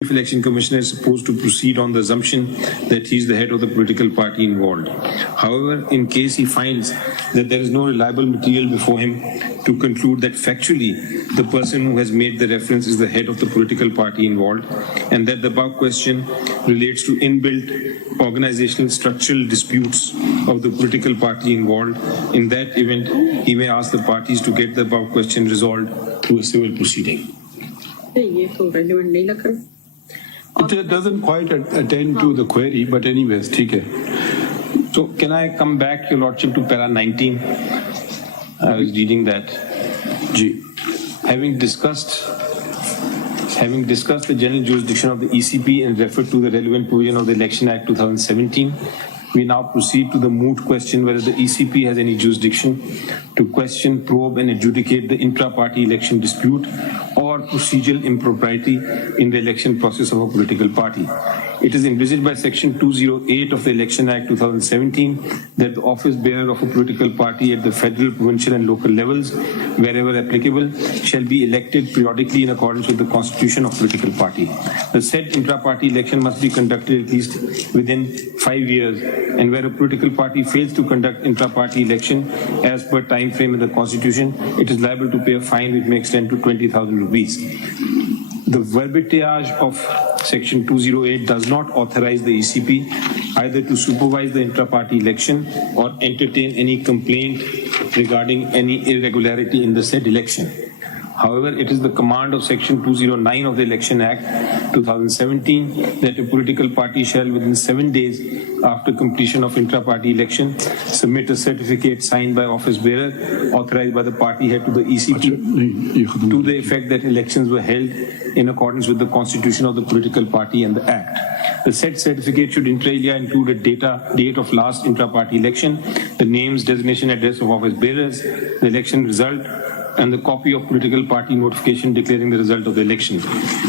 Chief Election Commissioner is supposed to proceed on the assumption that he is the head of the political party involved. However, in case he finds that there is no reliable material before him to conclude that factually the person who has made the reference is the head of the political party involved, and that the above question relates to inbuilt organizational structural disputes of the political party involved, in that event he may ask the parties to get the above question resolved through a civil proceeding. It doesn't quite attend to the query, but anyways, okay. So can I come back, Your Lordship, to para 19? I was reading that. Ji. Having discussed the general jurisdiction of the ECP and referred to the relevant provision of the Election Act 2017, we now proceed to the moot question whether the ECP has any jurisdiction to question, probe and adjudicate the intra-party election dispute or procedural impropriety in the election process of a political party. It is envisaged by Section 208 of the Election Act 2017 that the office bearer of a political party at the federal, provincial and local levels, wherever applicable, shall be elected periodically in accordance with the constitution of political party. The said intra-party election must be conducted at least within 5 years, and where a political party fails to conduct intra-party election as per time frame in the constitution, it is liable to pay a fine which may extend to 20,000 rupees. The verbiage of Section 208 does not authorize the ECP either to supervise the intra-party election or entertain any complaint regarding any irregularity in the said election. However, it is the command of Section 209 of the Election Act 2017 that a political party shall, within 7 days after completion of intra-party election, submit a certificate signed by office bearer authorized by the party head to the ECP to the effect that elections were held in accordance with the constitution of the political party and the Act. The said certificate should inter alia include a date of last intra-party election, the names, designation, address of office bearers, the election result, and the copy of political party notification declaring the result of the election.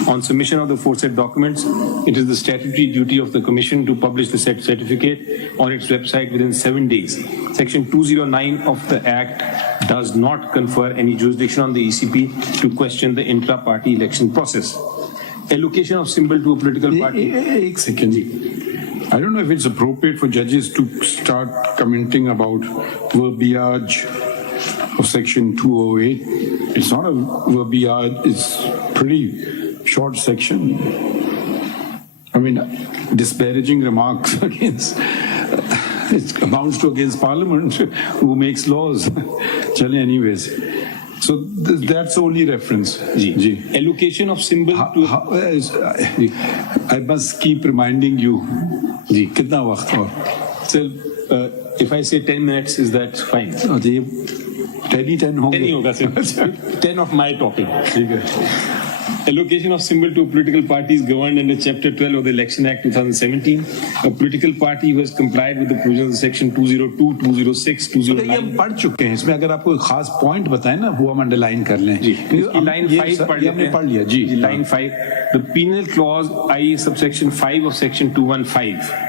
On submission of the aforesaid documents, it is the statutory duty of the Commission to publish the said certificate on its website within 7 days. Section 209 of the Act does not confer any jurisdiction on the ECP to question the intra-party election process. Allocation of symbol to a political party. Ek second. I don't know if it's appropriate for judges to start commenting about verbiage of Section 208. It's not a verbiage, it's pretty short section. I mean, disparaging remarks against, it amounts to against Parliament who makes laws. Anyways. So that's the only reference. Ji. Allocation of symbol to... I must keep reminding you. Ji, kitna waqt aur? Sir, if I say 10 minutes, is that fine? 10 hoga, sir. 10 of my talking. Allocation of symbol to a political party is governed under Chapter 12 of the Election Act 2017. A political party who has complied with the provisions of Section 202, 206, 209. हम पढ़ चुके हैं इसमें अगर आपको खास point बताएं ना वो हम अंडरलाइन कर लें जी लाइन 5 पढ़ लिया जी line 5 the penal clause i subsection 5 of Section 215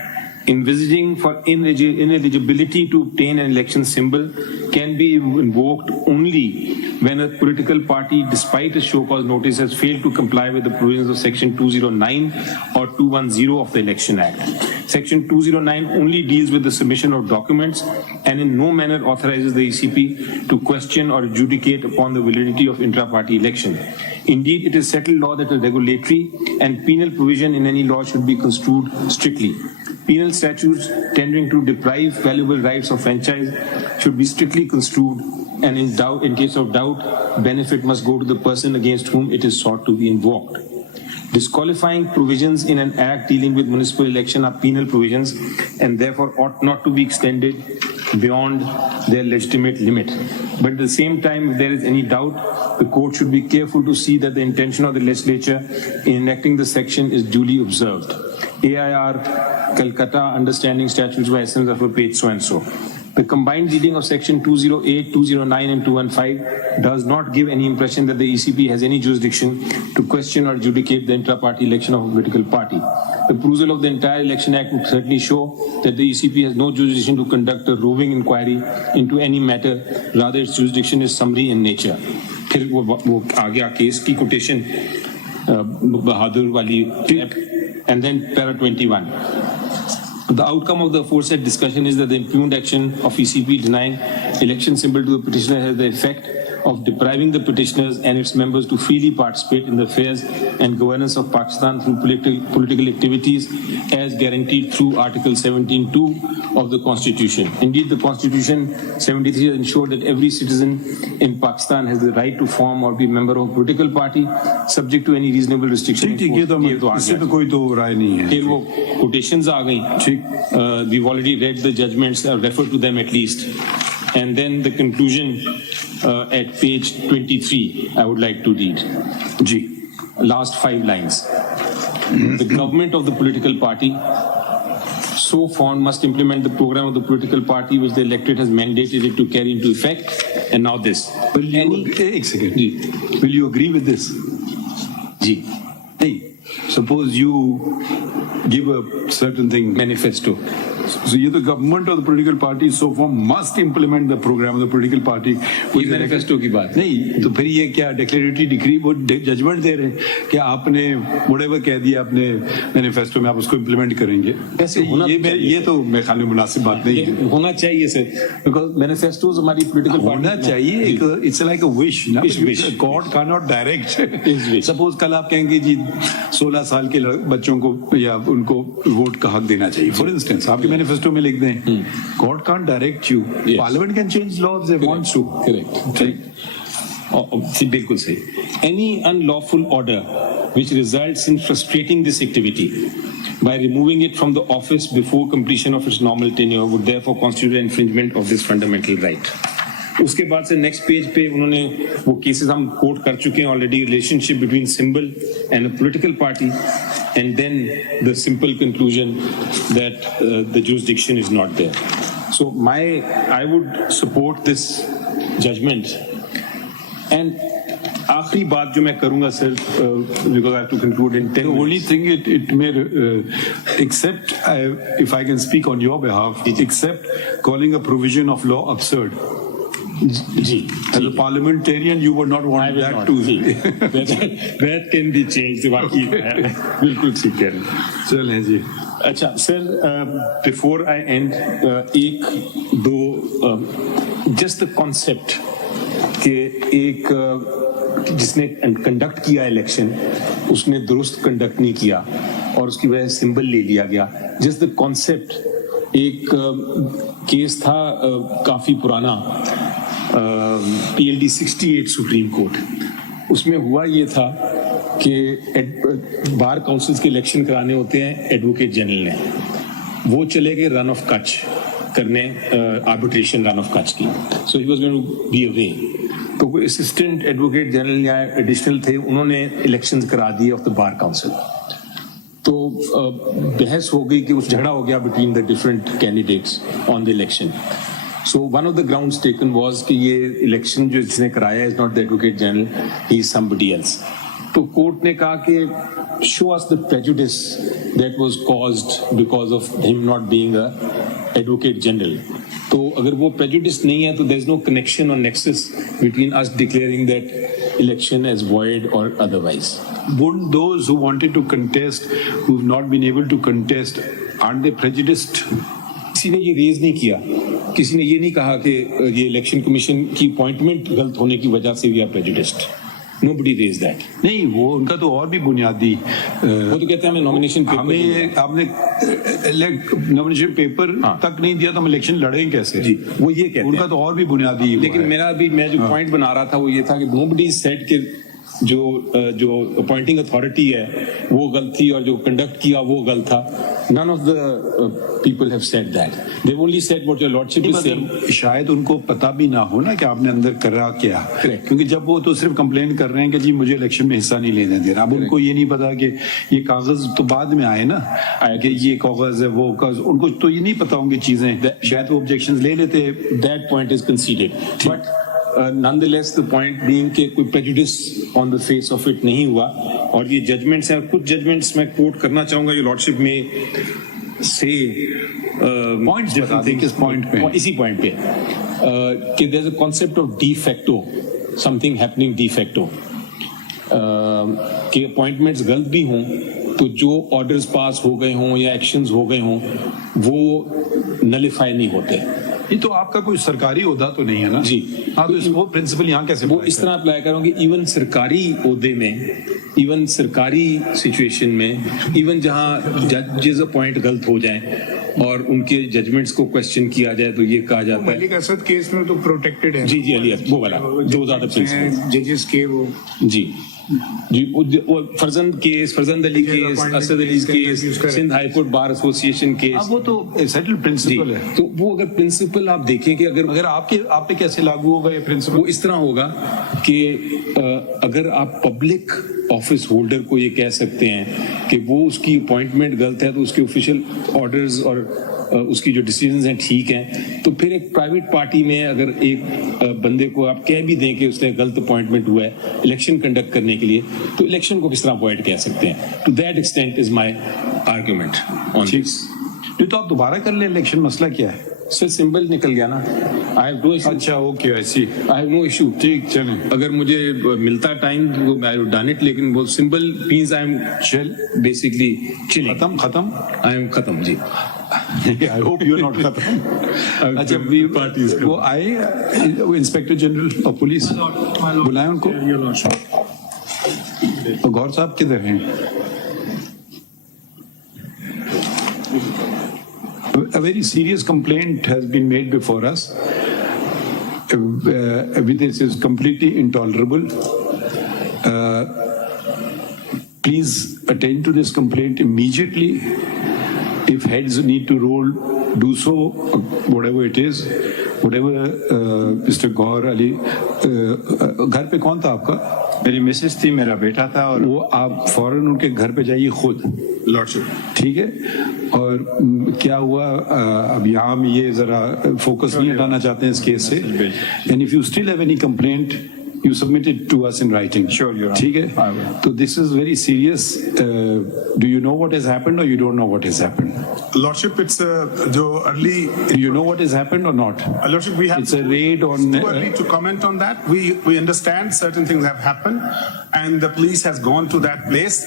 envisaging for ineligibility to obtain an election symbol can be invoked only when a political party, despite a show cause notice, has failed to comply with the provisions of Section 209 or 210 of the Election Act. Section 209 only deals with the submission of documents and in no manner authorizes the ECP to question or adjudicate upon the validity of intra-party election. Indeed, it is settled law that a regulatory and penal provision in any law should be construed strictly. Penal statutes tending to deprive valuable rights of franchise should be strictly construed, and in case of doubt, benefit must go to the person against whom it is sought to be invoked. Disqualifying provisions in an act dealing with municipal election are penal provisions and therefore ought not to be extended beyond their legitimate limit. But at the same time, if there is any doubt, the court should be careful to see that the intention of the legislature in enacting the section is duly observed. AIR, Calcutta, Understanding Statutes by Essence of a page so-and-so. The combined reading of Section 208, 209 and 215 does not give any impression that the ECP has any jurisdiction to question or adjudicate the intra-party election of a political party. The perusal of the entire Election Act would certainly show that the ECP has no jurisdiction to conduct a roving inquiry into any matter, rather its jurisdiction is summary in nature. फिर वो आ गया case की quotation Bahadur wali, and then para 21. The outcome of the aforesaid discussion is that the impugned action of ECP denying election symbol to the petitioner has the effect of depriving the petitioners and its members to freely participate in the affairs and governance of Pakistan through political activities as guaranteed through Article 17(2) of the Constitution. Indeed, the Constitution 73 has ensured that every citizen in Pakistan has the right to form or be a member of a political party subject to any reasonable restriction. ठीक है, तो इससे तो कोई तो राय नहीं है. फिर वो quotations आ गई. ठीक. We've already read the judgments, referred to them at least. And then the conclusion at page 23, I would like to read. Ji. Last 5 lines. The government of the political party so formed must implement the program of the political party which the electorate has mandated it to carry into effect. And now this. Ek second. Ji. Will you agree with this? Ji. Hey, suppose you give a certain thing. Manifesto. So the government of the political party so formed must implement the program of the political party. ये manifesto की बात नहीं, तो फिर ये क्या डेक्लेरेटरी decree वो judgement दे रहे हैं कि आपने व्हाटएवर कह दिया अपने मैनिफेस्टो में आप उसको इम्प्लीमेंट करेंगे. ऐसे ये तो मेरे ख्याल में मुनासिब बात नहीं है. होना चाहिए सर, बिकॉज मैनिफेस्टोज हमारी पॉलिटिकल होना चाहिए. इट्स लाइक अ विश ना. God can not direct. Suppose कल आप कहेंगे जी 16 साल के बच्चों को या उनको वोट का हक देना चाहिए फॉर इंस्टेंस, आपके मैनिफेस्टो में लिख दें. God can't direct you. Parliament can change laws they wants to. Correct. बिल्कुल सही. Any unlawful order which results in frustrating this activity by removing it from the office before completion of its normal tenure would therefore constitute an infringement of this fundamental right. उसके बाद से next page पे उन्होंने वो cases हम coat कर चुके हैं already. Relationship between symbol and a political party and then the simple conclusion that the jurisdiction is not there. So I would support this judgment. And आखिरी बात जो मैं करूंगा sir, because I have to conclude in 10 minutes. The only thing it may except if I can speak on your behalf, except calling a provision of law absurd. जी. As a parliamentarian, you would not want that to. That can be changed. बाकी बिल्कुल ठीक कह रहे हैं. चलें जी. अच्छा sir, before I and एक दो जस्ट द कॉन्सेप्ट के एक जिसने कंडक्ट किया इलेक्शन उसने दुरुस्त कंडक्ट नहीं किया और उसकी वजह से सिंबल ले लिया गया. Just the concept. एक केस था काफी पुराना, PLD 68 सुप्रीम कोर्ट. उसमें हुआ ये था कि बार काउंसिल्स के इलेक्शन कराने होते हैं एडवोकेट जनरल ने, वो चले गए रन ऑफ कच करने, आर्बिट्रेशन रन ऑफ कच की. So he was going to be away. तो कोई असिस्टेंट एडवोकेट जनरल या एडिशनल थे, उन्होंने इलेक्शंस करा दिए ऑफ द बार काउंसिल. तो बहस हो गई कि उस झगड़ा हो गया between the different candidates on the election. So one of the grounds taken was कि ये इलेक्शन जो जिसने कराया is not the advocate general, he is somebody else. तो कोर्ट ने कहा कि show us the prejudice that was caused because of him not being a advocate general. तो अगर वो prejudice नहीं है तो there is no connection or nexus between us declaring that election as void or otherwise. Wouldn't those who wanted to contest, who've not been able to contest, aren't they prejudiced? किसी ने ये raise नहीं किया, किसी ने ये नहीं कहा कि ये इलेक्शन कमीशन की अपॉइंटमेंट गलत होने की वजह से we are prejudiced. Nobody raised that. नहीं, वो उनका तो और भी बुनियादी, वो तो कहते हैं हमें नॉमिनेशन पेपर, हमें आपने नॉमिनेशन पेपर तक नहीं दिया तो हम इलेक्शन लड़ें कैसे. जी, वो ये कहते हैं. उनका तो और भी बुनियादी. लेकिन मेरा अभी मैं जो पॉइंट बना रहा था वो ये था कि nobody said कि जो अपॉइंटिंग अथॉरिटी है वो गलत थी और जो कंडक्ट किया वो गलत था. None of the people have said that. They've only said what your lordship is saying. शायद उनको पता भी ना हो ना कि आपने अंदर करा क्या. Correct. क्योंकि जब वो तो सिर्फ कंप्लेन कर रहे हैं कि जी मुझे इलेक्शन में हिस्सा नहीं लेने दे रहा. अब उनको ये नहीं पता कि ये कागज तो बाद में आए ना, कि ये कागज है वो कागज, उनको तो ये नहीं पता होंगी चीजें. शायद वो ऑब्जेक्शंस ले लेते. That point is conceded. But nonetheless the point being कि कोई prejudice on the face of it नहीं हुआ. और ये जजमेंट्स हैं, कुछ जजमेंट्स मैं कोट करना चाहूंगा ये लॉर्डशिप में से पॉइंट्स बता दें. किस पॉइंट पे? इसी पॉइंट पे कि there is a concept of de facto, something happening de facto. कि अपॉइंटमेंट्स गलत भी हों तो जो ऑर्डर्स पास हो गए हों या एक्शंस हो गए हों वो नलिफाई नहीं होते। ये तो आपका कोई सरकारी ओहदा तो नहीं है ना जी। हाँ, तो वो प्रिंसिपल यहाँ कैसे वो apply इस तरह अप्लाई करूँ कि इवन सरकारी ओहदे में, इवन सरकारी सिचुएशन में, इवन जहाँ जजेस अपॉइंट गलत हो जाएं और उनके जजमेंट्स को क्वेश्चन किया जाए तो ये कहा जाता है मलिक असद केस में तो प्रोटेक्टेड है। जी अली वो वाला जो ज्यादा प्रिंसिपल जजेस के वो जी वो Farzand Ali case, Asad Ali case, Sindh high court bar association case, अब वो तो सेटल्ड प्रिंसिपल है। तो वो अगर प्रिंसिपल आप देखें कि अगर आप पे कैसे लागू होगा ये प्रिंसिपल? वो इस तरह होगा कि अगर आप पब्लिक ऑफिस होल्डर को ये कह सकते हैं कि वो उसकी अपॉइंटमेंट गलत है तो उसके ऑफिशियल ऑर्डर्स और उसकी जो डिसीजंस हैं ठीक हैं, तो फिर एक प्राइवेट पार्टी में अगर एक बंदे को आप कह भी दें कि उसने गलत अपॉइंटमेंट हुआ है इलेक्शन कंडक्ट करने के लिए, तो इलेक्शन को किस तरह अवॉइड कह सकते हैं? To that extent is my argument on this. तो आप दोबारा कर ले इलेक्शन, मसला क्या है? सर सिंबल निकल गया ना, आई हैव नो इशू। अच्छा ओके, ऐसी आई हैव नो इशू। ठीक, चलें। अगर मुझे मिलता टाइम तो आई वुड डन इट, लेकिन वो सिंबल मींस आई एम चल बेसिकली चिलिंग। खत्म आई एम खत्म जी। I hope you are not खत्म। अच्छा वो आए वो इंस्पेक्टर जनरल ऑफ पुलिस, बुलाएं उनको। तो गौर साहब किधर हैं? A very serious complaint has been made before us. This is completely intolerable. Please attend to this complaint immediately. If heads need to roll, do so, whatever it is. Whatever Mr. Gaur Ali, घर पे कौन था आपका? मेरी Mrs थी, मेरा बेटा था। और वो आप फौरन उनके घर पे जाइए खुद, लॉर्डशिप। ठीक है? और क्या हुआ, अब यहाँ हम ये जरा फोकस नहीं हटाना चाहते हैं इस केस से। And if you still have any complaint, you submit it to us in writing. Sure, Your Honor. ठीक है? So this is very serious. Do you know what has happened or you don't know what has happened? Lordship, it's जो early. You know what has happened or not? Lordship, we have. It's a raid on. It's too early to comment on that. We understand certain things have happened, and the police has gone to that place.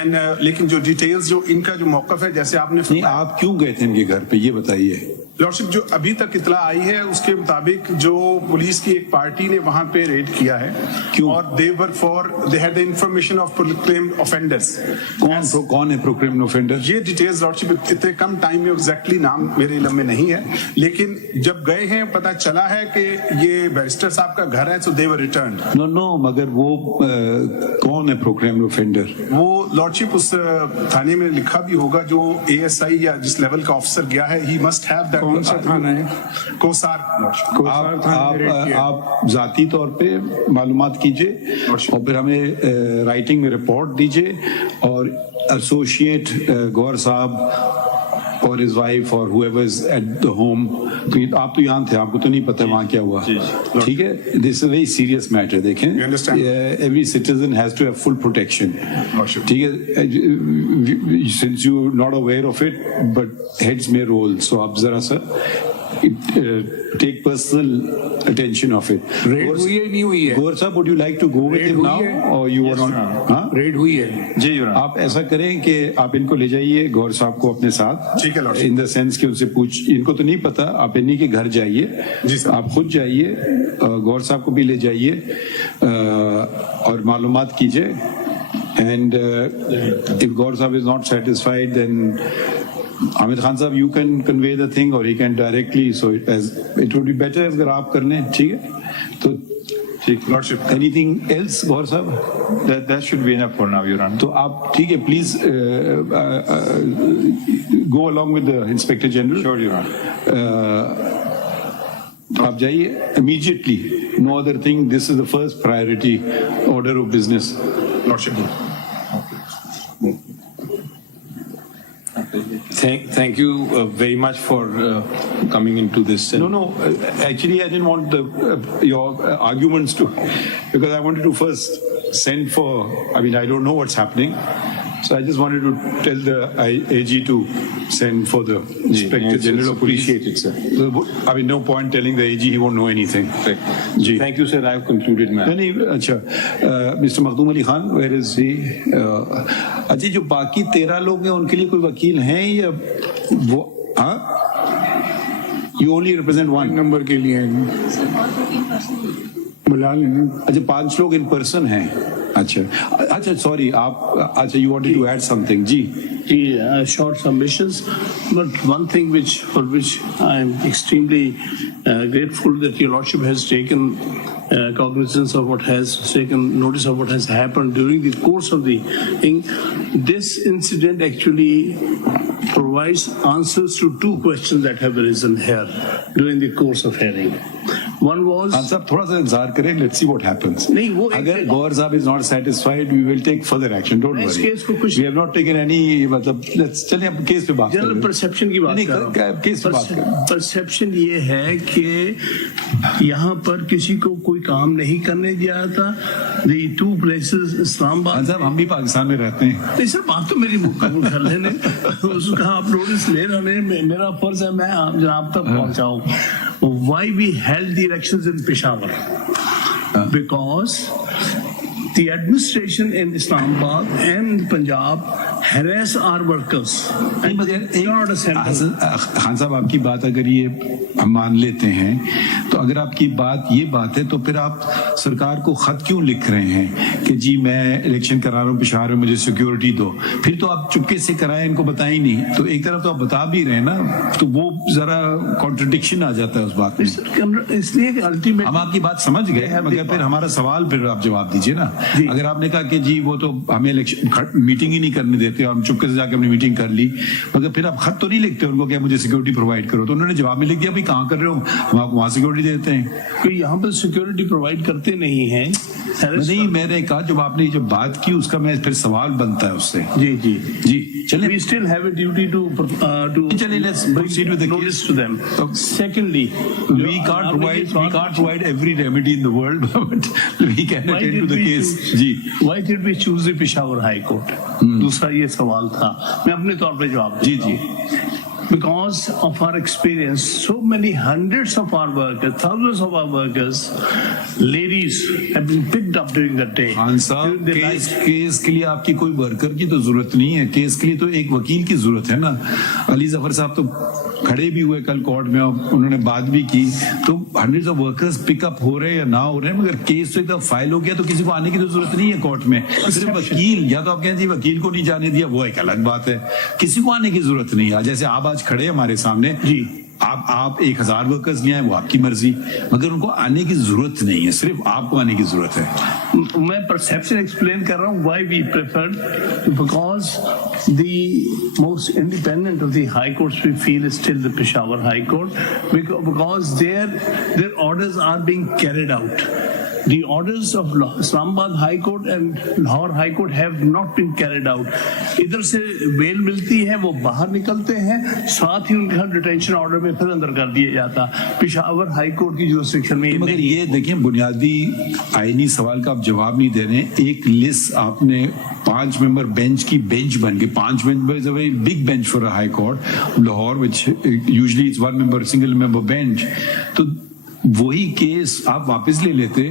And लेकिन जो details जो इनका जो मौक़िफ़ है, जैसे आपने नहीं, आप क्यों गए थे इनके घर पे, ये बताइए। लॉर्डशिप, जो अभी तक इतला आई है उसके मुताबिक जो पुलिस की एक पार्टी ने वहां पे रेड किया है। क्यों? और they had the information of proclaimed offenders. कौन है प्रोक्लेम्ड ऑफेंडर? ये डिटेल्स लॉर्डशिप इतने कम टाइम में एग्जैक्टली नाम मेरे इल्म में नहीं है, लेकिन जब गए हैं पता चला है कि ये बैरिस्टर साहब का घर है, सो दे वर रिटर्न्ड। नो मगर वो कौन है प्रोक्लेम्ड ऑफेंडर? वो लॉर्डशिप उस थाने में लिखा भी होगा, जो ASI या जिस लेवल का ऑफिसर गया है, ही मस्ट हैव दैट। कौन सा थाना है? कोसार। आप जाती तौर पे मालूमात कीजिए और फिर हमें राइटिंग में रिपोर्ट दीजिए, और एसोसिएट गौर साहब और his wife or whoever is at the home, तो आप तो यहाँ थे, आपको तो नहीं पता वहाँ क्या हुआ, ठीक है? This is a very serious matter. देखें, every citizen has to have full protection, ठीक है? Since you not aware of it, but heads may roll, so आप जरा सा take personal attention of it. Red हुई है नहीं हुई है? गौर साहब, would you like to go with him now or you want to? हाँ, रेड हुई है जी यूर ऑनर। आप ऐसा करें कि आप इनको ले जाइए गौर साहब को अपने साथ, ठीक है लॉर्ड। इन द सेंस कि उनसे इनको तो नहीं पता, आप इन्हीं के घर जाइए, जी सर। आप खुद जाइए, गौर साहब को भी ले जाइए और मालूमात कीजिए। एंड इफ गौर साहब is not satisfied, then Hamid Khan साहब, you can convey the thing or he can directly, so it would be better अगर आप कर लें, ठीक है? तो ठीक, लॉर्डशिप। Anything else, गौर साहब? That should be enough for now, Your Honor. तो आप ठीक है, please go along with the Inspector General. Sure, Your Honor. आप जाइए immediately. No other thing. This is the first priority order of business. Lordship. Thank you very much for coming into this. No. Actually, I didn't want your arguments to, because I wanted to first send for. I mean, I don't know what's happening. So I just wanted to tell the AG to send for the Inspector General of Police. Appreciate it, sir. I mean, no point telling the AG he won't know anything. Ji. Thank you, sir. I have concluded, ma'am. नहीं अच्छा mister Makhdoom Ali Khan where is he अच्छा जो बाकी 13 लोग हैं उनके लिए कोई वकील हैं या वो हाँ you only represent one number के लिए बुला लेना। अच्छा 5 लोग इन पर्सन हैं अच्छा अच्छा सॉरी आप अच्छा you wanted to add something जी short submissions, but one thing for which I am extremely grateful that your lordship has taken cognizance of taken notice of what has happened during the course of the thing. This incident actually provides answers to 2 questions that have arisen here during the course of hearing. One was साहब थोड़ा सा इंतजार करें let's see what happens नहीं वो अगर गौर साहब is not satisfied we will take further action don't is worry case को कुछ we have not taken any मतलब लेट्स चलिए अब केस पे बात जनरल करें परसेप्शन की बात नहीं, कर रहा हूं। केस पे बात करें परसेप्शन ये है कि यहाँ पर किसी को कोई काम नहीं करने दिया था। The 2 places इस्लामाबाद साहब हम भी पाकिस्तान में रहते हैं नहीं सर बात तो मेरी मुकम्मल कर लेने उसका आप नोटिस ले रहे मेरा फर्ज है मैं आप जनाब तक पहुंचाऊं। Why we held the elections in Peshawar? Because the administration in Islamabad and Punjab harass our workers. And it's not a center. Khan साहब आपकी बात अगर ये हम मान लेते हैं तो अगर आपकी बात ये बात है तो फिर आप सरकार को खत क्यों लिख रहे हैं कि जी मैं इलेक्शन करा रहा हूँ पेशावर में मुझे सिक्योरिटी दो फिर तो आप चुपके से कराएं इनको बताएं ही नहीं तो एक तरफ तो आप बता भी रहे हैं ना तो वो जरा कॉन्ट्रडिक्शन आ जाता है उस बात में इसलिए कि अल्टीमेट हम आपकी बात समझ गए मगर फिर हमारा सवाल फिर आप जवाब दीजिए ना अगर आपने कहा कि जी वो तो हमें मीटिंग ही नहीं करने देते और हम चुपके से जाकर अपनी मीटिंग कर ली मगर फिर आप खत तो नहीं लिखते उनको क्या मुझे सिक्योरिटी प्रोवाइड करो तो उन्होंने जवाब में लिख दिया भाई कहाँ कर रहे हो हम आपको वहां सिक्योरिटी देते हैं कोई यहाँ पर सिक्योरिटी प्रोवाइड करते नहीं है नहीं मैंने कहा जब आपने जो बात की उसका मैं फिर सवाल बनता है उससे जी जी जी चलिए we still have a duty to चलिए let's proceed with the notice case to them. Secondly, we can't provide every remedy in the world but we can attend to the case ji Why did we choose the Peshawar High Court? दूसरा ये सवाल था मैं अपने तौर पे जवाब जी जी Because of our experience, so many hundreds of our workers, thousands of our workers, ladies have been picked up during the day. Khan साहब केस के लिए आपकी कोई वर्कर की तो जरूरत नहीं है केस के लिए तो एक वकील की जरूरत है ना अली जफर साहब तो खड़े भी हुए कल कोर्ट में और उन्होंने बात भी की तो हंड्रेड्स ऑफ वर्कर्स पिकअप हो रहे हैं या ना हो रहे हैं मगर केस तो एकदम फाइल हो गया तो किसी को आने की तो जरूरत नहीं है कोर्ट में सिर्फ वकील या तो आप कहें जी वकील को नहीं जाने दिया वो एक अलग बात है किसी को आने की जरूरत नहीं है जैसे आप आज खड़े हमारे सामने जी आप 1000 वर्कर्स ले आए वो आपकी मर्जी मगर उनको आने की जरूरत नहीं है सिर्फ आपको आने की जरूरत है मैं परसेप्शन एक्सप्लेन कर रहा हूँ why we preferred because the most independent of the high courts we feel is still the Peshawar high court because their orders are being carried out The orders of Islamabad High Court and Lahore High Court have not been carried out. इधर से bell मिलती है वो बाहर निकलते हैं साथ ही उनका डिटेंशन ऑर्डर में फिर अंदर कर दिया जाता पेशावर हाई कोर्ट की जुरिस्डिक्शन में मगर ये देखें बुनियादी आईनी सवाल का आप जवाब नहीं दे रहे एक लिस्ट आपने 5 मेंबर बेंच की बेंच बन गई 5 member is a very big bench for a high court Lahore which usually it's 1 member single member bench तो वही केस आप वापस ले लेते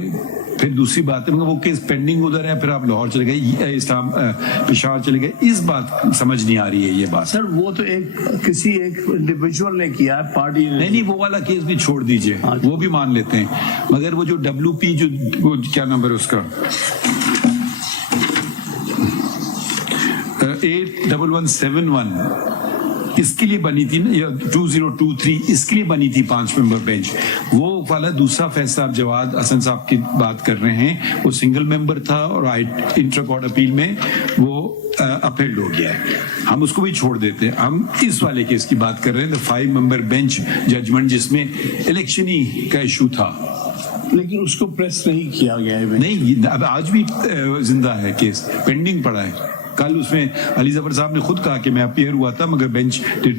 फिर दूसरी बात है वो केस पेंडिंग उधर है फिर आप लाहौर चले गए इस्लाम पेशावर चले गए इस बात समझ नहीं आ रही है ये बात सर वो तो किसी एक इंडिविजुअल ने किया है पार्टी ने नहीं वो वाला केस भी छोड़ दीजिए वो भी मान लेते हैं मगर वो जो WP जो वो क्या नंबर है उसका 81171 इसके लिए बनी थी ना या 2023 इसके लिए बनी थी 5 मेंबर बेंच वो वाला दूसरा फैसला आप जवाद हसन साहब की बात कर रहे हैं वो सिंगल मेंबर था और इंटर कोर्ट अपील में वो अपील्ड हो गया है हम उसको भी छोड़ देते हैं हम इस वाले केस की बात कर रहे हैं 5 मेंबर बेंच जजमेंट जिसमें इलेक्शन ही का इशू था लेकिन उसको प्रेस नहीं किया गया है नहीं अब आज भी जिंदा है केस पेंडिंग पड़ा है कल उसमें अली जफर साहब ने खुद कहा कि मैं अपीयर हुआ था मगर bench did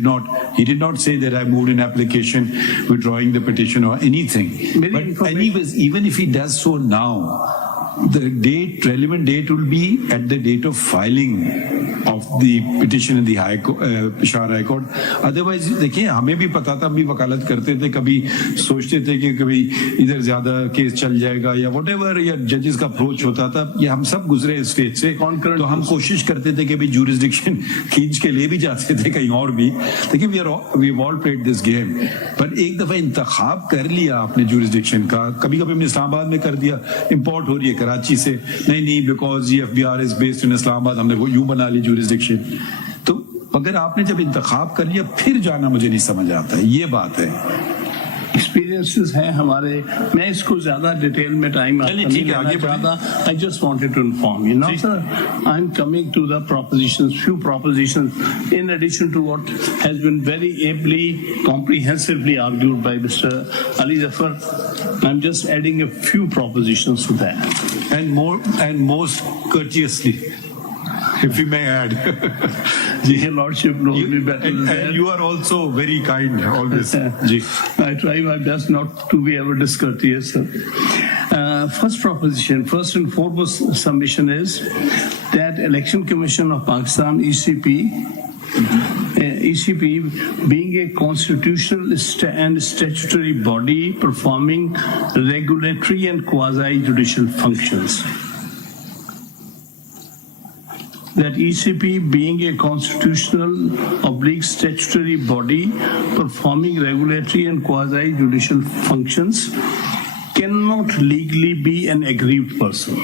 not say that I moved in application withdrawing the petition और anything but anyways even if he does so now the date, relevant date will be at the date of filing of the petition in the Peshawar High Court. Otherwise, देखिए हमें भी पता था, हम भी वकालत करते थे, कभी सोचते थे कि कभी इधर ज्यादा केस चल जाएगा या whatever, या जजेस का अप्रोच होता था, ये हम सब गुजरे इस स्टेज से, तो हम कोशिश करते थे कि भी jurisdiction खींच के ले भी जाते थे कहीं और भी. देखिए we've all played this game, पर एक दफा इंतखाब कर लिया आपने jurisdiction का, कभी कभी हमने इस्लामाबाद में कर दिया, import हो रही है कराची से, नहीं because EFBR is based in Islamabad, हमने वो यूं बना ली jurisdiction. तो अगर आपने जब इंतखाब कर लिया फिर जाना मुझे नहीं समझ आता है, ये बात है. एक्सपीरियंसेस हैं हमारे, मैं इसको ज्यादा डिटेल में टाइम नहीं लेना चाहता. I just wanted to inform you. Now, sir, I'm coming to the propositions, few propositions, in addition to what has been very ably, comprehensively argued by Mr. Ali Zafar. I'm just adding a few propositions to that. And most courteously, if we may add. Your Lordship knows me better than that. And you are also very kind always. I try my best not to be ever discourteous, sir. First proposition, first and foremost submission is that Election Commission of Pakistan, ECP being a constitutional and statutory body performing regulatory and quasi-judicial functions. That ECP being a constitutional / statutory body performing regulatory and quasi-judicial functions cannot legally be an aggrieved person.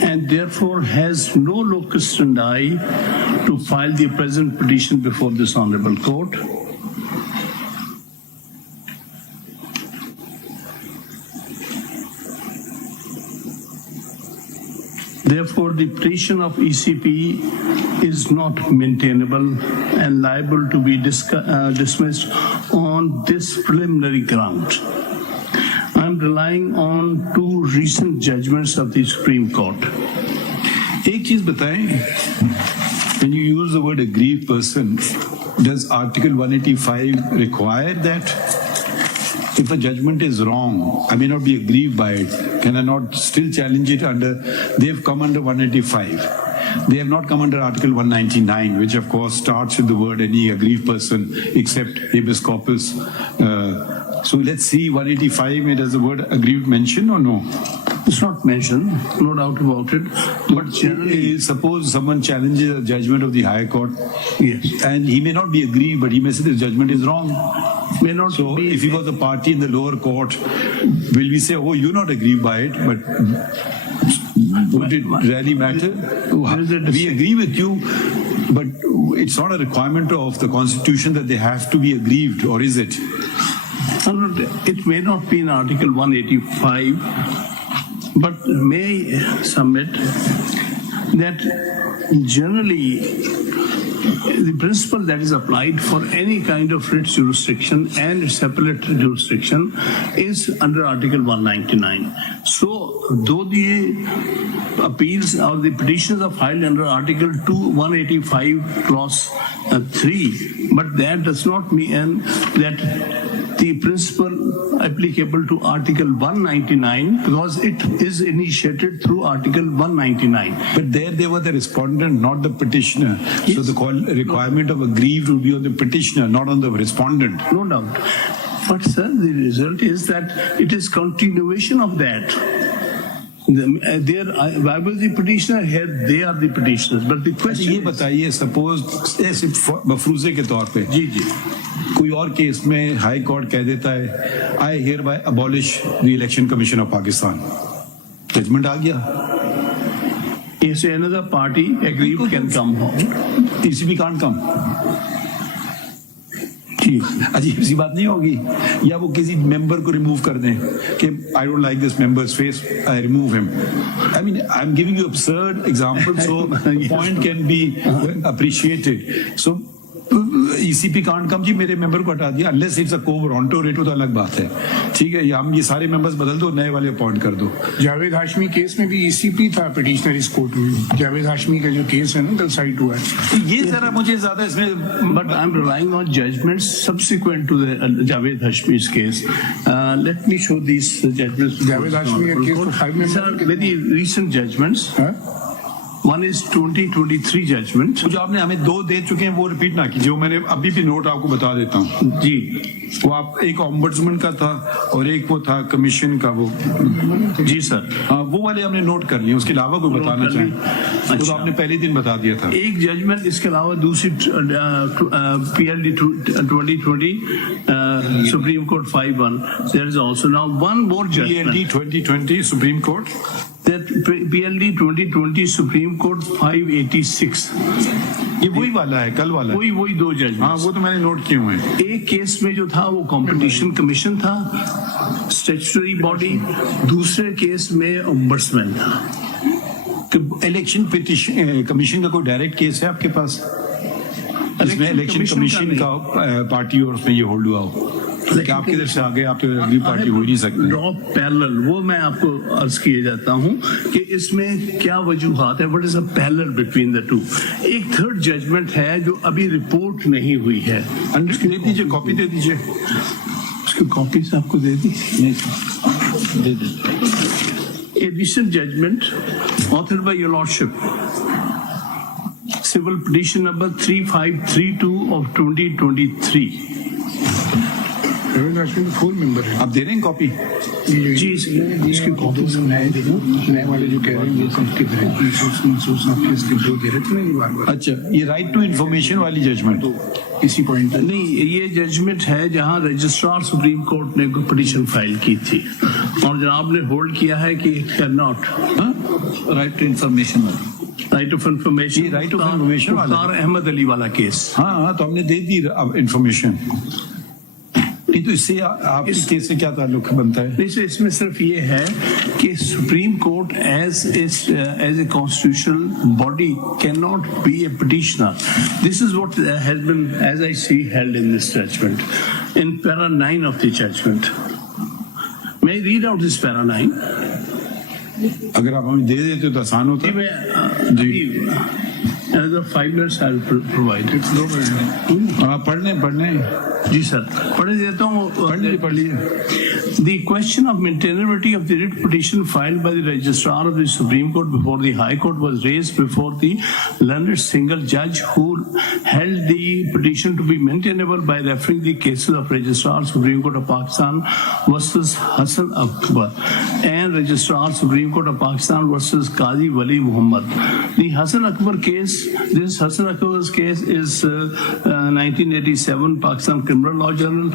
And therefore has no locus standi to file the present petition before this honorable court. Therefore, the petition of ECP is not maintainable and liable to be dismissed on this preliminary ground. I'm relying on two recent judgments of the Supreme Court. एक चीज बताएं, when you use the word aggrieved person, does Article 185 require that? If a judgment is wrong, I may not be aggrieved by it. Can I not still challenge it under? They've come under 185. They have not come under Article 199, which of course starts with the word any aggrieved person except habeas corpus. So let's see 185, does the word aggrieved mention or no? It's not mentioned, no doubt about it. But generally, suppose someone challenges a judgment of the High Court, yes, and he may not be aggrieved, but he may say this judgment is wrong. May not so be. If he was a party in the lower court, will we say, oh, you're not aggrieved by it, but would it really matter? We agree with you, but it's not a requirement of the Constitution that they have to be aggrieved, or is it? It may not be in Article 185, but may submit that generally the principle that is applied for any kind of writ jurisdiction and its appellate jurisdiction is under Article 199. So, though the appeals or the petitions are filed under Article 185 Clause 3, but that does not mean that the principle applicable to Article 199 because it is initiated through Article 199. But there they were the respondent, not the petitioner. Yes. So the requirement of aggrieved will be on the petitioner, not on the respondent. No doubt. But sir, the result is that it is continuation of that. Why was the petitioner here? They are the petitioners. But the question ये बताइए, suppose ऐसे मफरूजे के तौर पे कोई और case में high court कह देता है I hereby abolish the Election Commission of Pakistan. Judgment आ गया. Yes, another party aggrieved can come home. ECB can't come. अजीब सी बात नहीं होगी, या वो किसी मेंबर को रिमूव कर दें कि I don't like this member's face, I remove him. I mean, I'm giving you absurd examples so the point can be appreciated. So ECP can't come जी, मेरे मेंबर को हटा दिया, unless it's a co-Toronto rate, तो अलग बात है, ठीक है, हम ये सारे मेंबर्स बदल दो, नए वाले अपॉइंट कर दो। जावेद हाशमी केस में भी ECP था पिटिशनर इस कोर्ट में। जावेद हाशमी का जो केस है ना कल साइट हुआ है, ये जरा मुझे ज्यादा इसमें, But I'm relying on judgments subsequent to the Javed Hashmi's case. Let me show these judgments. Javed Hashmi का case तो 5 These member are very recent judgments. हाँ? One is 2023 judgment. जो आपने हमें 2 दे चुके हैं वो रिपीट ना कीजिए, वो मैंने अभी भी नोट आपको बता देता हूँ। जी, वो आप, एक ऑम्बड्समैन का था और एक वो था कमीशन का, वो जी सर। हाँ, वो वाले हमने नोट कर लिए, उसके अलावा कोई बताना कर ली। चाहें तो अच्छा। आपने पहले दिन बता दिया था। एक जजमेंट, इसके अलावा दूसरी PLD 2020 supreme court 5-1. There is also now one more judgment. PLD 2020 supreme court, That PLD 2020 Supreme Court 586. ये वही वाला है, कल वाला है। वही 2 हाँ, जजमेंट। वो तो मैंने नोट किए हुए हैं। एक केस में जो था वो कंपटीशन कमीशन था, स्टैट्यूटरी बॉडी, दूसरे केस में ओम्बड्समैन था। इलेक्शन पिटिशन कमीशन का कोई डायरेक्ट केस है आपके पास, इसमें इलेक्शन कमीशन का पार्टी और उसमें ये होल्ड हुआ हो, कि आपकी तरफ से आगे आप तो अगली पार्टी हो ही नहीं सकते। ड्रॉ पैरेलल, वो मैं आपको अर्ज किए जाता हूँ कि इसमें क्या वजूहात है, what is a parallel between the two. एक थर्ड जजमेंट है जो अभी रिपोर्ट नहीं हुई है। दे दीजिए, कॉपी दे दीजिए। उसकी कॉपीज आपको दे दी। दे दीजिए। A recent judgment authored by your lordship, civil petition number 3532 of 2023. Javed Hashmi तो 4 मेंबर है। आप दे रहे हैं कॉपी? जी, इसकी कॉपीज नए वाले जो कह रहे हैं ये सबके महसूस आपके इसके जो दे रहे थे ना ये बार-बार अच्छा, ये राइट टू इंफॉर्मेशन वाली जजमेंट इसी पॉइंट पे नहीं, ये जजमेंट है जहां रजिस्ट्रार सुप्रीम कोर्ट ने पिटीशन फाइल की थी और जनाब ने होल्ड किया है कि it can not right to information, right of information, ये right of information वाला है। मुख्तार अहमद अली वाला केस। हाँ, तो हमने दे दी अब इंफॉर्मेशन। नहीं तो इससे आपके केस से क्या ताल्लुक बनता है? नहीं, इसमें सिर्फ ये है कि supreme court as a constitutional body can not be a petitioner. This is what has been, as I see, held in this judgment in para 9 of the judgment. May I read out this para 9? अगर आप हमें दे देते तो आसान होता। जी, मैं जी। another 5 minutes I will provide. आप पढ़ने जी सर, पढ़ देता हूँ। पढ़ लीजिए। The question of maintainability of the writ petition filed by the registrar of the Supreme Court before the High Court was raised before the learned single judge who held the petition to be maintainable by referring the cases of Registrar Supreme Court of Pakistan versus Hassan Akbar and Registrar Supreme Court of Pakistan versus Qazi Wali Muhammad. The Hassan Akbar case, this Hassan Akbar's case is 1987 Pakistan Criminal Law Journal,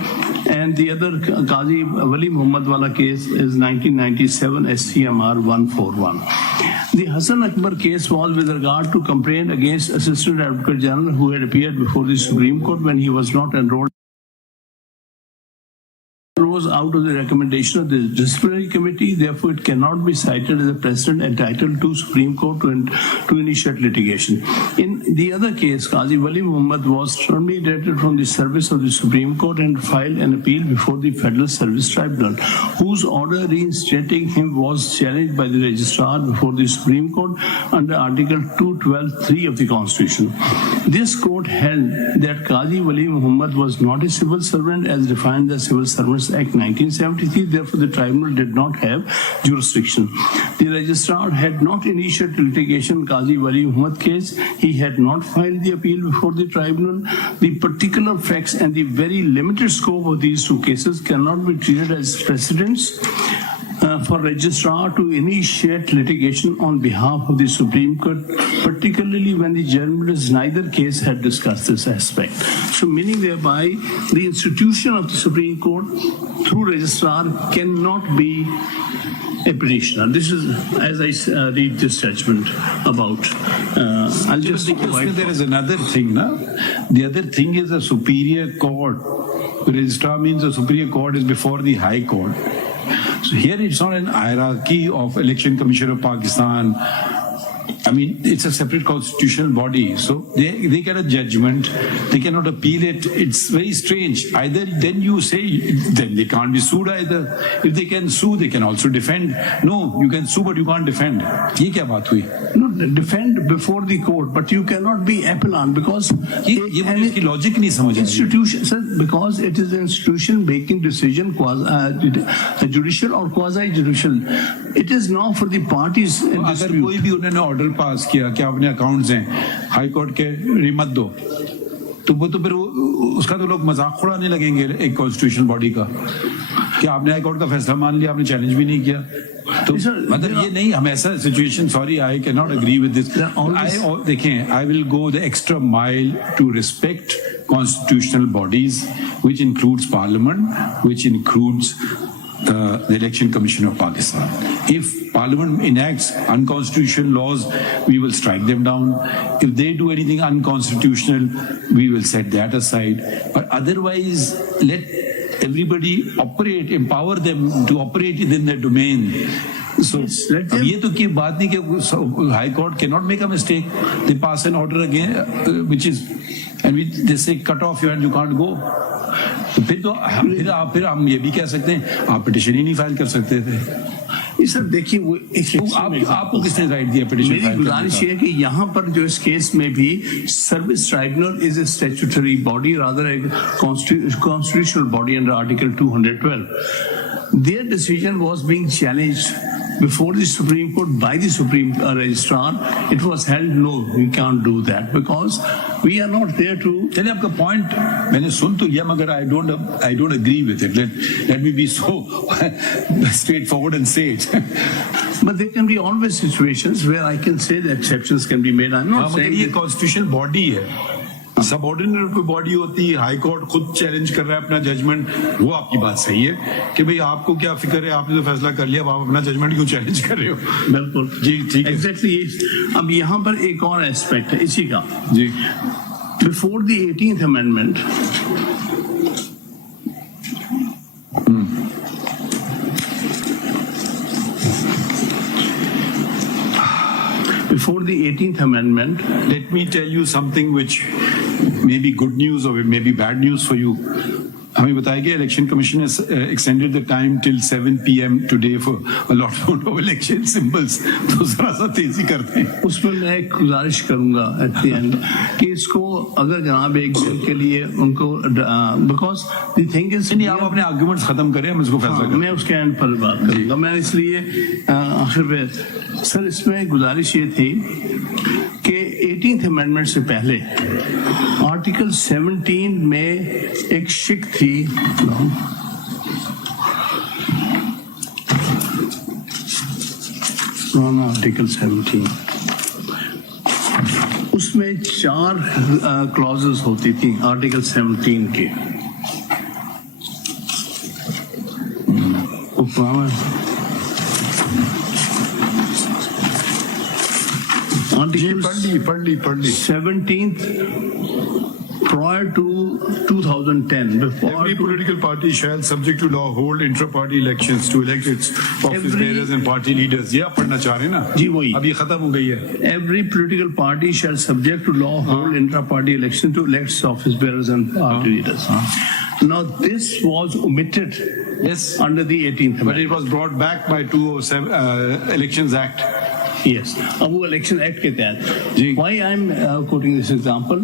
and the other Qazi Wali Muhammad wala case is 1997 SCMR 141. The Hassan Akbar case was with regard to complaint against Assistant Advocate General who had appeared before the Supreme Court when he was not enrolled. Rose out of the recommendation of the disciplinary committee, therefore it cannot be cited as a precedent entitled to Supreme Court to initiate litigation. In the other case, Qazi Wali Muhammad was terminated from the service of the Supreme Court and filed an appeal before the Federal Service Tribunal, whose order reinstating him was challenged by the registrar before the Supreme Court under Article 212(3) of the Constitution. This court held that Qazi Wali Muhammad was not a civil servant as defined in the Civil Servants Act 1973, therefore the tribunal did not have jurisdiction. The registrar had not initiated litigation in Qazi Wali Muhammad case. He had not filed the appeal before the tribunal. The particular facts and the very limited scope of these two cases cannot be treated as precedents for registrar to initiate litigation on behalf of the Supreme Court, particularly when the judgment in neither case had discussed this aspect. So meaning thereby the institution of the Supreme Court through registrar cannot be a petitioner. This is as I read this judgment about. I'll just there is another thing, na? The other thing is a superior court. Registrar means the superior court is before the High Court. So here it's not an hierarchy of Election Commission of Pakistan I mean, it's a separate constitutional body, so they get a judgment. They cannot appeal it. It's very strange. Either then you say then they can't be sued either. If they can sue, they can also defend. No, you can sue, but you can't defend. ये क्या बात हुई? No, defend before the court, but you cannot be appellant because ये मुझे इसकी logic नहीं समझ आ रही. institution, sir, because it is an institution making decision, judicial or quasi-judicial. It is now for the parties in अगर dispute. कोई भी उन्होंने ऑर्डर पास किया कि अपने अकाउंट्स हैं हाई कोर्ट के रिमत दो, तो वो तो फिर उसका तो लोग मजाक उड़ाने लगेंगे एक कॉन्स्टिट्यूशनल बॉडी का कि आपने हाई कोर्ट का फैसला मान लिया, आपने चैलेंज भी नहीं किया. तो मतलब ये नहीं, हम ऐसा situation, sorry I can not agree with this. देखें, I will go the extra mile to respect constitutional bodies, which includes Parliament, which includes the Election Commission of Pakistan. If Parliament enacts unconstitutional laws, we will strike them down. If they do anything unconstitutional, we will set that aside. But otherwise, let everybody operate, empower them to operate within their domain. So, अब ये तो की बात नहीं कि High Court cannot make a mistake. They pass an order again, which is, and they say cut off your hand, you can't go. तो फिर हम ये भी कह सकते हैं आप पिटिशन ही नहीं फाइल कर सकते थे. सर देखिए, वो आपको किसने राइट दिया पिटिशन? मेरी गुजारिश है कि यहाँ पर जो इस केस में भी service tribunal is a statutory body, rather A constitutional body under article 212. Their decision was being challenged before the Supreme Court by the Supreme Registrar. It was held, no, we can't do that because we are not there to. चलिए, आपका point मैंने सुन तो लिया, मगर I don't agree with it. Let me be so straightforward and say it. But there can be always situations where I can say the exceptions can be made. I'm not saying ये constitutional body है, subordinate कोई body होती है, high court खुद challenge कर रहा है अपना जजमेंट. वो आपकी बात सही है कि भाई आपको क्या फिक्र है, आपने तो फैसला कर लिया, आप अपना जजमेंट क्यों चैलेंज कर रहे हो? बिल्कुल जी, ठीक है. एग्जैक्टली. अब यहाँ पर एक और एस्पेक्ट है इसी का. जी, before the 18th amendment, before the 18th amendment, let me tell you something which may be good news or may be bad news for you. हमें बताया गया election commission has extended the time till 7 PM today for allotment of election symbols. तो जरा सा तेजी करते हैं. उसमें मैं एक गुजारिश करूंगा at the end कि इसको अगर जनाब एक दिन के लिए उनको because the thing is, नहीं, आप अपने आर्गुमेंट्स खत्म करें, हम इसको फैसला करें. मैं उसके एंड पर बात करूंगा. मैं इसलिए आखिर में सर इसमें गुजारिश ये थी कि 18th amendment से पहले आर्टिकल 17 में एक शिक थी. आर्टिकल 17 उसमें 4 क्लॉजेस होती थी आर्टिकल 17 के. पढ़ ली. 17th prior to 2010, before Every political party shall, subject to law, hold intra-party elections to elect its office bearers and party leaders. ये आप पढ़ना चाह रहे हैं ना? जी वही. अब ये खत्म हो गई है. Every political party shall, subject to law, hold intra-party election to elect its office bearers and party leaders. Now this was omitted. Yes. Under the 18th But amendment. it was brought back by 207 Elections Act. Yes. अब वो election act के तहत. जी. Why I'm quoting this example?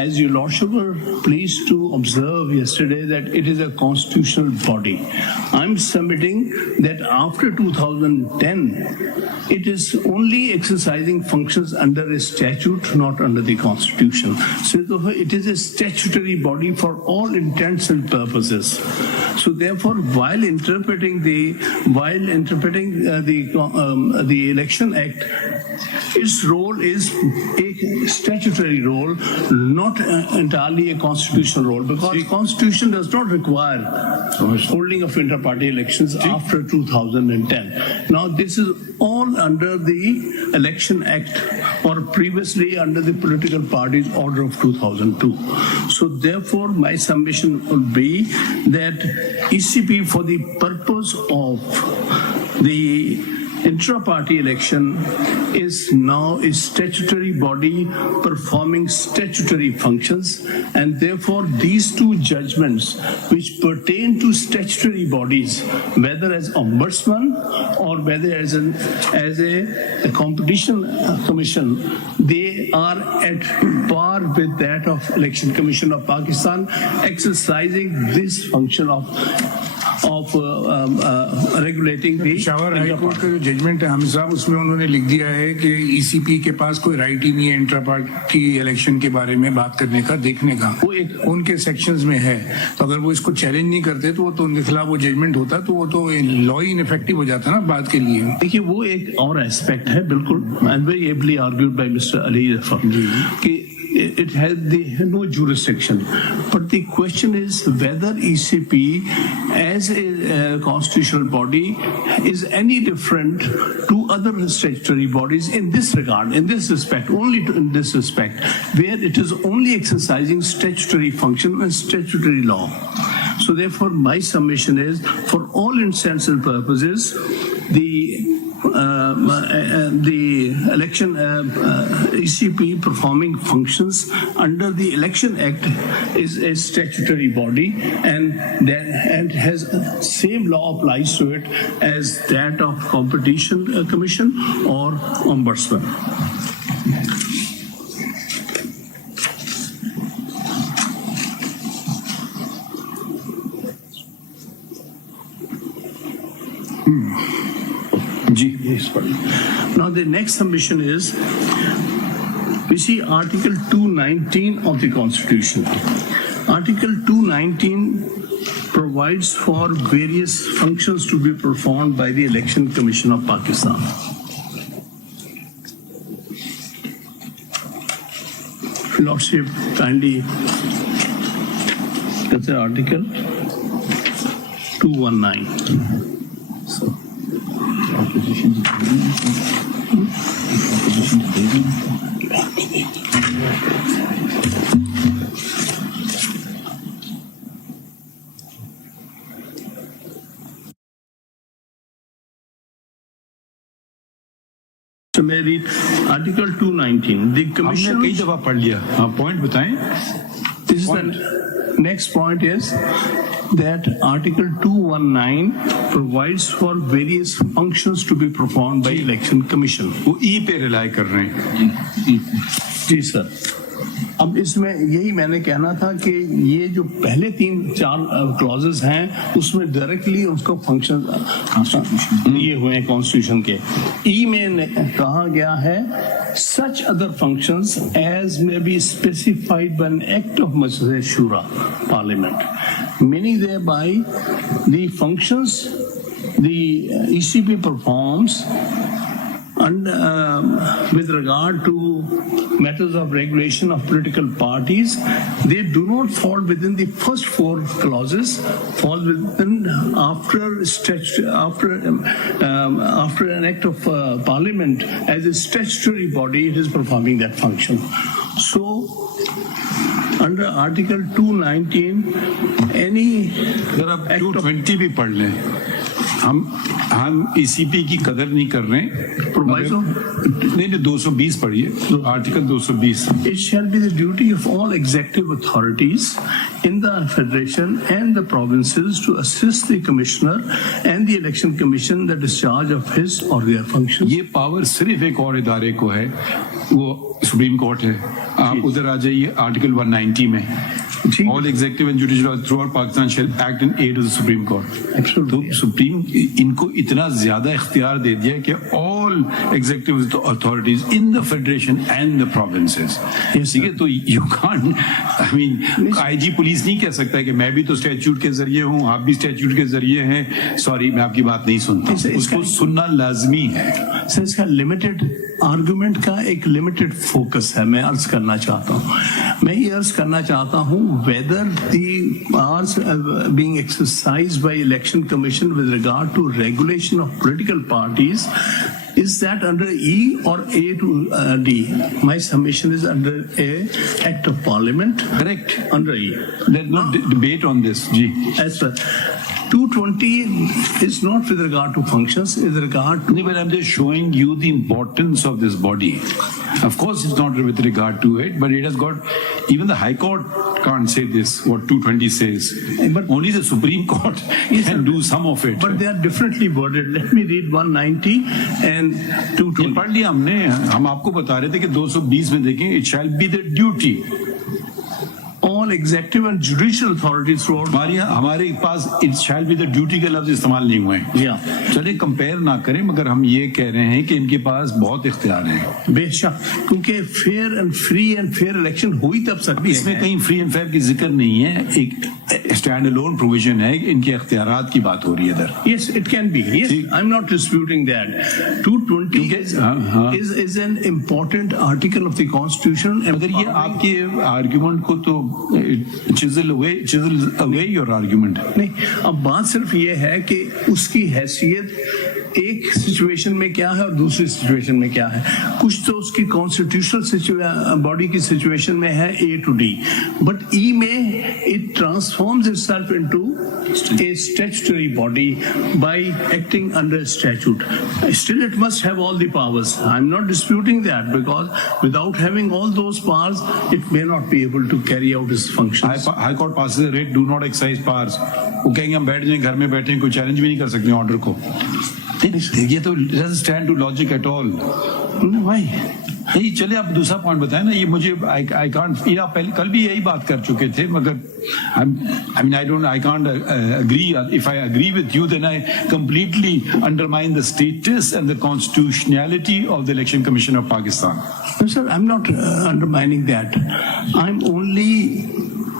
As you lordship were pleased to observe yesterday that it is a constitutional body. I'm submitting that after 2010, it is only exercising functions under a statute, not under the constitution. So it is a statutory body for all intents and purposes. So therefore, while interpreting the Election Act, its role is a statutory role, not entirely a constitutional role, because Constitution does not require holding of inter-party elections after 2010. Now this is all under the Election Act or previously under the Political Parties Order of 2002. So therefore my submission would be that ECP, for the purpose of the intra-party election is now a statutory body performing statutory functions, and therefore these two judgments which pertain to statutory bodies, whether as ombudsman or whether as a competition commission, they are at par with that of Election Commission of Pakistan, exercising this function of regulating the Peshawar high court का जो judgement है हामिद साहब, उसमें उन्होंने लिख दिया है कि ईसीपी के पास कोई राइट ही नहीं है इंट्रा पार्टी इलेक्शन के बारे में बात करने का, देखने का। वो एक उनके सेक्शंस में है, तो अगर वो इसको चैलेंज नहीं करते तो वो तो उनके खिलाफ वो जजमेंट होता तो वो तो लॉ ही इनफेक्टिव हो जाता ना बात के लिए। देखिए वो एक और एस्पेक्ट है, बिल्कुल and very ably argued by mister Ali Zafar कि it has no jurisdiction, but the question is whether ECP as a constitutional body is any different to other statutory bodies in this regard, in this respect, only in this respect, where it is only exercising statutory function and statutory law. So therefore my submission is, for all intents and purposes, the election ECP performing functions under the Election Act is a statutory body, and has same law applies to it as that of Competition Commission or Ombudsman. Now the next submission is, we see Article 219 of the Constitution. Article 219 provides for various functions to be performed by the Election Commission of Pakistan. Lordship, kindly consider Article 219. So. Opposition to So may I read Article 219. The Commission. हमने कई दफा पढ़ लिया, हाँ point बताएं. This is the next point is that Article 219 provides for various functions to be performed by Election Commission. वो ई पे rely कर रहे हैं. जी सर. अब इसमें यही मैंने कहना था कि ये जो पहले 3-4 क्लॉजेस हैं उसमें डायरेक्टली उसको फंक्शन ये हुए हैं कॉन्स्टिट्यूशन के. ई में कहा गया है such other functions as may be specified by an act of Majlis Shura Parliament, meaning thereby the functions the ECP performs and with regard to matters of regulation of political parties, they do not fall within the first 4 clauses, fall within after an act of parliament as a statutory body, it is performing that function. So under Article 219, any अगर आप 220 भी पढ़ लें, हम ECP की कदर नहीं कर रहे हैं. नहीं 220 पढ़िए, article 220. It shall be the duty of all executive authorities in the Federation and the provinces to assist the Commissioner and the Election Commission in the discharge of his or their functions. ये power सिर्फ एक और इदारे को है, वो supreme court है. आप उधर आ जाइए आर्टिकल 190 में. All executive and judicial throughout Pakistan shall act in aid of the Supreme Court. तो सुप्रीम इनको इतना ज्यादा इख्तियार दे दिया कि all executive authorities in the federation and the provinces. ठीक है, तो you can't, I mean, IG police नहीं कह सकता है कि मैं भी तो स्टैट्यूट के जरिए हूँ, आप भी स्टैट्यूट के जरिए हैं, सॉरी मैं आपकी बात नहीं सुनता. उसको सुनना लाजमी है. सर इसका लिमिटेड आर्गुमेंट का एक लिमिटेड फोकस है. मैं अर्ज करना चाहता हूँ, मैं ये अर्ज करना चाहता हूँ whether the powers being exercised by Election Commission with regard to regulation of political parties, is that under E or A to D? My submission is under A, Act of Parliament. Correct. Under E. There's no debate on this. Ji. As well. 220 is not with regard to functions, is with regard to. But I'm just showing you the importance of this body. Of course, it's not with regard to it, but it has got, even the High Court can't say this, what 220 says. But only the Supreme Court can do some of it. But they are differently worded. Let me read 190 and 220. ये पढ़ लिया हमने, हम आपको बता रहे थे कि 220 में देखें, it shall be the duty. All executive and judicial authorities throughout. हमारे पास it shall be the duty के लफ्ज इस्तेमाल नहीं हुए हैं. Yeah. चलिए कंपेयर ना करें, मगर हम ये कह रहे हैं कि इनके पास बहुत इख्तियार हैं. बेशक, क्योंकि fair and free and fair election हुई तब सकती है. इसमें कहीं फ्री एंड फेयर की जिक्र नहीं है, एक स्टैंड अलोन प्रोविजन है, इनके इख्तियारात की बात हो रही है इधर. Yes, it can be. Yes, I'm not disputing that. 220 is an important article of the Constitution. मगर ये आपके आर्गुमेंट को तो chisel away your argument. नहीं, अब बात सिर्फ ये है कि उसकी हैसियत एक सिचुएशन में क्या है और दूसरी सिचुएशन में क्या है. कुछ तो उसकी कॉन्स्टिट्यूशनल बॉडी की सिचुएशन में है A to D, but E में it transforms itself into a statutory body by acting under statute. Still, it must have all the powers. I'm not disputing that, because without having all those powers, it may not be able to carry out its functions. High Court passes a writ, do not exercise powers. वो कहेंगे हम बैठ जाएं, घर में बैठे, कोई challenge भी नहीं कर सकते ऑर्डर को. ये तो doesn't stand to logic at all. No, why? नहीं, चलिए आप दूसरा पॉइंट बताएं ना. ये मुझे I can't, ये आप पहले कल भी यही बात कर चुके थे, मगर I can't agree. If I agree with you, then I completely undermine the status and the constitutionality of the Election Commission of Pakistan. No, sir, I'm not undermining that. I'm only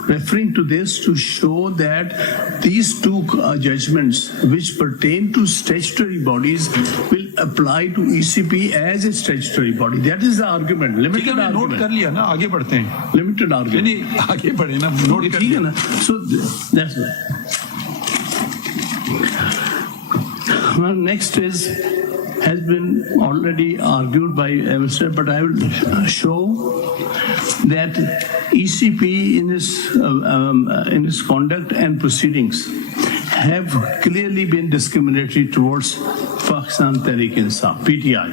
referring to this to show that these two judgments which pertain to statutory bodies will apply to ECP as a statutory body. That is the argument. Limited note argument. कर लिया ना, आगे बढ़ते हैं. Limited argument. नहीं, आगे बढ़े ना, नोट कर ठीक है लिया. ना? So that's it. Well, next has been already argued by Mr. But I will show that ECP in its conduct and proceedings have clearly been discriminatory towards Pakistan Tehreek-e-Insaf, PTI.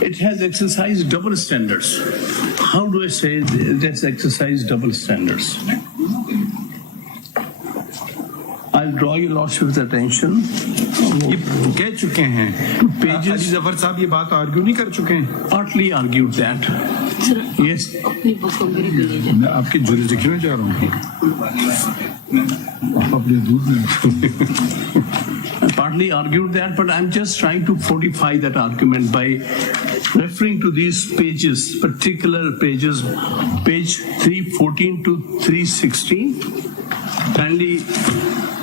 It has exercised double standards. How do I say it has exercised double standards? I'll draw your lordship's attention. ये कह चुके हैं. अली जफर साहब ये बात argue नहीं कर चुके हैं. Partly argued that. Yes. मैं आपके जुरिसडिक्शन में जा रहा हूँ. आप अपने दूध में. Partly argued that, but I'm just trying to fortify that argument by referring to these pages, particular pages, page 314 to 316.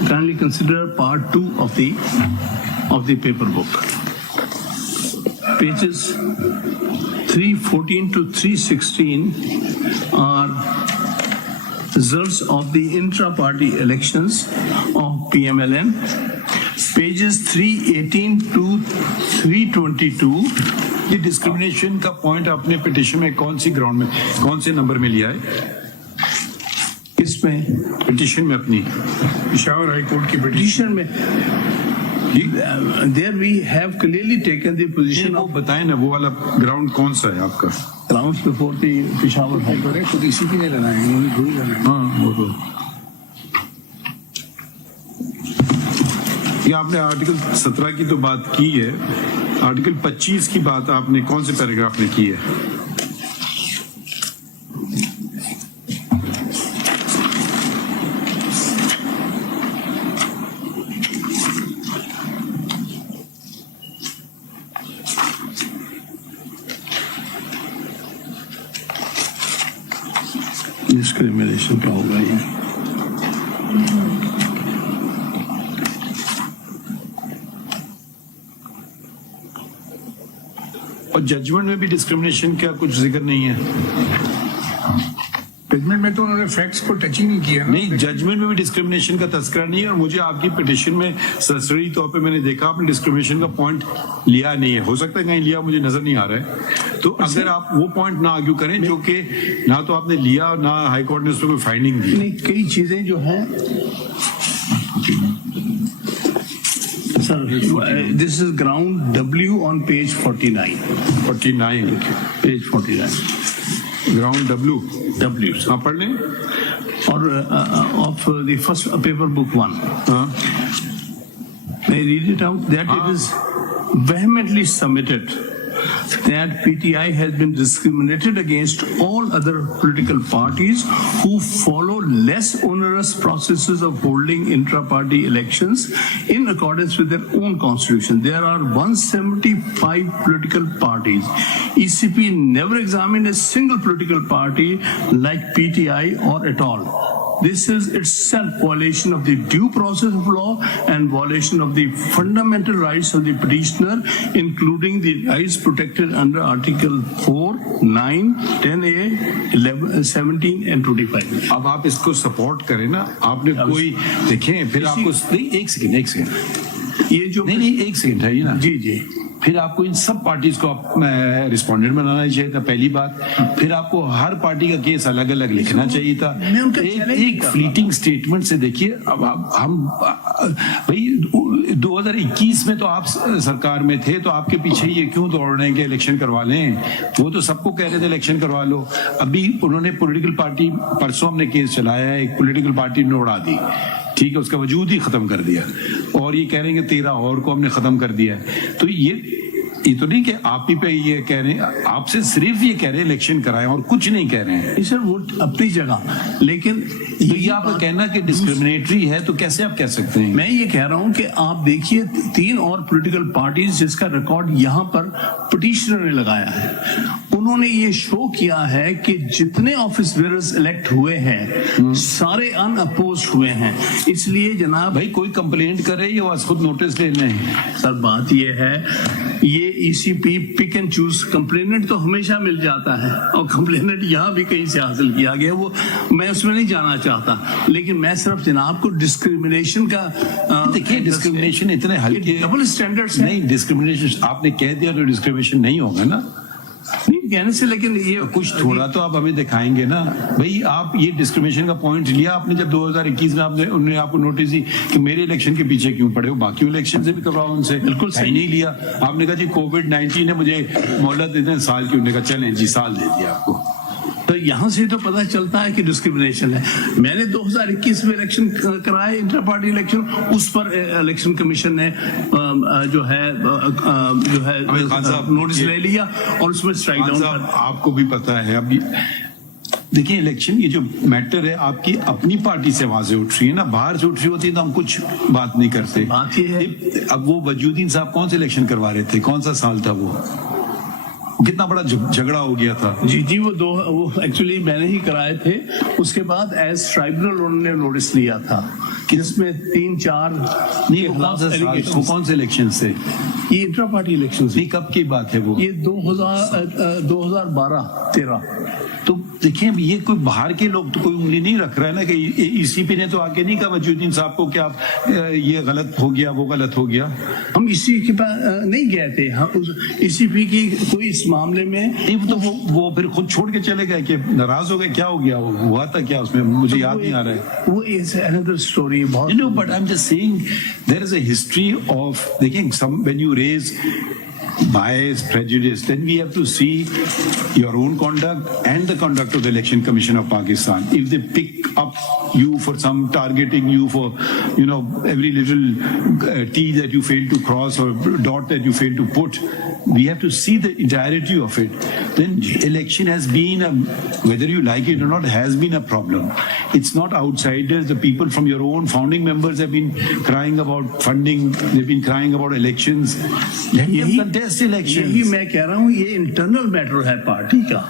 Kindly consider part 2 of the paper book. Pages 314 to 316 are results of the intra-party elections of PMLN. Pages 318 to 322. ये discrimination का point आपने petition में कौन सी ground में, कौन से number में लिया है? इसमें पिटिशन में अपनी पिशावर हाई कोर्ट की petition में there we have clearly taken the position वो of बताएं ना, वो वाला ग्राउंड कौन सा है आपका? grounds before the Peshawar High Court. खुद ECP ने लगाए हैं, उन्होंने खुद ही लगाए हैं. हाँ, वो तो ये आपने आर्टिकल 17 की तो बात की है. आर्टिकल 25 की बात आपने कौन से पैराग्राफ में की है? डिस्क्रिमिनेशन का होगा ये. और जजमेंट में भी डिस्क्रिमिनेशन का कुछ जिक्र नहीं है. जजमेंट में तो उन्होंने फैक्ट्स को टच ही नहीं किया ना. नहीं, जजमेंट में भी डिस्क्रिमिनेशन का तस्करा नहीं है. और मुझे आपकी पिटिशन में सरसरी तौर पे मैंने देखा आपने डिस्क्रिमिनेशन का पॉइंट लिया नहीं है. हो सकता है कहीं लिया, मुझे नजर नहीं आ रहा है. तो अगर आप वो पॉइंट ना आर्ग्यू करें जो कि ना तो आपने लिया ना हाई कोर्ट ने उस पर कोई फाइंडिंग दी. नहीं, कई चीजें जो हैं Sir, this is ground W on page 49. 49, Page 49. ground W. W, sir. हाँ पढ़ लें. Or of the first paper book 1. हाँ. May I read it out? That it is vehemently submitted that PTI has been discriminated against all other political parties who follow less onerous processes of holding intra-party elections in accordance with their own constitution. There are 175 political parties. ECP never examined a single political party like PTI or at all. This is itself violation of the due process of law and violation of the fundamental rights of the petitioner, including the rights protected under Article 4, 9, 10A, 11, 17 and 25. अब आप इसको support करें ना. आपने कोई देखें फिर आपको नहीं. एक सेकंड ये जो नहीं एक सेकंड है ये ना. जी जी. फिर आपको इन सब पार्टीज को रिस्पोंडेंट बनाना चाहिए था पहली बात. फिर आपको हर पार्टी का केस अलग अलग लिखना चाहिए था. एक फ्लीटिंग स्टेटमेंट से देखिए. अब हम भाई 2021 में तो आप सरकार में थे तो आपके पीछे ये क्यों दौड़ रहे हैं कि इलेक्शन करवा लें. वो तो सबको कह रहे थे इलेक्शन करवा लो. अभी उन्होंने पॉलिटिकल पार्टी परसों हमने केस चलाया है, एक पॉलिटिकल पार्टी ने उड़ा दी. ठीक है, उसका वजूद ही खत्म कर दिया और ये कह रहे हैं कि 13 और को हमने खत्म कर दिया है. तो ये तो नहीं कि आप ही पे ये कह रहे हैं. आपसे सिर्फ ये कह रहे हैं इलेक्शन कराएं और कुछ नहीं कह रहे हैं. सर वो अपनी जगह, लेकिन ये आपका कहना कि डिस्क्रिमिनेटरी है तो कैसे आप कह सकते हैं. मैं ये कह रहा हूं कि आप देखिए 3 और पॉलिटिकल पार्टीज जिसका रिकॉर्ड यहां पर पिटिशनर ने लगाया है, उन्होंने ये शो किया है कि जितने ऑफिस बेयरर्स इलेक्ट हुए हैं सारे अनअपोज हुए हैं. इसलिए जनाब भाई कोई कंप्लेंट करे या खुद नोटिस ले लें. सर बात ये है, ये ECP pick and choose. Complainant तो हमेशा मिल जाता है और कंप्लेनेंट यहाँ भी कहीं से हासिल किया गया, वो मैं उसमें नहीं जाना चाहता. लेकिन मैं सिर्फ जनाब को डिस्क्रिमिनेशन का देखिए, डिस्क्रिमिनेशन इतने हल्के डबल स्टैंडर्ड्स नहीं. डिस्क्रिमिनेशन आपने कह दिया तो डिस्क्रिमिनेशन नहीं होगा ना. नहीं कहने से, लेकिन ये कुछ थोड़ा तो आप हमें दिखाएंगे ना. भाई आप ये डिस्क्रिमिनेशन का पॉइंट लिया आपने जब 2021 में आपने उन्होंने आपको नोटिस दी कि मेरे इलेक्शन के पीछे क्यों पड़े हो, बाकी इलेक्शन से भी करवाओ उनसे. बिल्कुल सही नहीं लिया. आपने कहा जी कोविड-19 ने मुझे मोहलत देते हैं साल की. उन्होंने कहा चलें जी साल दे दिया आपको. तो यहाँ से तो पता चलता है कि डिस्क्रिमिनेशन है. मैंने 2021 में इलेक्शन कराया, इंटर पार्टी इलेक्शन, उस पर इलेक्शन कमीशन ने जो है नोटिस ले लिया और उसमें स्ट्राइक डाउन. आपको भी पता है. अभी देखिए इलेक्शन ये जो मैटर है आपकी अपनी पार्टी से आवाजें उठ रही है ना, बाहर से उठ रही होती है तो हम कुछ बात नहीं करते. बात ये है, अब वो वजूदीन साहब कौन से इलेक्शन करवा रहे थे, कौन सा साल था वो, कितना बड़ा झगड़ा हो गया था. जी जी. वो एक्चुअली मैंने ही कराए थे. उसके बाद एज ट्राइब्यूनल उन्होंने नोटिस लिया था जिसमें 3-4 नहीं. वो कौन से इलेक्शन से? ये इंट्रा पार्टी इलेक्शन. नहीं, कब की बात है वो? ये 2012-13. तो देखिए ये कोई बाहर के लोग तो कोई उंगली नहीं रख रहा है ना कि ईसीपी ने तो आके नहीं कहा वजूदीन साहब को कि आप ये गलत हो गया वो गलत हो गया. हम इसी के पास नहीं गए थे. हम ईसीपी की कोई इस मामले में नहीं. तो वो फिर खुद छोड़ के चले गए कि नाराज हो गए. क्या हो गया, वो हुआ था क्या उसमें, मुझे याद नहीं आ रहा है. वो इज अनदर स्टोरी. बहुत no but I am just saying there is a history of देखिए some when you raise bias, prejudice, then we have to see your own conduct and the conduct of the Election Commission of Pakistan. If they pick up you for some targeting you for, you know, every little T that you fail to cross or dot that you fail to put, we have to see the entirety of it. Then election has been, whether you like it or not, has been a problem. It's not outsiders. The people from your own founding members have been crying about funding. They've been crying about elections. Let them contest elections. यही मैं कह रहा हूँ, ये internal matter है party का.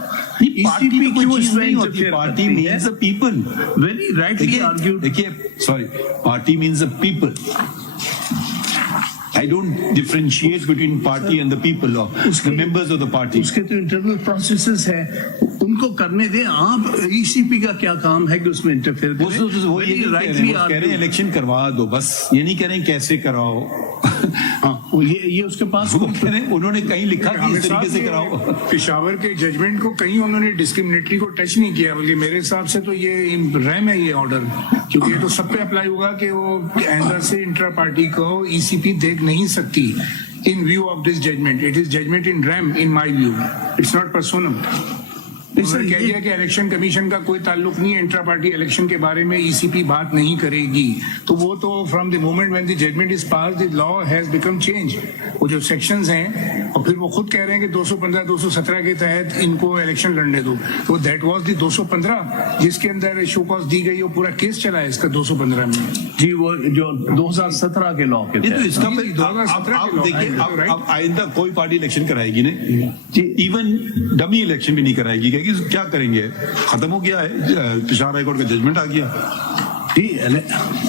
Party में कोई चीज नहीं होती. Party means the people. Very rightly argued. देखिए, sorry, party means the people. I don't differentiate between party and the people or the members of the party. उसके तो इंटरनल प्रोसेसेस है, उनको करने दें. आप ईसीपी का क्या काम है कि उसमें इंटरफेयर करें? वो ये कह रहे हैं इलेक्शन करवा दो, बस ये नहीं कह रहे हैं कैसे कराओ. हाँ, ये उसके पास उन्होंने कहीं लिखा कि इस तरीके से कराओ। पेशावर के जजमेंट को कहीं उन्होंने डिस्क्रिमिनेटरी को टच नहीं किया, बल्कि मेरे हिसाब से तो ये रैम है ये ऑर्डर, क्योंकि ये तो सब पे अप्लाई होगा कि वो अंदर से इंट्रा पार्टी को ईसीपी देख नहीं सकती in view of this judgment. It is judgment in rem in my view, it's not personam. उन्होंने कह दिया कि इलेक्शन कमीशन का कोई ताल्लुक नहीं है, इंट्रा पार्टी इलेक्शन के बारे में ईसीपी बात नहीं करेगी। तो वो तो from the moment when the judgment is pass the law has become change. वो जो सेक्शंस हैं, और फिर वो खुद कह रहे हैं कि 215 217 के तहत इनको इलेक्शन लड़ने दो, तो दैट वाज द 215 जिसके अंदर शो कॉज दी गई, वो पूरा केस चला है इसका 215 में। जी, वो जो 2017 के लॉ के तो इसका जी, 2017 आप के law, देखिए, right? अब आइंदा कोई पार्टी इलेक्शन कराएगी नहीं जी, इवन डमी इलेक्शन भी नहीं कराएगी, क्योंकि क्या करेंगे, खत्म हो गया है, पेशावर हाई कोर्ट का जजमेंट आ गया।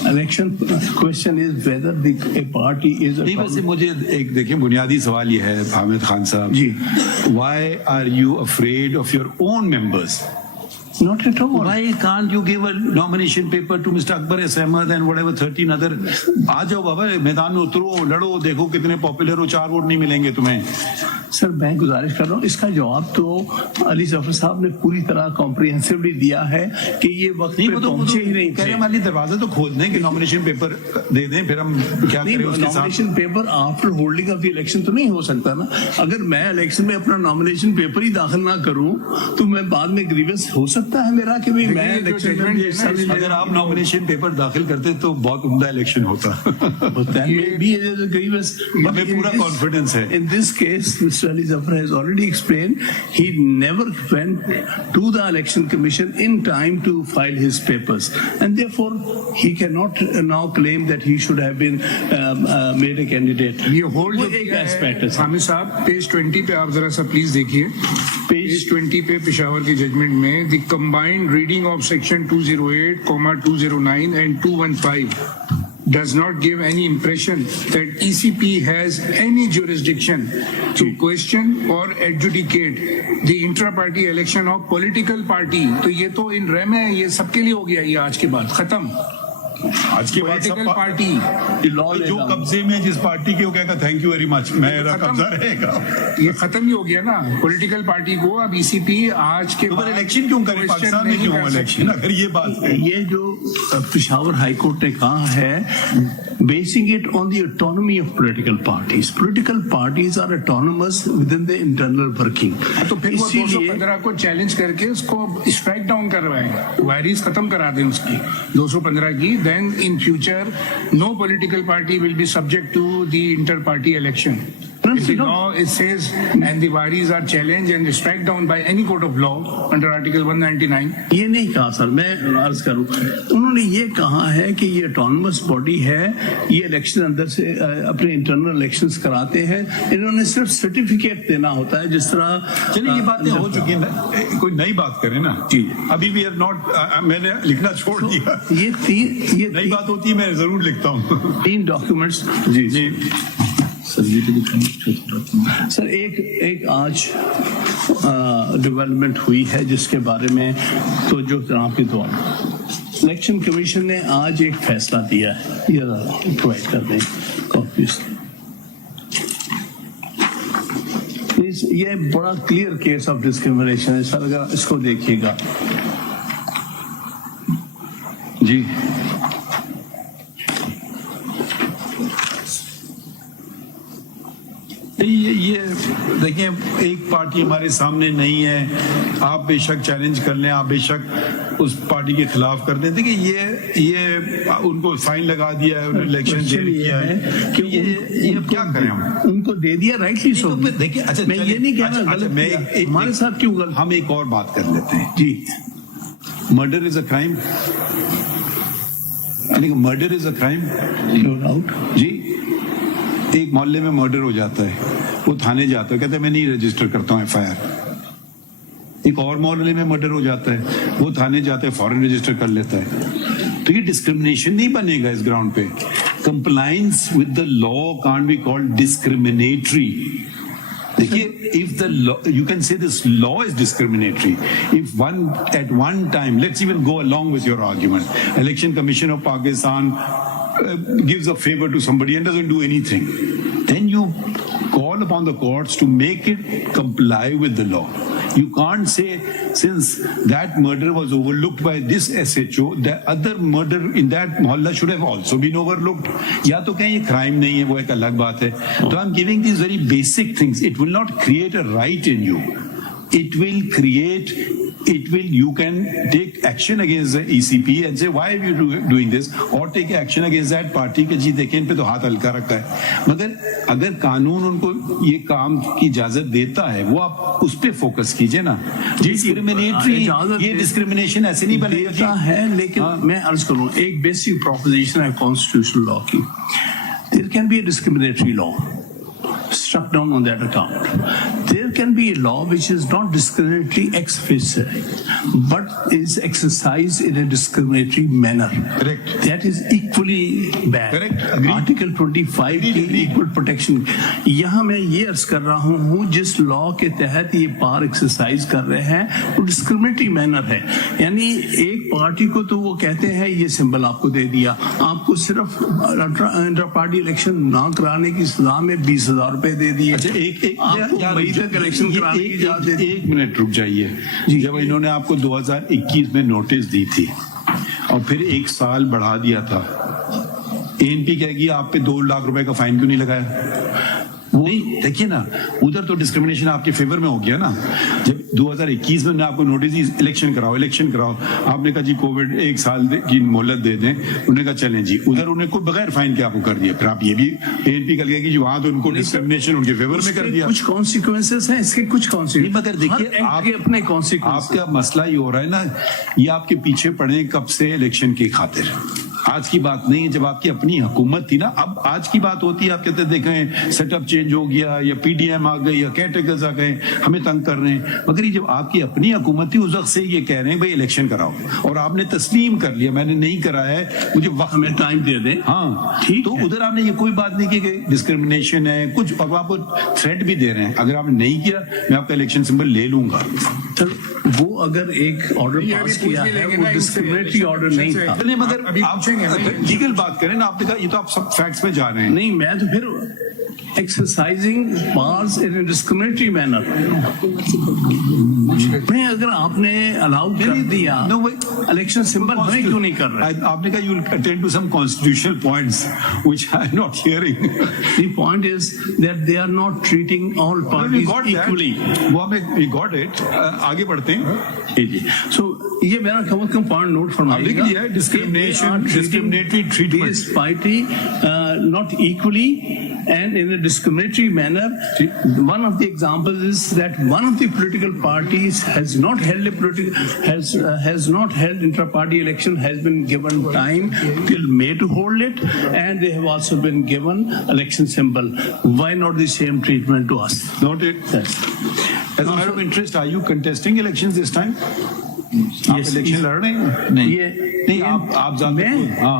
Election question is whether A party is नहीं, वैसे मुझे एक देखिए बुनियादी सवाल ये है हामिद खान साहब ji, why are you afraid of your own members? Not at all. Why can't you give a nomination paper to Mr. Akbar S. Ahmed and whatever 13 other? आ जाओ बाबा, मैदान में उतरो, लड़ो, देखो कितने पॉपुलर हो, 4 वोट नहीं मिलेंगे तुम्हें। सर मैं गुजारिश कर रहा हूँ, इसका जवाब तो अली जफर साहब ने पूरी तरह कॉम्प्रिहेंसिवली दिया है कि ये वक्त पे पहुंचे ही नहीं कह रहे हमारे दरवाजे तो खोल दें कि नॉमिनेशन पेपर दे दें, फिर हम क्या करें उसके साथ। Nomination paper after holding of the election तो नहीं हो सकता ना। अगर मैं इलेक्शन में अपना नॉमिनेशन पेपर ही दाखिल ना करूं तो मैं बाद में ग्रीवेंस हो सकता है मेरा कि भाई मैं इलेक्शन में हिस्सा नहीं ले। अगर आप नॉमिनेशन पेपर दाखिल करते तो बहुत उम्दा इलेक्शन होता। हमें पूरा कॉन्फिडेंस है। In this case, Mr. Ali Zafar has already explained he never went to the election commission in time to file his papers, and therefore he cannot now claim that he should have been made a candidate. ये hold एक aspect है। हामिद साहब page 20 पे आप जरा सा please देखिए, page 20 पे पेशावर के जजमेंट में the combined reading of section 208, 209 and 215 does not give any impression that ECP has any jurisdiction to question or adjudicate the intra-party election of political party. तो ये तो इन रेम है, ये सबके लिए हो गया, ये आज के बाद खत्म। आज की बात पॉलिटिकल पार्टी जो कब्जे में जिस पार्टी के, वो कहेगा थैंक यू वेरी मच, मेरा कब्जा रहेगा। ये खत्म ही हो गया ना पॉलिटिकल पार्टी को। अब ईसीपी आज के बाद इलेक्शन क्यों करें, पाकिस्तान में क्यों इलेक्शन, अगर ये बात है। ये जो पेशावर हाई कोर्ट ने कहा है, basing it on the autonomy of political parties. Political parties are autonomous within the internal working. तो फिर वो 215 को चैलेंज करके उसको स्ट्राइक डाउन करवाएंगे, वायरिस खत्म करा दें उसकी 215 की। Then in future, no political party will be subject to the inter-party election. If the law it says and the varies are challenged and struck down by any court of law under Article 199. ये नहीं कहा sir, मैं अर्ज करूं, उन्होंने ये कहा है कि ये ऑटोनमस बॉडी है, ये इलेक्शन अंदर से अपने इंटरनल इलेक्शंस कराते हैं, इन्होंने सिर्फ सर्टिफिकेट देना होता है, जिस तरह। चलिए ये बातें हो चुकी है, कोई नई बात करें ना जी। अभी भी आर नॉट, मैंने लिखना छोड़ दिया। ये नई बात होती है, मैं जरूर लिखता हूँ 3 डॉक्यूमेंट्स। जी जी सर, एक आज डेवलपमेंट हुई है जिसके बारे में तो जो जनाब की दुआ, इलेक्शन कमीशन ने आज एक फैसला दिया है, ये प्रोवाइड कर दें कॉपीज प्लीज। ये बड़ा क्लियर केस ऑफ डिस्क्रिमिनेशन है सर, अगर इसको देखिएगा जी। ये देखिए, एक पार्टी हमारे सामने नहीं है, आप बेशक चैलेंज कर लें, आप बेशक उस पार्टी के खिलाफ कर दें। देखिए ये उनको फाइन लगा दिया है, उन्होंने इलेक्शन दे दिया है कि ये क्या करें हम, उनको दे दिया राइटली सो। देखिए अच्छा, मैं ये नहीं कह रहा गलत, मैं हमारे साथ क्यों गलत। हम एक और बात कर लेते हैं जी। Murder is a crime, murder is a crime no doubt जी। एक मोहल्ले में मर्डर हो जाता है, वो थाने जाता है, कहते हैं मैं नहीं रजिस्टर करता हूँ एफआईआर। एक और मोहल्ले में मर्डर हो जाता है, वो थाने जाता है, फौरन रजिस्टर कर लेता है। तो ये डिस्क्रिमिनेशन नहीं बनेगा इस ग्राउंड पे। Compliance with the law can't be called discriminatory. देखिए, if the law, you can say this law is discriminatory. If at one time, let's even go along with your argument, Election Commission of Pakistan gives a favor to somebody and doesn't do anything, then you call upon the courts to make it comply with the law. You can't say, since that murder was overlooked by this SHO, the other murder in that mohalla should have also been overlooked. या तो कहीं ये crime नहीं है, वो एक अलग बात है. So I'm giving these very basic things. It will not create a right in you. You can take action against the ECP and say, why are you doing this? Or take action against that party कि जी देखें इन पे तो हाथ हल्का रखा है. मगर अगर कानून उनको ये काम की इजाजत देता है, वो आप उस पे फोकस कीजिए ना. डिस्क्रिमिनेटरी, ये डिस्क्रिमिनेशन ऐसे नहीं बनेगा है. लेकिन मैं अर्ज करूं, एक बेसिक प्रोपोजिशन है कॉन्स्टिट्यूशनल लॉ की. There can be a discriminatory law struck down on that account. There can be a law which is not discriminatory ex officio, but is exercised in a discriminatory manner. Correct. That is equally bad. Correct. Agreed. Article 25 की equal protection. यहाँ मैं ये अर्ज कर रहा हूँ जिस law के तहत ये पावर एक्सरसाइज कर रहे हैं वो डिस्क्रिमिनेटरी मैनर है. यानी एक पार्टी को तो वो कहते हैं ये सिंबल आपको दे दिया, आपको सिर्फ इंटर पार्टी इलेक्शन ना कराने की सजा में 20,000 रुपए दे दिए. अच्छा, एक मिनट रुक जाइए. जब इन्होंने आपको 2021 में नोटिस दी थी और फिर 1 साल बढ़ा दिया था, एएनपी कहेगी आप पे 2 लाख रुपए का फाइन क्यों नहीं लगाया? नहीं, देखिए ना, उधर तो डिस्क्रिमिनेशन आपके फेवर में हो गया ना. जब 2021 में आपको नोटिस दी इलेक्शन कराओ, आपने कहा जी कोविड 1 साल की मोहलत दे दें, उन्होंने कहा चलें जी. उधर उन्हें कोई बगैर फाइन के आपको कर दिया. फिर आप ये भी एएनपी कर गया कि वहां तो उनको डिस्क्रिमिनेशन उनके फेवर में कर दिया. कुछ कॉन्सिक्वेंसेस हैं इसके, कुछ कॉन्सिक्वेंस. मगर देखिए आपके अपने कॉन्सिक्वेंस. आपका मसला ये हो रहा है ना, ये आपके पीछे पड़े कब से इलेक्शन की खातिर. आज की बात नहीं है, जब आपकी अपनी हुकूमत थी ना. अब आज की बात होती है, आप कहते देखें सेटअप चेंज हो गया या पीडीएम आ गई या केयरटेकर्स आ गए हमें तंग कर रहे हैं. मगर ये जब आपकी अपनी हुकूमत थी उस वक्त से ये कह रहे हैं भाई इलेक्शन कराओ, और आपने तस्लीम कर लिया मैंने नहीं कराया है, मुझे वक्त हमें टाइम दे दें. हाँ ठीक. तो उधर आपने ये कोई बात नहीं की कि डिस्क्रिमिनेशन है कुछ, और आपको थ्रेट भी दे रहे हैं अगर आपने नहीं किया मैं आपका इलेक्शन सिंबल ले लूंगा. वो अगर एक ऑर्डर पास किया है वो डिस्क्रिमिनेटरी ऑर्डर नहीं था. नहीं, मगर आप लीगल बात करें ना. आपने कहा ये तो आप सब फैक्ट्स में जा रहे हैं. नहीं, मैं तो फिर exercising powers in A discriminatory manner. नहीं, अगर आपने अलाउ कर दिया इलेक्शन सिंबल हमें क्यों नहीं कर रहे? आपने कहा you will attend to some constitutional points which I am not hearing. The point is that they are not treating all parties equally. वो हमें वी गॉट इट. आगे बढ़ते हैं. सो ये मेरा कम से कम पॉइंट नोट फरमाइएगा. Discrimination, discriminatory treatment, this party not equally and in a discriminatory manner. One of the examples is that one of the political parties has not held intra-party election, has been given time till May to hold it, and they have also been given election symbol. Why not the same treatment to us? Not it. Yes. As a matter of interest, are you contesting elections this time? आप election लड़ रहे हैं? नहीं, आप जानते हैं. हाँ,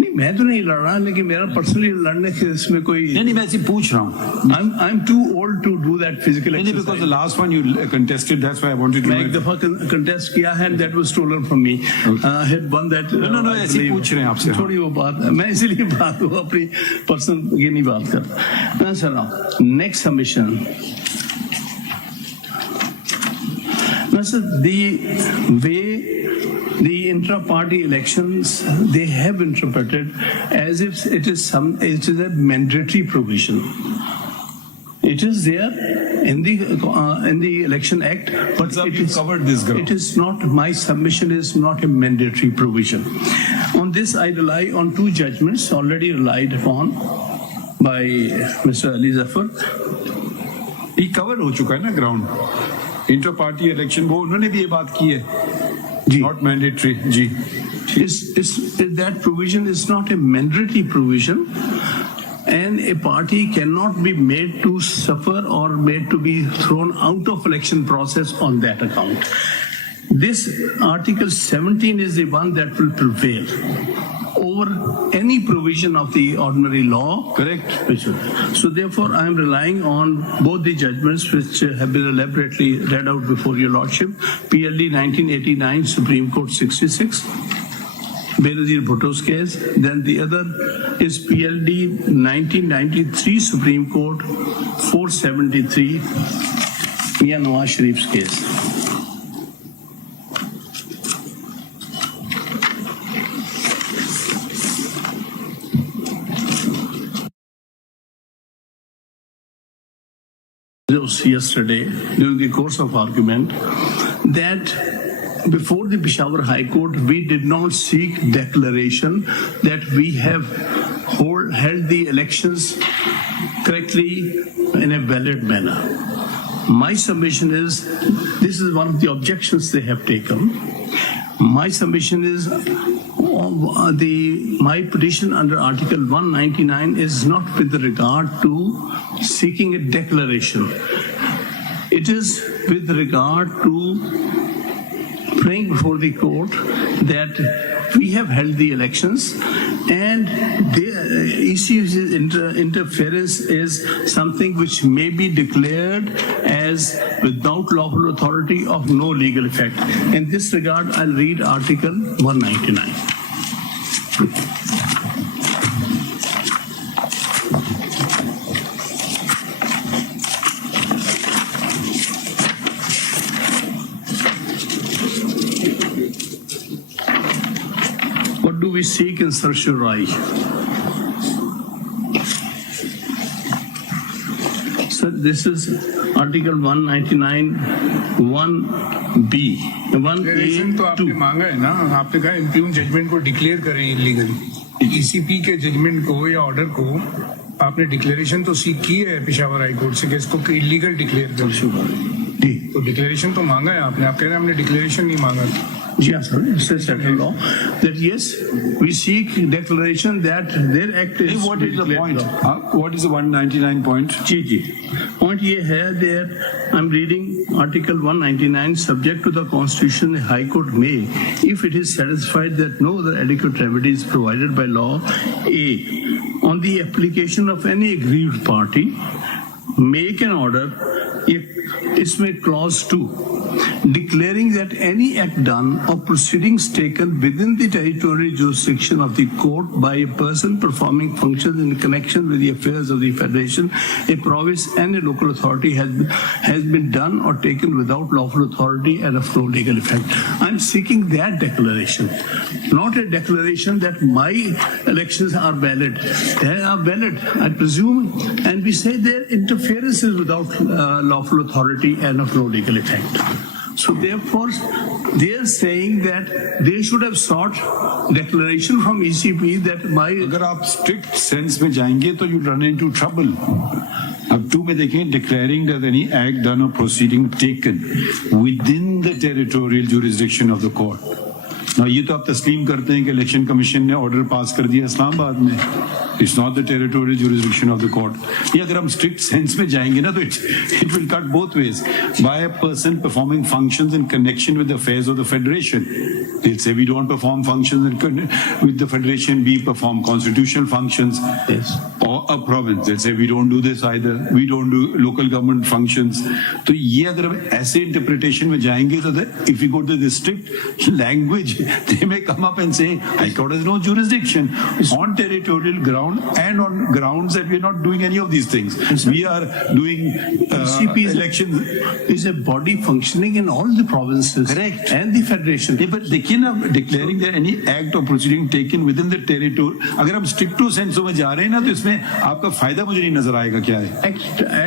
नहीं, मैं तो नहीं लड़ रहा, लेकिन मेरा पर्सनली लड़ने के इसमें कोई नहीं, मैं ऐसे पूछ रहा हूँ. I'm too old to do that physical exercise. Because the last one you contested, that's why I wanted to. मैं एक दफा contest किया है, and that was stolen from me. I had won that. No, ऐसे ही पूछ रहे हैं आपसे. थोड़ी वो बात है, मैं इसीलिए बात वो अपनी पर्सनल ये नहीं बात करता. मैं सुना next submission. The way the intra-party elections they have interpreted as if it is a mandatory provision. It is there in the Election Act, but it is not. My submission is not a mandatory provision. On this, I rely on 2 judgments already relied upon by Mr. Ali Zafar. ये cover हो चुका है ना ground. Inter party election वो उन्होंने भी ये बात की है. Not mandatory. Ji. That provision is not a mandatory provision, and a party cannot be made to suffer or made to be thrown out of election process on that account. This Article 17 is the one that will prevail over any provision of the ordinary law. Correct. So therefore, I am relying on both the judgments which have been elaborately read out before your lordship. PLD 1989, Supreme Court 66. Benazir Bhutto's case. Then the other is PLD 1993 Supreme Court 473 Mia Nawaz Sharif's case. Yesterday, during the course of argument, that before the Peshawar High Court, we did not seek declaration that we have held the elections correctly in a valid manner. My submission is, this is one of the objections they have taken. My submission is, my petition under Article 199 is not with regard to seeking a declaration. It is with regard to praying before the court that we have held the elections and the EC's interference is something which may be declared as without lawful authority of no legal effect. In this regard, I'll read Article 199. What do we seek in certiorari? So this is Article 199, 1B, 1A, तो आपने 2. मांगा है ना, आपने कहा impugn judgement को declare करें illegally. ECP के जजमेंट को या ऑर्डर को आपने डिक्लेरेशन तो सीख की है पेशावर हाई कोर्ट से कि इसको इलीगल डिक्लेयर कर. तो डिक्लेरेशन तो मांगा है आपने. आप कह रहे हैं हमने डिक्लेरेशन नहीं मांगा. Yes, sir. It says federal law that yes, we seek declaration that their act is. What is the declared point? law. What is the 199 point? Ji. Point ये है that I'm reading Article 199. Subject to the Constitution, the High Court may, if it is satisfied that no other adequate remedy is provided by law, A, on the application of any aggrieved party, make an order. Isme clause 2, declaring that any act done or proceedings taken within the territorial jurisdiction of the court by a person performing functions in connection with the affairs of the federation, a province and a local authority has been done or taken without lawful authority and of no legal effect. I'm seeking that declaration, not a declaration that my elections are valid. They are valid, I presume, and we say their interference is without lawful authority and of no legal effect. So therefore, they are saying that they should have sought declaration from ECP that my. अगर आप strict sense में जाएंगे तो you run into trouble. अब 2 में देखें, declaring that any act done or proceeding taken within the territorial jurisdiction of the court. Now ये तो आप तस्लीम करते हैं कि इलेक्शन कमीशन ने ऑर्डर पास कर दिया इस्लामाबाद में. It's not the territorial jurisdiction of the court. ये अगर हम strict sense में जाएंगे ना तो it will cut both ways. By a person performing functions in connection with the affairs of the federation. They'll say we don't perform functions with the federation, we perform constitutional functions. Yes. Or a province. They'll say we don't do this either. We don't do local government functions. तो ये अगर हम ऐसे interpretation में जाएंगे तो if we go to the strict language, they may come up and say High Court has no jurisdiction on territorial ground and on grounds that we are not doing any of these things. We are doing elections. Is a body functioning in all the provinces. Correct. And the federation. But देखिए ना, declaring that any act or proceeding taken within the territory, अगर हम strict to sense में जा रहे हैं ना तो इसमें आपका फायदा मुझे नहीं नजर आएगा क्या है.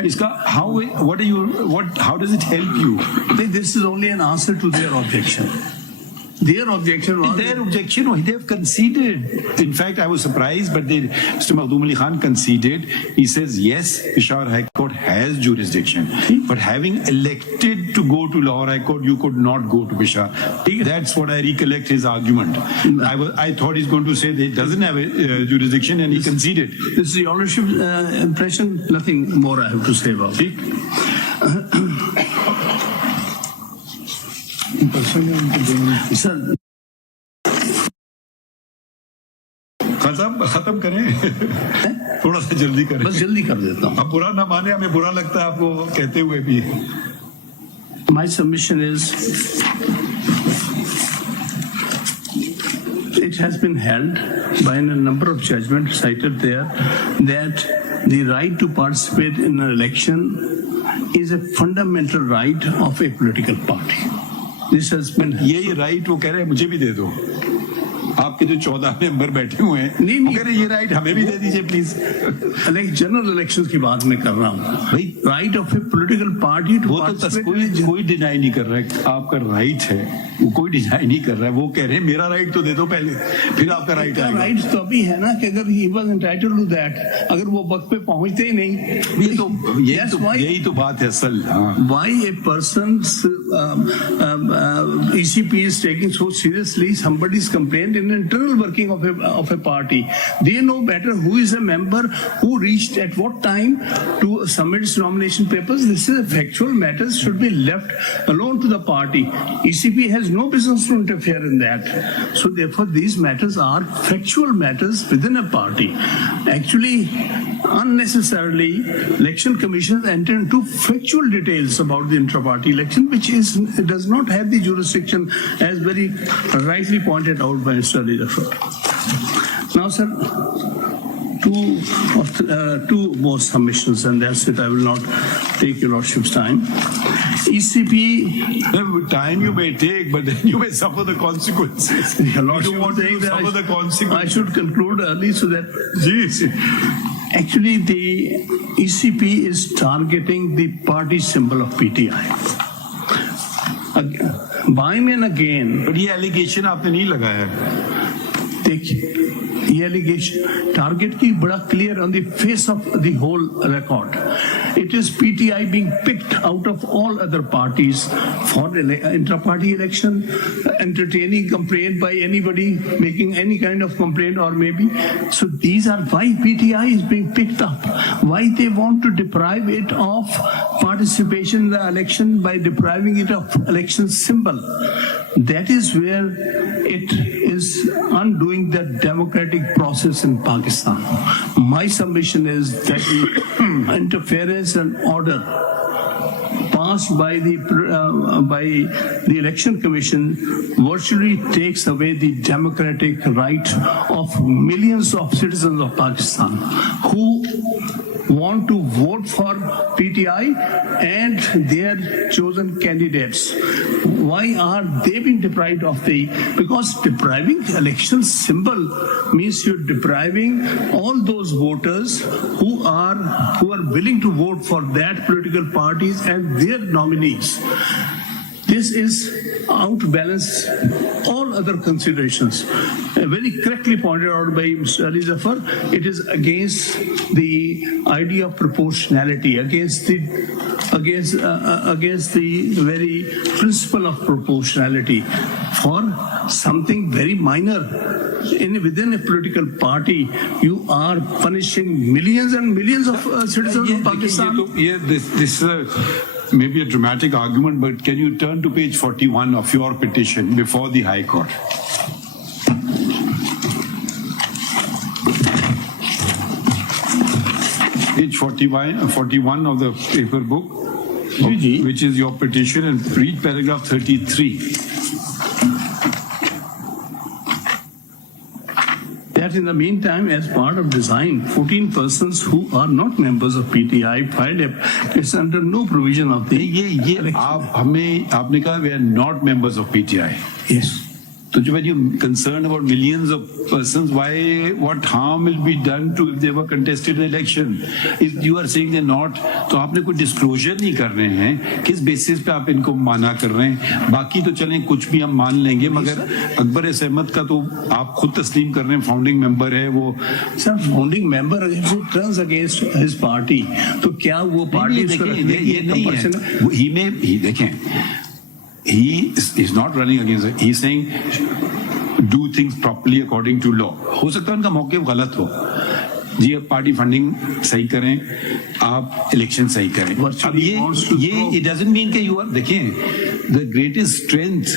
इसका how does it help you? This is only an answer to their objection. Their objection was... Their objection, they have conceded. In fact, I was surprised, but Mr. Makhdoom Ali Khan conceded. He says, yes, Peshawar High Court has jurisdiction. But having elected to go to Lahore High Court, you could not go to Peshawar. That's what I recollect his argument. I thought he's going to say that he doesn't have a jurisdiction, and he conceded. This is your ownership impression. Nothing more I have to say about it. Sir, खत्म करें थोड़ा सा जल्दी करें. बस जल्दी कर देता हूँ. अब बुरा ना माने, हमें बुरा लगता है आपको कहते हुए भी. My submission is it has been held by a number of judgments cited there that the right to participate in an election is a fundamental right of a political party. This has been ये right वो कह रहे हैं मुझे भी दे दो, आपके जो 14 मेंबर बैठे हुए हैं नहीं, वो कह रहे हैं ये राइट हमें भी दे दीजिए प्लीज। जनरल इलेक्शंस की बात मैं कर रहा हूँ, right of a political party to वो तो कोई डिनाई नहीं कर रहा है, आपका राइट है, वो कोई डिनाई नहीं कर रहा है, वो कह रहे हैं मेरा राइट तो दे दो पहले, फिर आपका राइट आएगा। राइट तो अभी है ना कि अगर he was entitled to that, अगर वो वक्त पे पहुंचते ही नहीं, यही तो बात है असल। Why a person's ECP is taking so seriously somebody's complaint in internal working of a party? They know better who is a member, who reached at what time to submit its nomination papers. This is a factual matters should be left alone to the party. ECP has no business to interfere in that. So therefore, these matters are factual matters within a party. Actually, unnecessarily, election commissions enter into factual details about the intra-party election, which does not have the jurisdiction, as very rightly pointed out by Mr. Decisive. Now, sir, two more submissions, and that's it. I will not take your lordship's time. ECP. Time you may take, but then you may suffer the consequences. Your lordship you want to suffer the consequences. I should conclude early so that. Actually, the ECP is targeting the party symbol of PTI. By and again. But ये allegation आपने नहीं लगाया है. देखिए, ये allegation target की बड़ा clear on the face of the whole record. It is PTI being picked out of all other parties for intra-party election, entertaining complaint by anybody, making any kind of complaint or maybe. So these are why PTI is being picked up. Why they want to deprive it of participation in the election by depriving it of election symbol. That is where it is undoing the democratic process in Pakistan. My submission is that the interference and order passed by the election commission virtually takes away the democratic right of millions of citizens of Pakistan who want to vote for PTI and their chosen candidates. Why are they being deprived of because depriving election symbol means you're depriving all those voters who are willing to vote for that political parties and their nominees. This is outbalance all other considerations. Very correctly pointed out by Mr. Decisive, it is against the idea of proportionality, against the very principle of proportionality for something very minor. Within a political party, you are punishing millions and millions of citizens of Pakistan. This maybe a dramatic argument, but can you turn to page 41 of your petition before the High Court? Page 41 of the paper book, which is your petition, and read paragraph 33. That in the meantime, as part of design, 14 persons who are not members of PTI filed a case under no provision of the election. आपने कहा we are not members of PTI. Yes. So when you're concerned about millions of persons, what harm will be done to if they were contested the election? If you are saying they're not, तो आपने कोई disclosure नहीं कर रहे हैं, किस basis पे आप इनको माना कर रहे हैं? बाकी तो चलें कुछ भी हम मान लेंगे, मगर अकबर अहमद का तो आप खुद तस्लीम कर रहे हैं, फाउंडिंग मेंबर है वो. Sir, founding member who turns against his party, तो क्या वो party ये नहीं है. देखें, he is not running against it. He's saying do things properly according to law. हो सकता है उनका मौके गलत हो. जी आप पार्टी फंडिंग सही करें, आप इलेक्शन सही करें. अब ये it doesn't mean कि you are, देखिए, the greatest strength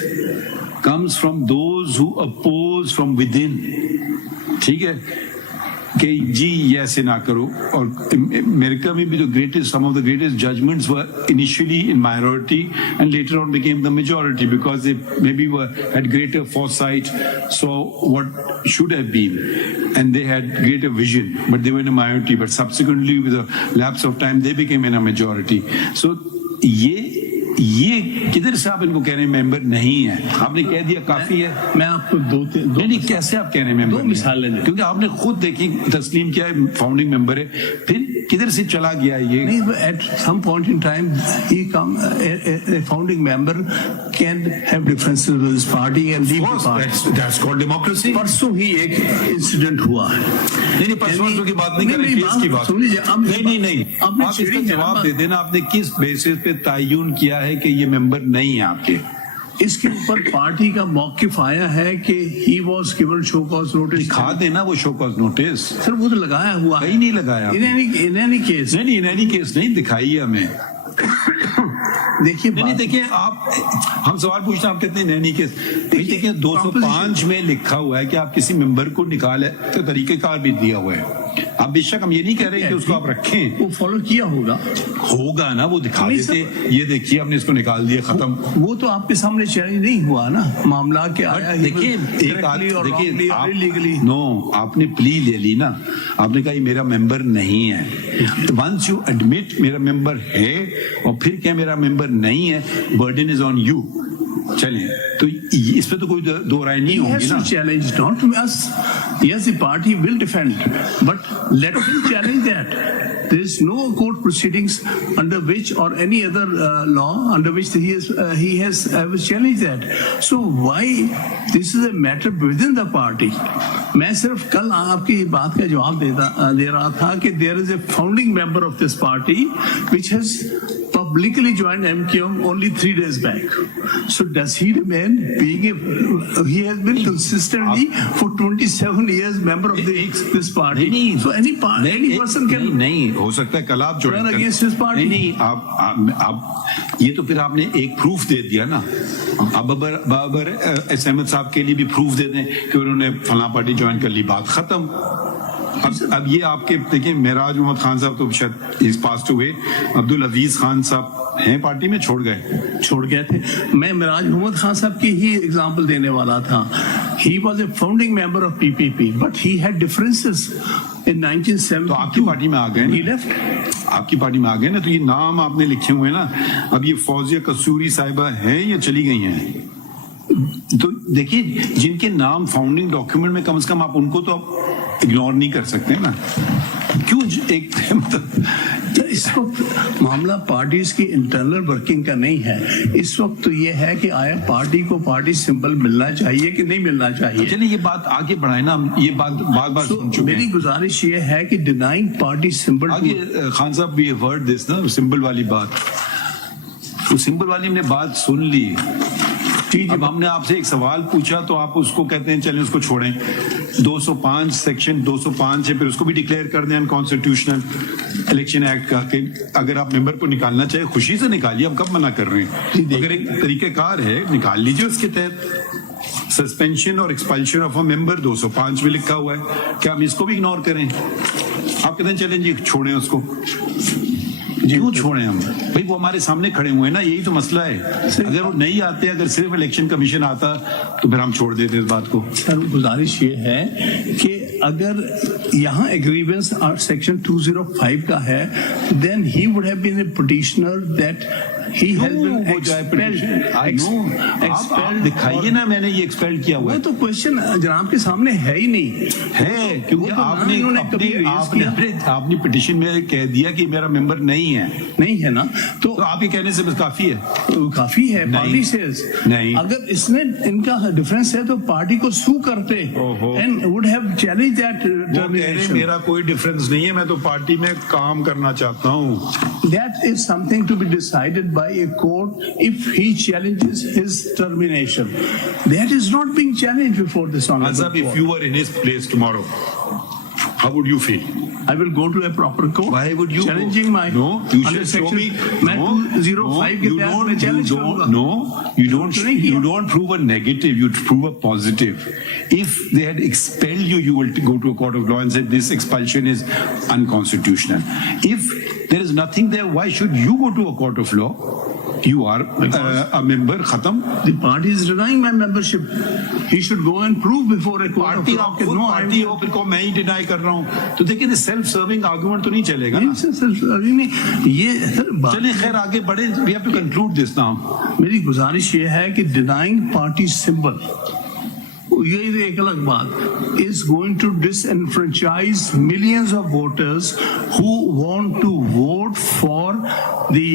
comes from those who oppose from within. ठीक है. कि जी ये ऐसे ना करो, और अमेरिका में भी तो some of the greatest judgments were initially in minority and later on became the majority because they maybe had greater foresight, saw what should have been, and they had greater vision, but they were in a minority, but subsequently with a lapse of time they became in a majority. So ये किधर से आप इनको कह रहे हैं member नहीं है? आपने कह दिया काफी है। मैं आपको दो नहीं, कैसे आप कह रहे हैं मेंबर? दो मिसालें दें, क्योंकि आपने खुद देखी, तस्लीम किया है फाउंडिंग मेंबर है, फिर किधर से चला गया ये? नहीं, at some point in time a founding member can have differences with his party and leave the party. That's called democracy. परसों ही एक इंसिडेंट हुआ है। नहीं, परसों की बात नहीं कर रहे, केस की बात। सुन लीजिए, नहीं, आप इसका जवाब दे देना, आपने किस बेसिस पे तयन किया है कि ये मेंबर नहीं है आपके? इसके ऊपर पार्टी का मौकिफ आया है कि he was given show cause notice. दिखा देना वो शो कॉज नोटिस। सर वो तो लगाया हुआ है। कहीं नहीं लगाया। इन एनी केस नहीं दिखाई है हमें। देखिए देखिए, आप हम सवाल पूछते हैं, आप कहते हैं नैनी केस। देखिए 205 में लिखा हुआ है कि आप किसी मेंबर को निकाले तो तरीकेकार भी दिया हुआ है। आप बेशक हम ये नहीं कह रहे कि उसको आप रखें, वो फॉलो किया होगा ना, वो दिखा देते, ये देखिए हमने इसको निकाल दिया, खत्म। वो तो आपके सामने चैलेंज नहीं हुआ ना, मामला के आया। देखिए आपने प्ली ले ली ना, आपने कहा ये मेरा मेंबर नहीं है। वंस यू एडमिट मेरा मेंबर है और फिर क्या मेरा मेंबर नहीं है, बर्डन इज ऑन यू। चलिए, तो इस पे तो कोई दो राय नहीं होगी ना। Challenge not to us, yes the party will defend, but let him challenge that. There is no court proceedings under which or any other law under which he has challenged that. So why this is a matter within the party? मैं सिर्फ कल आपकी बात का जवाब दे रहा था कि there is a founding member of this party which has publicly joined MQM only 3 days back. So does he remain being he has been consistently for 27 years member of this party? So any person can नहीं हो सकता है कल आप join करें। नहीं, आप ये तो फिर आपने एक प्रूफ दे दिया ना। अब बाबर एस अहमद साहब के लिए भी प्रूफ दे दें कि उन्होंने फला पार्टी ज्वाइन कर ली, बात खत्म। अब ये आपके देखिए, मेराज मोहम्मद खान साहब तो शायद इस पास्ट हुए, अब्दुल अजीज खान साहब हैं पार्टी में, छोड़ गए थे। मैं मेराज मोहम्मद खान साहब की ही एग्जांपल देने वाला था। He was a founding member of PPP, but he had differences in 1972. तो आपकी पार्टी में आ गए, he left. आपकी पार्टी में आ गए ना, तो ये नाम आपने लिखे हुए ना। अब ये फौजिया कसूरी साहिबा हैं या चली गई हैं? तो देखिए, जिनके नाम फाउंडिंग डॉक्यूमेंट में, कम से कम आप उनको तो आप इग्नोर नहीं कर सकते ना। क्यों एक तो इस वक्त मामला पार्टीज की इंटरनल वर्किंग का नहीं है। इस वक्त तो ये है कि आया पार्टी को पार्टी सिंबल मिलना चाहिए कि नहीं मिलना चाहिए। चलिए ये बात आगे बढ़ाए ना, ये बात बार सुन चुके हैं। मेरी गुजारिश ये है कि डिनाइंग पार्टी सिंबल, आगे खान साहब वी हैव हर्ड दिस ना, सिंबल वाली बात, वो सिंबल वाली हमने बात सुन ली। अब हमने आपसे एक सवाल पूछा तो आप उसको कहते हैं चलें उसको छोड़ें। 205 सेक्शन 205 है, फिर उसको भी डिक्लेयर कर दें अनकॉन्स्टिट्यूशनल इलेक्शन एक्ट का, कि अगर आप मेंबर को निकालना चाहे खुशी से निकालिए, हम कब मना कर रहे हैं। अगर एक तरीकेकार है निकाल लीजिए उसके तहत। सस्पेंशन और एक्सपल्शन ऑफ अ मेंबर 205 में लिखा हुआ है, क्या हम इसको भी इग्नोर करें? आप कहते हैं चलें जी छोड़ें उसको। क्यों छोड़े हम भाई, वो हमारे सामने खड़े हुए हैं ना, यही तो मसला है। अगर वो नहीं आते, अगर सिर्फ इलेक्शन कमीशन आता तो फिर हम छोड़ देते इस बात को। सर गुजारिश ये है कि अगर यहाँ एग्रीवेंस सेक्शन 205 का है, then he would have been a petitioner that he has been expelled. आप दिखाइए ना, मैंने ये एक्सपेल किया हुआ है। वो तो क्वेश्चन जनाब के सामने है ही नहीं है, क्योंकि तो आपने पिटिशन में कह दिया कि मेरा मेंबर नहीं है ना, तो आपके कहने से बस काफी है। तो काफी है, पार्टी से नहीं, अगर इसमें इनका डिफरेंस है तो पार्टी को सू करते and would have challenge that termination. मेरा कोई डिफरेंस नहीं है, मैं तो पार्टी में काम करना चाहता हूँ। That is something to be decided by a court if he challenges his termination. That is not being challenged before this honorable court. If you were in his place tomorrow, how would you feel? I will go to a proper court. Why would you challenging my no? You under should show section- me. मैं 205 के तहत मैं challenge करूंगा। You don't prove a negative. You prove a positive. If they had expelled you, you will go to a court of law and say this expulsion is unconstitutional. If there is nothing there, why should you go to a court of law? You are a member. Khatam. The party is denying my membership. He should go and prove before a court party of law. आप खुद party हो, फिर को मैं ही deny कर रहा हूँ, तो देखिए सेल्फ सर्विंग आर्गुमेंट तो नहीं चलेगा ना। ये चलिए खैर आगे बढ़े, we have to conclude this now. मेरी गुजारिश ये है कि denying party symbol, ये एक अलग बात, is going to disenfranchise millions of voters who want to vote for the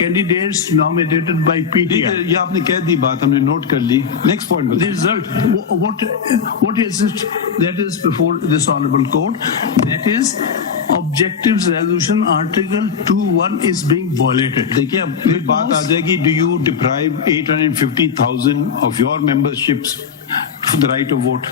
candidates nominated by ठीक है, PTI. ये आपने कह दी बात, हमने नोट कर ली। नेक्स्ट पॉइंट The बताइए। result, what is it that is before this honorable court? That is, objectives resolution article 2(1) is being violated. देखिए अब फिर बात आ जाएगी, do you deprive 850,000 of your memberships for the right of vote?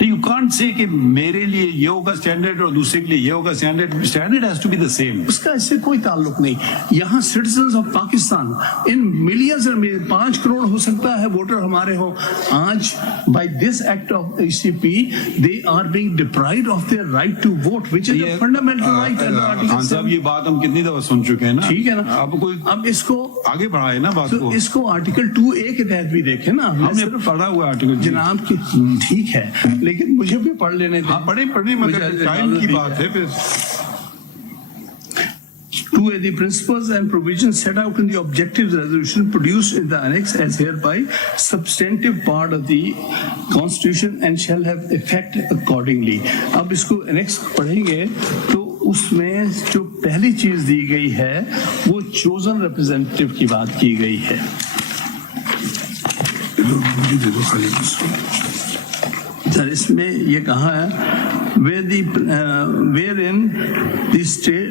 You can't say कि मेरे लिए ये होगा स्टैंडर्ड और दूसरे के लिए ये होगा standard. Standard has to be the same. उसका इससे कोई ताल्लुक नहीं। यहाँ citizens of Pakistan in millions 5 crore हो सकता है वोटर हमारे हो, आज by this act of ECP they are being deprived of their right to vote which is a fundamental right under article 7। साहब ये बात हम कितनी दफा सुन चुके हैं ना। ठीक है ना। अब कोई अब इसको आगे बढ़ाए ना बात तो को। इसको आर्टिकल 2A के तहत भी देखें ना। हमने पढ़ा हुआ आर्टिकल जनाब की ठीक है, लेकिन मुझे भी पढ़ लेने दें। हाँ पढ़े मगर टाइम की बात है फिर। 2A, the principles and provisions set out in the objectives resolution produced in the annex as hereby substantive part of the constitution and shall have effect accordingly. अब इसको annex पढ़ेंगे तो उसमें जो पहली चीज दी गई है वो chosen representative की बात की गई है। सर इसमें ये कहा है wherein the state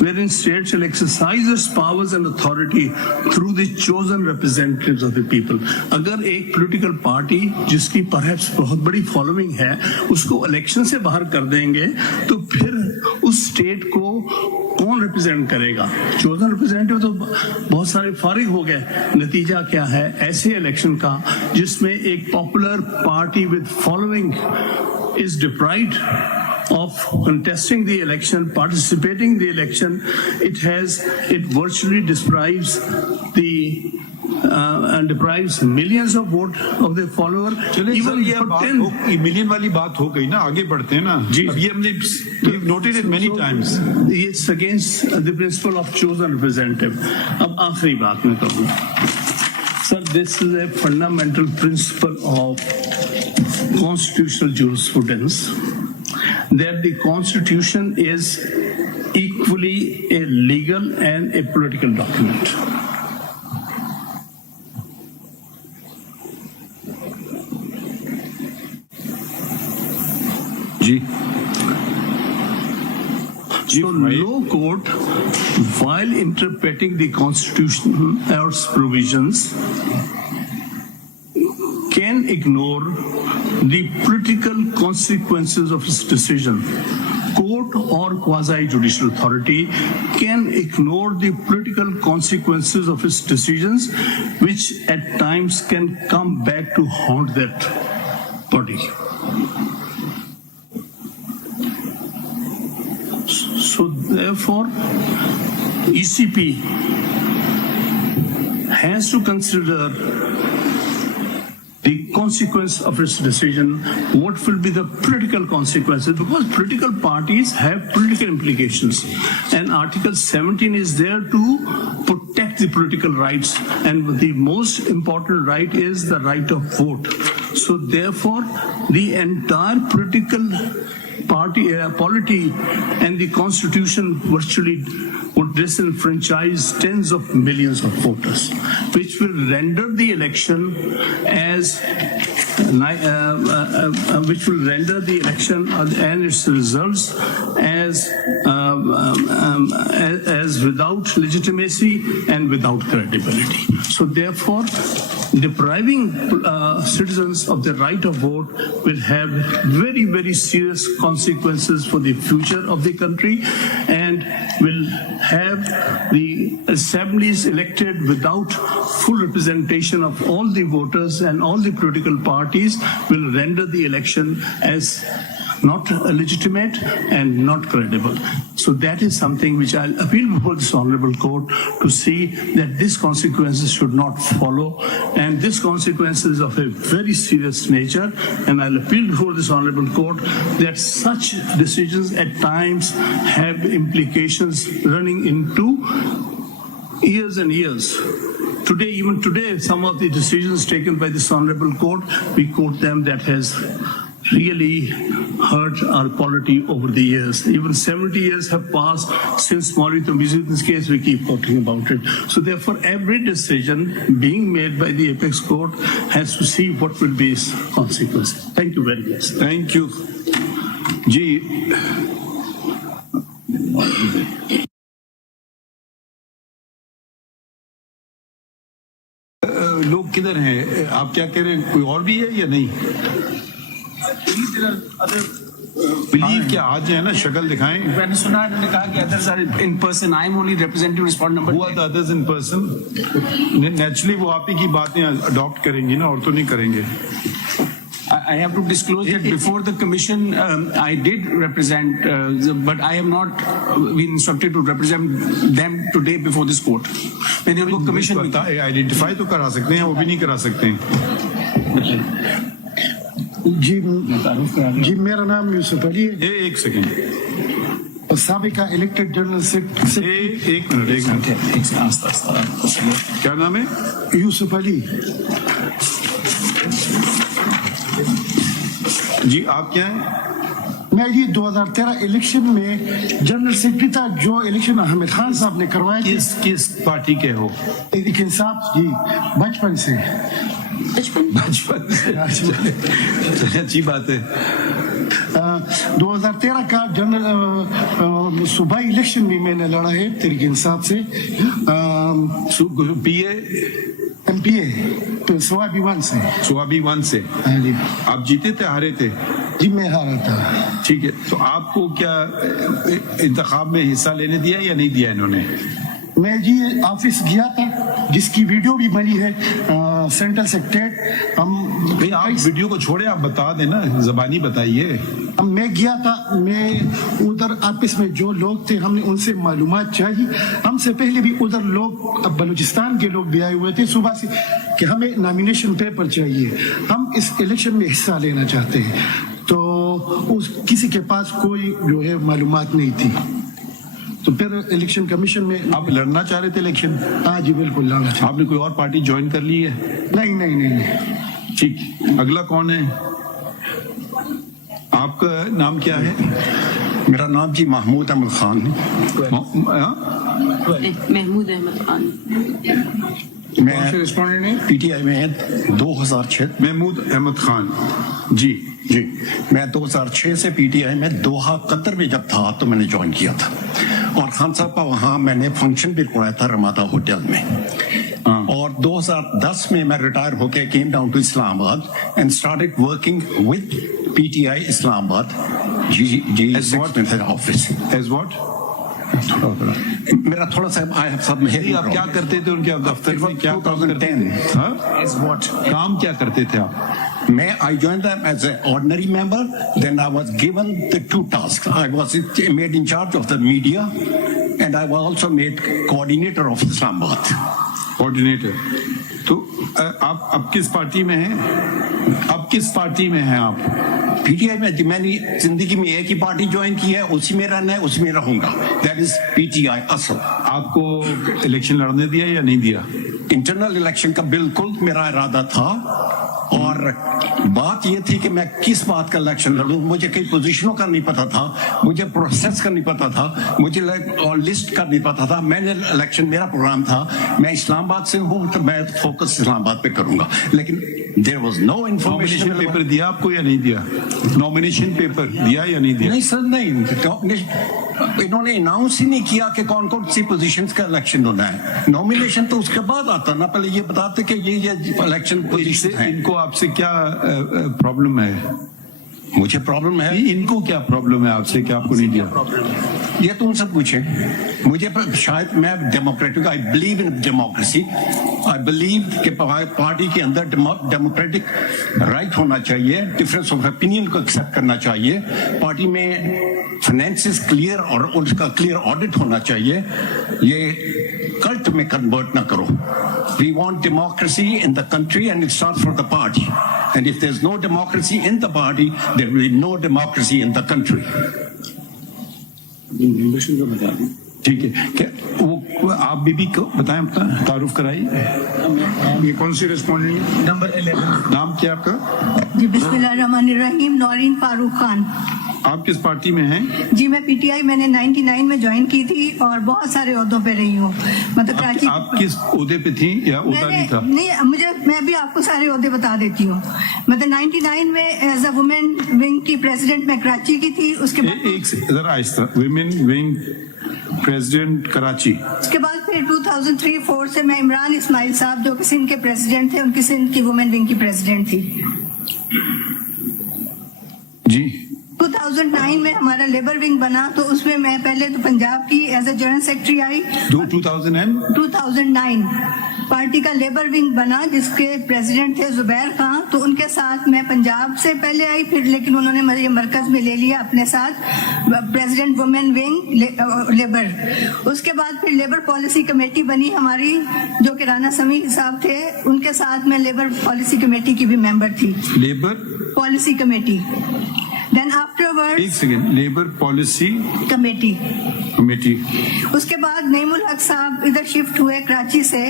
wherein state shall exercise its powers and authority through the chosen representatives of the people. अगर एक पॉलिटिकल पार्टी जिसकी परहैप्स बहुत बड़ी फॉलोइंग है उसको इलेक्शन से बाहर कर देंगे तो फिर उस स्टेट को कौन रिप्रेजेंट करेगा? चोजन रिप्रेजेंटेटिव तो बहुत सारे फारिग हो गए। नतीजा क्या है ऐसे इलेक्शन का जिसमें एक popular party with following is deprived of contesting the election, participating in the election. It virtually deprives and deprives millions of vote of their follower. Even ये बात मिलियन वाली बात हो गई ना, आगे बढ़ते हैं ना। जी। अब ये हमने we've noted it many times. It's against the principle of chosen representative. अब आखिरी बात मैं कहूँ, sir, this is a fundamental principle of constitutional jurisprudence that the constitution is equally a legal and a political document. Ji. So no court, while interpreting the constitution or its provisions, can ignore the political consequences of its decision. Court or quasi-judicial authority can ignore the political consequences of its decisions, which at times can come back to haunt that body. So therefore, ECP has to consider the consequence of its decision, what will be the political consequences, because political parties have political implications and Article 17 is there to protect the political rights, and the most important right is the right of vote. So therefore, the entire political polity and the constitution virtually would disenfranchise tens of millions of voters, which will render the election and its results as as without legitimacy and without credibility. So therefore, depriving citizens of the right of vote will have very, very serious consequences for the future of the country, and will have the assemblies elected without full representation of all the voters and all the political parties, will render the election as not legitimate and not credible. So that is something which I'll appeal before this honorable court to see that these consequences should not follow, and this consequence is of a very serious nature, and I'll appeal before this honorable court that such decisions at times have implications running into years and years. Today, even today, some of the decisions taken by this honorable court, we quote them, that has really hurt our polity over the years. Even 70 years have passed since Maurito Mizutin's case, we keep talking about it. So therefore, every decision being made by the apex court has to see what will be its consequences. Thank you very much. Thank you. जी लोग किधर हैं? आप क्या कह रहे हैं? कोई और भी है या नहीं? बिलीव क्या आज है ना, शक्ल दिखाएं. मैंने सुना इन्होंने कहा कि others are in person. I am only representing respondent number. Who are the others in person? Naturally वो आप ही की बातें अडॉप्ट करेंगी ना, और तो नहीं करेंगे. I have to disclose that before the commission, I did represent, but I have not been instructed to represent them today before this court. मैंने उनको commission में आइडेंटिफाई तो करा सकते हैं, वो भी नहीं करा सकते हैं. जी मेरा नाम यूसुफ अली है. एक सेकेंड. साबिका इलेक्टेड जनरल सेक्रेटरी. एक मिनट. क्या नाम है? यूसुफ अली. जी आप क्या हैं? मैं ये 2013 इलेक्शन में जनरल सेक्रेटरी था, जो इलेक्शन अहमद खान साहब ने करवाए थे. किस पार्टी के हो? लेकिन साहब जी बचपन से. अच्छी बात है. 2013 का जनरल सूबाई इलेक्शन में मैंने लड़ा है तरीके इंसाफ से. MPA स्वाबी वन से. स्वाबी वन से. हाँ जी. आप जीते थे, हारे थे? जी मैं हारा था. ठीक है, तो आपको क्या इंतखाब में हिस्सा लेने दिया या नहीं दिया इन्होंने? मैं जी ऑफिस गया था, जिसकी वीडियो भी बनी है, सेंट्रल सेक्रेटरीट. भाई आप वीडियो को छोड़े, आप बता देना, जबानी बताइए. मैं गया था, मैं उधर ऑफिस में जो लोग थे, हमने उनसे मालूमात चाहिए. हमसे पहले भी उधर लोग, बलूचिस्तान के लोग भी आए हुए थे सुबह से, कि हमें नॉमिनेशन पेपर चाहिए, हम इस इलेक्शन में हिस्सा लेना चाहते हैं. तो किसी के पास कोई जो है मालूमात नहीं थी. तो फिर इलेक्शन कमीशन में. आप लड़ना चाह रहे थे इलेक्शन? हाँ जी बिल्कुल लड़ना चाह. आपने कोई और पार्टी ज्वाइन कर ली है? नहीं नहीं नहीं. ठीक, अगला कौन है? आपका नाम क्या है? मेरा नाम जी महमूद अहमद खान है. महमूद अहमद खान. मैं PTI में 2006. महमूद अहमद खान जी. मैं 2006 से PTI में दोहा कतर में जब था तो मैंने ज्वाइन किया था, और खान साहब का वहाँ मैंने फंक्शन भी करवाया था रमादा होटल में. और 2010 में मैं रिटायर होके came down to Islamabad and started working with PTI Islamabad office. As what? मेरा थोड़ा सा आई हैव सब. आप क्या करते थे उनके दफ्तर में? क्या काम करते थे? काम क्या करते थे आप? I joined them as an ordinary member. Then I was given the two tasks. I was made in charge of the media, and I was also made coordinator of Islamabad. Coordinator. तो आप अब किस party में हैं? अब किस party में हैं आप? PTI में मैंने जिंदगी में एक ही पार्टी ज्वाइन की है, उसी में रहना है, उसी में रहूंगा. That is PTI असल. आपको इलेक्शन लड़ने दिया या नहीं दिया? इंटरनल इलेक्शन का बिल्कुल मेरा इरादा था, और बात ये थी कि मैं किस बात का इलेक्शन लड़ूं. मुझे कई पोजीशनों का नहीं पता था, मुझे प्रोसेस का नहीं पता था, मुझे लिस्ट का नहीं पता था. मैंने इलेक्शन, मेरा प्रोग्राम था, मैं इस्लामाबाद से हूं तो मैं फोकस इस्लामाबाद पे करूंगा. लेकिन there was no information. Nomination paper दिया आपको या नहीं दिया? नॉमिनेशन पेपर दिया या नहीं दिया? नहीं सर, नहीं. इन्होंने अनाउंस ही नहीं किया कि कौन कौन सी पोजीशंस का इलेक्शन होना है। नॉमिनेशन तो उसके बाद आता ना, पहले ये बताते कि ये इलेक्शन पोजीशन है। इनको आपसे क्या प्रॉब्लम है? मुझे प्रॉब्लम है। इनको क्या प्रॉब्लम है आपसे, क्या आपको नहीं दिया? ये तो उनसे पूछे। मुझे शायद, मैं democratic, I believe in democracy, I believe कि पार्टी के अंदर डेमोक्रेटिक राइट होना चाहिए, डिफरेंस ऑफ ओपिनियन को एक्सेप्ट करना चाहिए, पार्टी में फाइनेंसेस क्लियर और उसका क्लियर ऑडिट होना चाहिए। ये कल्ट में कन्वर्ट ना करो। We want democracy in the country and it starts from the party, and if there is no democracy in the party, there will be no democracy in the country. ठीक है, क्या वो आप बीबी को बताएं, अपना तारुफ कराइए। ये कौन सी रेस्पोंडेंट है? नंबर 11। नाम क्या आपका? जी बिस्मिल्लाहिर्रहमानिर्रहीम, नौरीन फारूक खान। आप किस पार्टी में हैं? जी मैं पीटीआई, मैंने 99 में ज्वाइन की थी और बहुत सारे ओहदों पे रही हूँ। मतलब कराची। आप किस ओहदे पे थी या ओहदा नहीं था? नहीं, मैं भी आपको सारे ओहदे बता देती हूँ। मतलब 99 में एज अ वुमेन विंग की प्रेसिडेंट मैं कराची की थी। उसके बाद एक जरा आहिस्ता, वुमेन विंग प्रेसिडेंट कराची। उसके बाद फिर 2003-04 से मैं इमरान इस्माइल साहब जो कि सिंध के प्रेसिडेंट थे, उनकी सिंध की वुमेन विंग की प्रेसिडेंट थी। जी 2009 में हमारा लेबर विंग बना, तो उसमें मैं पहले तो पंजाब की एज ए जनरल सेक्रेटरी आई। 2009 पार्टी का लेबर विंग बना जिसके प्रेसिडेंट थे जुबैर खान, तो उनके साथ मैं पंजाब से पहले आई, फिर लेकिन उन्होंने मुझे मरकज में ले लिया अपने साथ, प्रेसिडेंट वुमेन विंग लेबर। उसके बाद फिर लेबर पॉलिसी कमेटी बनी हमारी, जो कि राना समी साहब थे, उनके साथ मैं लेबर पॉलिसी कमेटी की भी मेंबर थी। Labour policy committee. Then afterward, एक सेकेंड, लेबर पॉलिसी कमेटी। उसके बाद नईमुल हक साहब इधर शिफ्ट हुए कराची से,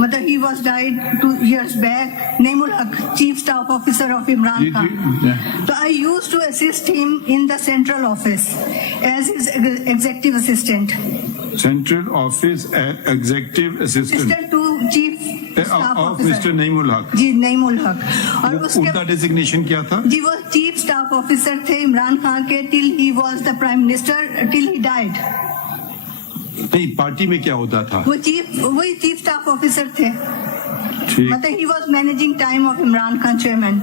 मतलब ही वाज डाइड 2 years बैक। Naeemul Haq chief staff officer of Imran Khan. तो I used to assist him in the central office as his executive assistant. Central office executive assistant to chief of mister Naeemul Haq. जी नईमुल हक। और उसके उनका डेजिग्नेशन क्या था? जी वो चीफ स्टाफ ऑफिसर थे इमरान खान के till he was the prime minister, till he died. नहीं, पार्टी में क्या होता था? वही चीफ स्टाफ ऑफिसर थे, मतलब he was managing time of Imran Khan chairman.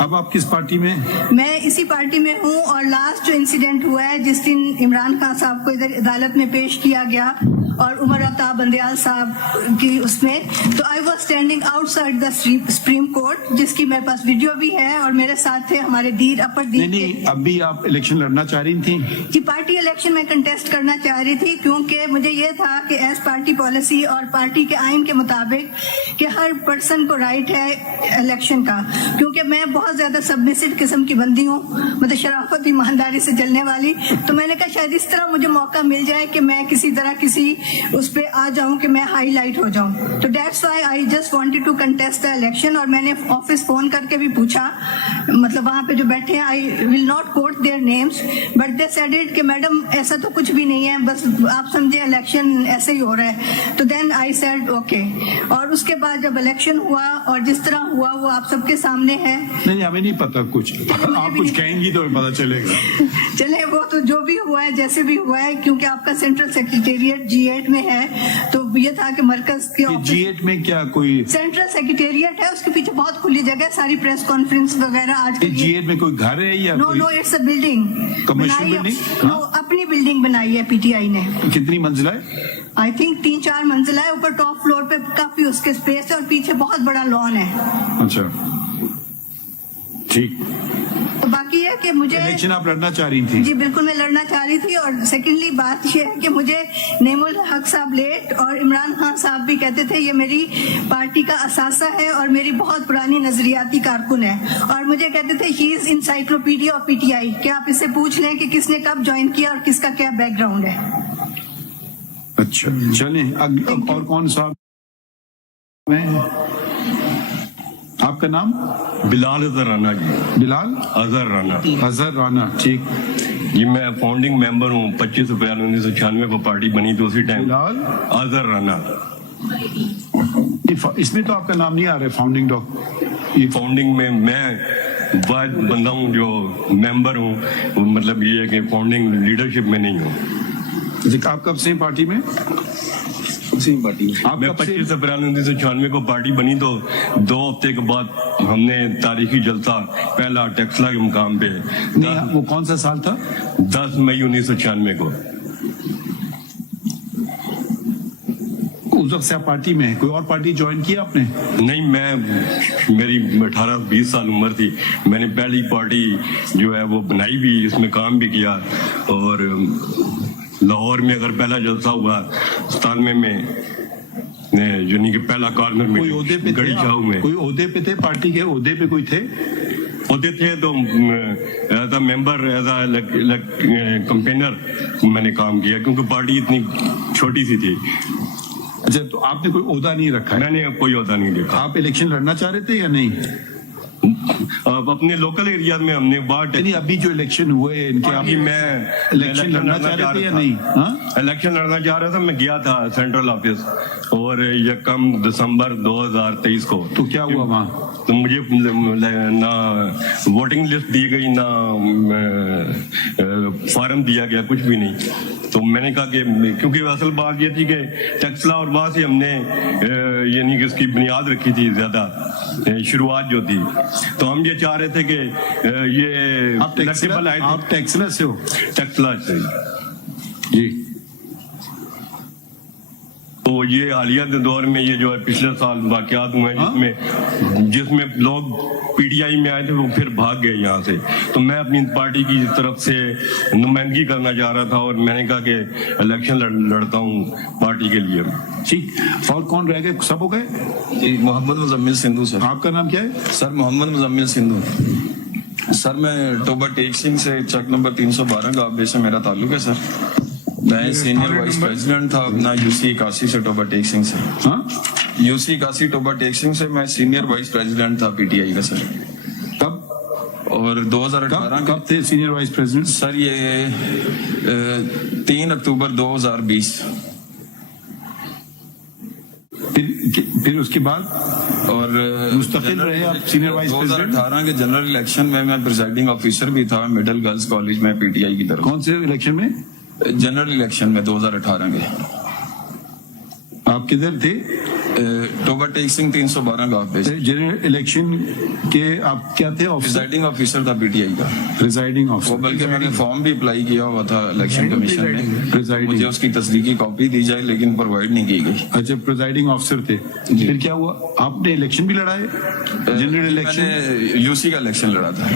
अब आप किस पार्टी में? मैं इसी पार्टी में हूँ। और लास्ट जो इंसिडेंट हुआ है जिस दिन इमरान खान साहब को इधर अदालत में पेश किया गया और उमर अता बंदयाल साहब की उसमें, तो I was standing outside the supreme court, जिसकी मेरे पास वीडियो भी है, और मेरे साथ थे हमारे डीर अपर डीर। नहीं, अभी आप इलेक्शन लड़ना चाह रही थी? जी पार्टी इलेक्शन में कंटेस्ट करना चाह रही थी, क्योंकि मुझे ये था कि एज पार्टी पॉलिसी और पार्टी के आइन के मुताबिक कि हर पर्सन को राइट है इलेक्शन का, क्योंकि मैं बहुत ज्यादा सबमिसिव किस्म की बंदी हूँ, मतलब शराफत ईमानदारी से चलने वाली। तो मैंने कहा शायद इस तरह मुझे मौका मिल जाए कि मैं किसी तरह किसी उस पे आ जाऊं कि मैं हाईलाइट हो जाऊं। तो that's why I just wanted to contest the election. और मैंने ऑफिस फोन करके भी पूछा, मतलब वहां पे जो बैठे हैं, I will not quote their names, but they said it कि मैडम ऐसा तो कुछ भी नहीं है, बस आप समझे इलेक्शन ऐसे ही हो रहा है। तो देन आई सेड ओके। और उसके बाद जब इलेक्शन हुआ और जिस तरह हुआ वो आप सबके सामने है। नहीं, हमें नहीं पता कुछ, आप कुछ कहेंगी तो पता चलेगा। चले वो तो जो भी हुआ है, जैसे भी हुआ है, क्योंकि आपका सेंट्रल सेक्रेटेरिएट G8 में है, तो ये था कि मरकज के G8 में क्या कोई सेंट्रल सेक्रेटेरिएट है, उसके पीछे बहुत खुली जगह, सारी प्रेस कॉन्फ्रेंस वगैरह आज के G8 में कोई घर है या no it's a building, commercial building? No अपनी बिल्डिंग बनाई है पीटीआई ने। कितनी मंजिला है? आई थिंक 3-4 मंजिला है। ऊपर टॉप फ्लोर पे काफी उसके स्पेस है और पीछे बहुत बड़ा लॉन है। अच्छा, ठीक। तो बाकी है कि मुझे इलेक्शन आप लड़ना चाह रही थी? जी बिल्कुल मैं लड़ना चाह रही थी। और सेकेंडली बात यह है कि मुझे नईमुल हक साहब लेट और इमरान खान साहब भी कहते थे ये मेरी पार्टी का असासा है और मेरी बहुत पुरानी नजरियाती कारकुन है, और मुझे कहते थे he is encyclopedia of PTI, कि आप इससे पूछ लें कि किसने कब ज्वाइन किया और किसका क्या बैकग्राउंड है। अच्छा, चलें अब और कौन साहब? आपका नाम? बिलाल अजहर राना जी। बिलाल अजहर राना। अजहर राना, ठीक जी। मैं फाउंडिंग मेंबर हूँ। 25 अप्रैल 1996 को पार्टी बनी थी, उसी टाइम। बिलाल अजहर राना। इसमें तो आपका नाम नहीं आ रहा है फाउंडिंग डॉक्टर। फाउंडिंग में मैं वाहिद बंदा हूँ जो मेंबर हूँ, मतलब ये है कि फाउंडिंग लीडरशिप में नहीं हूँ। आप कब से पार्टी में? आप मैं कब से? 25 अप्रैल 1996 को पार्टी बनी तो 2 हफ्ते के बाद हमने तारीखी जलसा पहला टेक्सला के मुकाम पे, नहीं, वो कौन सा साल था? 10 मई 1996 को। उस वक्त से आप पार्टी में हैं? कोई और पार्टी ज्वाइन की आपने? नहीं, मेरी 18-20 साल उम्र थी, मैंने पहली पार्टी जो है वो बनाई भी, इसमें काम भी किया। और लाहौर में अगर पहला जलसा हुआ 97 में यानी कि पहला कॉर्नर में कोई ओहदे पे गड़ी थे? जाऊ में कोई ओहदे पे थे? पार्टी के ओहदे पे कोई थे? होते थे तो as a member, as a campaigner मैंने काम किया, क्योंकि पार्टी इतनी छोटी सी थी। अच्छा, तो आपने कोई ओहदा नहीं रखा है? मैंने कोई होता नहीं देखा। आप इलेक्शन लड़ना चाह रहे थे या नहीं? अब अपने लोकल एरिया में हमने बाहर नहीं, अभी जो इलेक्शन हुए इनके, आप मैं इलेक्शन लड़ना चाह रहे थे या नहीं? हाँ? इलेक्शन लड़ना चाह रहा था, मैं गया था सेंट्रल ऑफिस और 1 दिसंबर 2023 को। तो क्या हुआ वहाँ? तो मुझे ना वोटिंग लिस्ट दी गई, ना फॉर्म दिया गया, कुछ भी नहीं। तो मैंने कहा कि क्योंकि असल बात ये थी कि टेक्सला और वहां से हमने यानी कि इसकी बुनियाद रखी थी, ज्यादा शुरुआत जो थी, तो हम ये चाह रहे थे कि ये आप टेक्सला से हो? टेक्सला से जी। तो ये हालिया दौर में ये जो है पिछले साल वाकयात हुए जिसमें लोग पीटीआई में आए थे, वो फिर भाग गए यहाँ से। तो मैं अपनी पार्टी की तरफ से नुमाइंदगी करना चाह रहा था और मैंने कहा कि इलेक्शन लड़ता हूँ पार्टी के लिए। ठीक। और कौन रह गए? सब हो गए? मोहम्मद मुजम्मिल सिंधु सर। आपका नाम क्या है? सर मोहम्मद मुजम्मिल सिंधु। सर मैं टोबा टेक सिंह से, चक नंबर 312 गाबे से मेरा ताल्लुक है सर। मैं सीनियर वाइस प्रेसिडेंट था अपना यूसी काशी से, टोबा टेक सिंह से। हाँ? यूसी काशी टोबा टेक सिंह से मैं सीनियर वाइस प्रेसिडेंट था पीटीआई का सर। कब? और 2018 कब थे सीनियर वाइस प्रेसिडेंट? सर ये 3 अक्टूबर 2020। फिर उसके बाद और मुस्तकिल रहे आप सीनियर वाइस प्रेसिडेंट? 2018 के जनरल इलेक्शन में मैं प्रिजाइडिंग ऑफिसर भी था मिडिल गर्ल्स कॉलेज में पीटीआई की तरफ। कौन से इलेक्शन में? जनरल इलेक्शन में 2018 के। आप किधर थे? टोबा टेक सिंह 312 गांव पे। जनरल इलेक्शन के आप क्या थे? प्रिजाइडिंग ऑफिसर था पीटीआई का। Presiding officer. बल्कि मैंने फॉर्म भी अप्लाई किया हुआ था इलेक्शन कमीशन में, मुझे उसकी तस्दीकी कॉपी दी जाए लेकिन प्रोवाइड नहीं की गई। अच्छा, प्रिजाइडिंग ऑफिसर थे। फिर क्या हुआ? आपने इलेक्शन भी लड़ाए? General election? मैंने यूसी का इलेक्शन लड़ा था।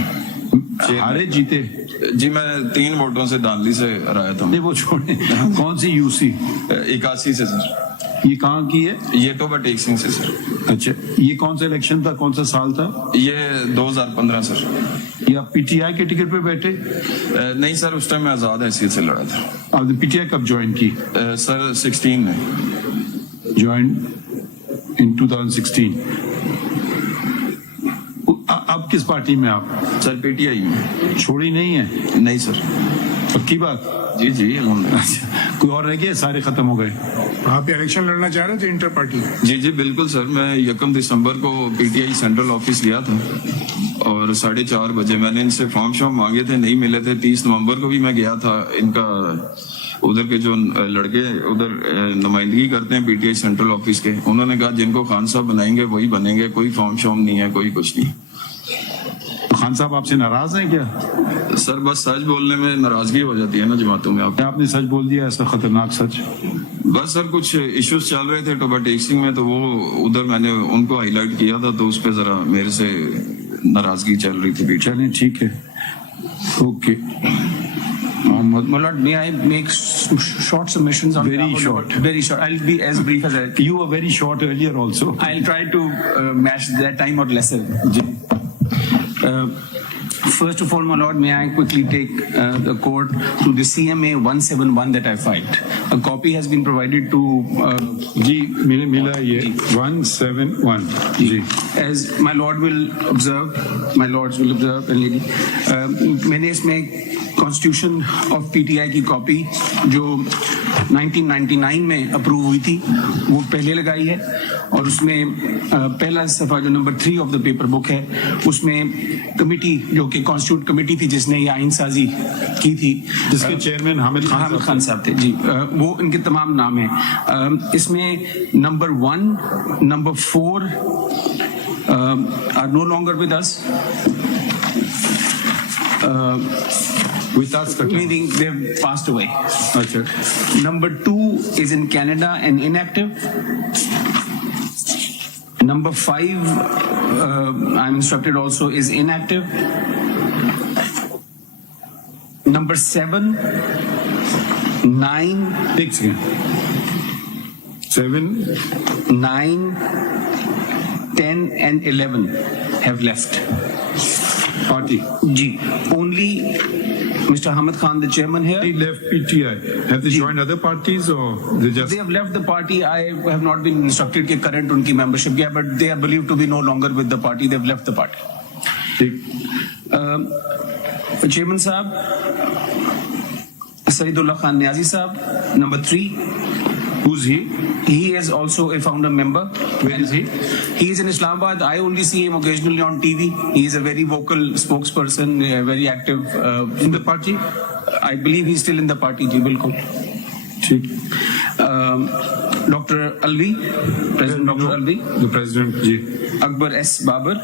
हारे जीते? जी मैं 3 वोटों से दानली से हराया था। नहीं वो छोड़े, कौन सी यूसी? 81 से सर। ये कहाँ की है? ये टोबा टेक सिंह से सर। अच्छा, ये कौन सा इलेक्शन था? कौन सा साल था? ये 2015 सर। ये आप पीटीआई के टिकट पे बैठे? नहीं सर, उस टाइम मैं आजाद हैसियत से लड़ा था। आपने पीटीआई कब ज्वाइन की? सर 16 में। Join in 2016। अब किस पार्टी में आप? सर पीटीआई में। छोड़ी नहीं है? नहीं सर। पक्की बात? जी जी। अच्छा, कोई और रह गया? सारे खत्म हो गए? आप इलेक्शन लड़ना चाह रहे थे इंटर पार्टी? जी जी बिल्कुल सर। मैं 1 दिसंबर को पीटीआई सेंट्रल ऑफिस गया था और 4:30 बजे मैंने इनसे फॉर्म शॉर्म मांगे थे, नहीं मिले थे। 30 नवंबर को भी मैं गया था। इनका उधर के जो लड़के उधर नुमाइंदगी करते हैं पीटीआई सेंट्रल ऑफिस के, उन्होंने कहा जिनको खान साहब बनाएंगे वही बनेंगे, कोई फॉर्म शॉर्म नहीं है, कोई कुछ नहीं। तो खान साहब आपसे नाराज हैं क्या? सर बस सच बोलने में नाराजगी हो जाती है ना जमातों में। आपने सच बोल दिया, ऐसा खतरनाक सच? बस सर कुछ इश्यूज चल रहे थे टोबा टेक सिंह में, तो वो उधर मैंने उनको हाईलाइट किया था, तो उस पर जरा मेरे से नाराजगी चल रही थी। चलिए ठीक है, okay. My lord, may I make short submissions on Very behalf of the short. board? Very short. I'll be as brief as I can. You were very short earlier also. I'll try to match that time or lesser. First of all, my lord, may I quickly take the court to the CMA 171 that I filed. A copy has been provided to. जी मिला ये 171 जी. As my lord will observe, my lords will observe, and lady, मैंने इसमें Constitution of PTI की copy जो 1999 में approve हुई थी, वो पहले लगाई है। और उसमें पहला सफा जो number 3 of the paper book है, उसमें कमेटी जो कि कॉन्स्टिट्यूट कमेटी थी जिसने ये आइन साजी की थी, जिसके चेयरमैन हामिद खान साहब थे जी, वो इनके तमाम नाम हैं। इसमें number 1, number 4 are no longer with us. with us, Meaning they've passed away. अच्छा, Number 2 is in Canada and inactive. Number 5, I'm instructed also, is inactive. Number 7, 9, 7, 9, 10 and 11 have left. party. Ji, only Mr. Hamid Khan, the chairman here. They left PTI. Have they joined other parties or they just? They have left the party. I have not been instructed कि current उनकी membership क्या, but they are believed to be no longer with the party. They have left the party. Chairman साहब, Saidullah Khan Niazi साहब, number 3. Who's he? He is also a founder member. Where is he? He is in Islamabad. I only see him occasionally on TV. He is a very vocal spokesperson, very active In the party? I believe he's still in the party. Ji, bilkul. Dr. Alvi, President Dr. Alvi. The president, ji. Akbar S. Babar.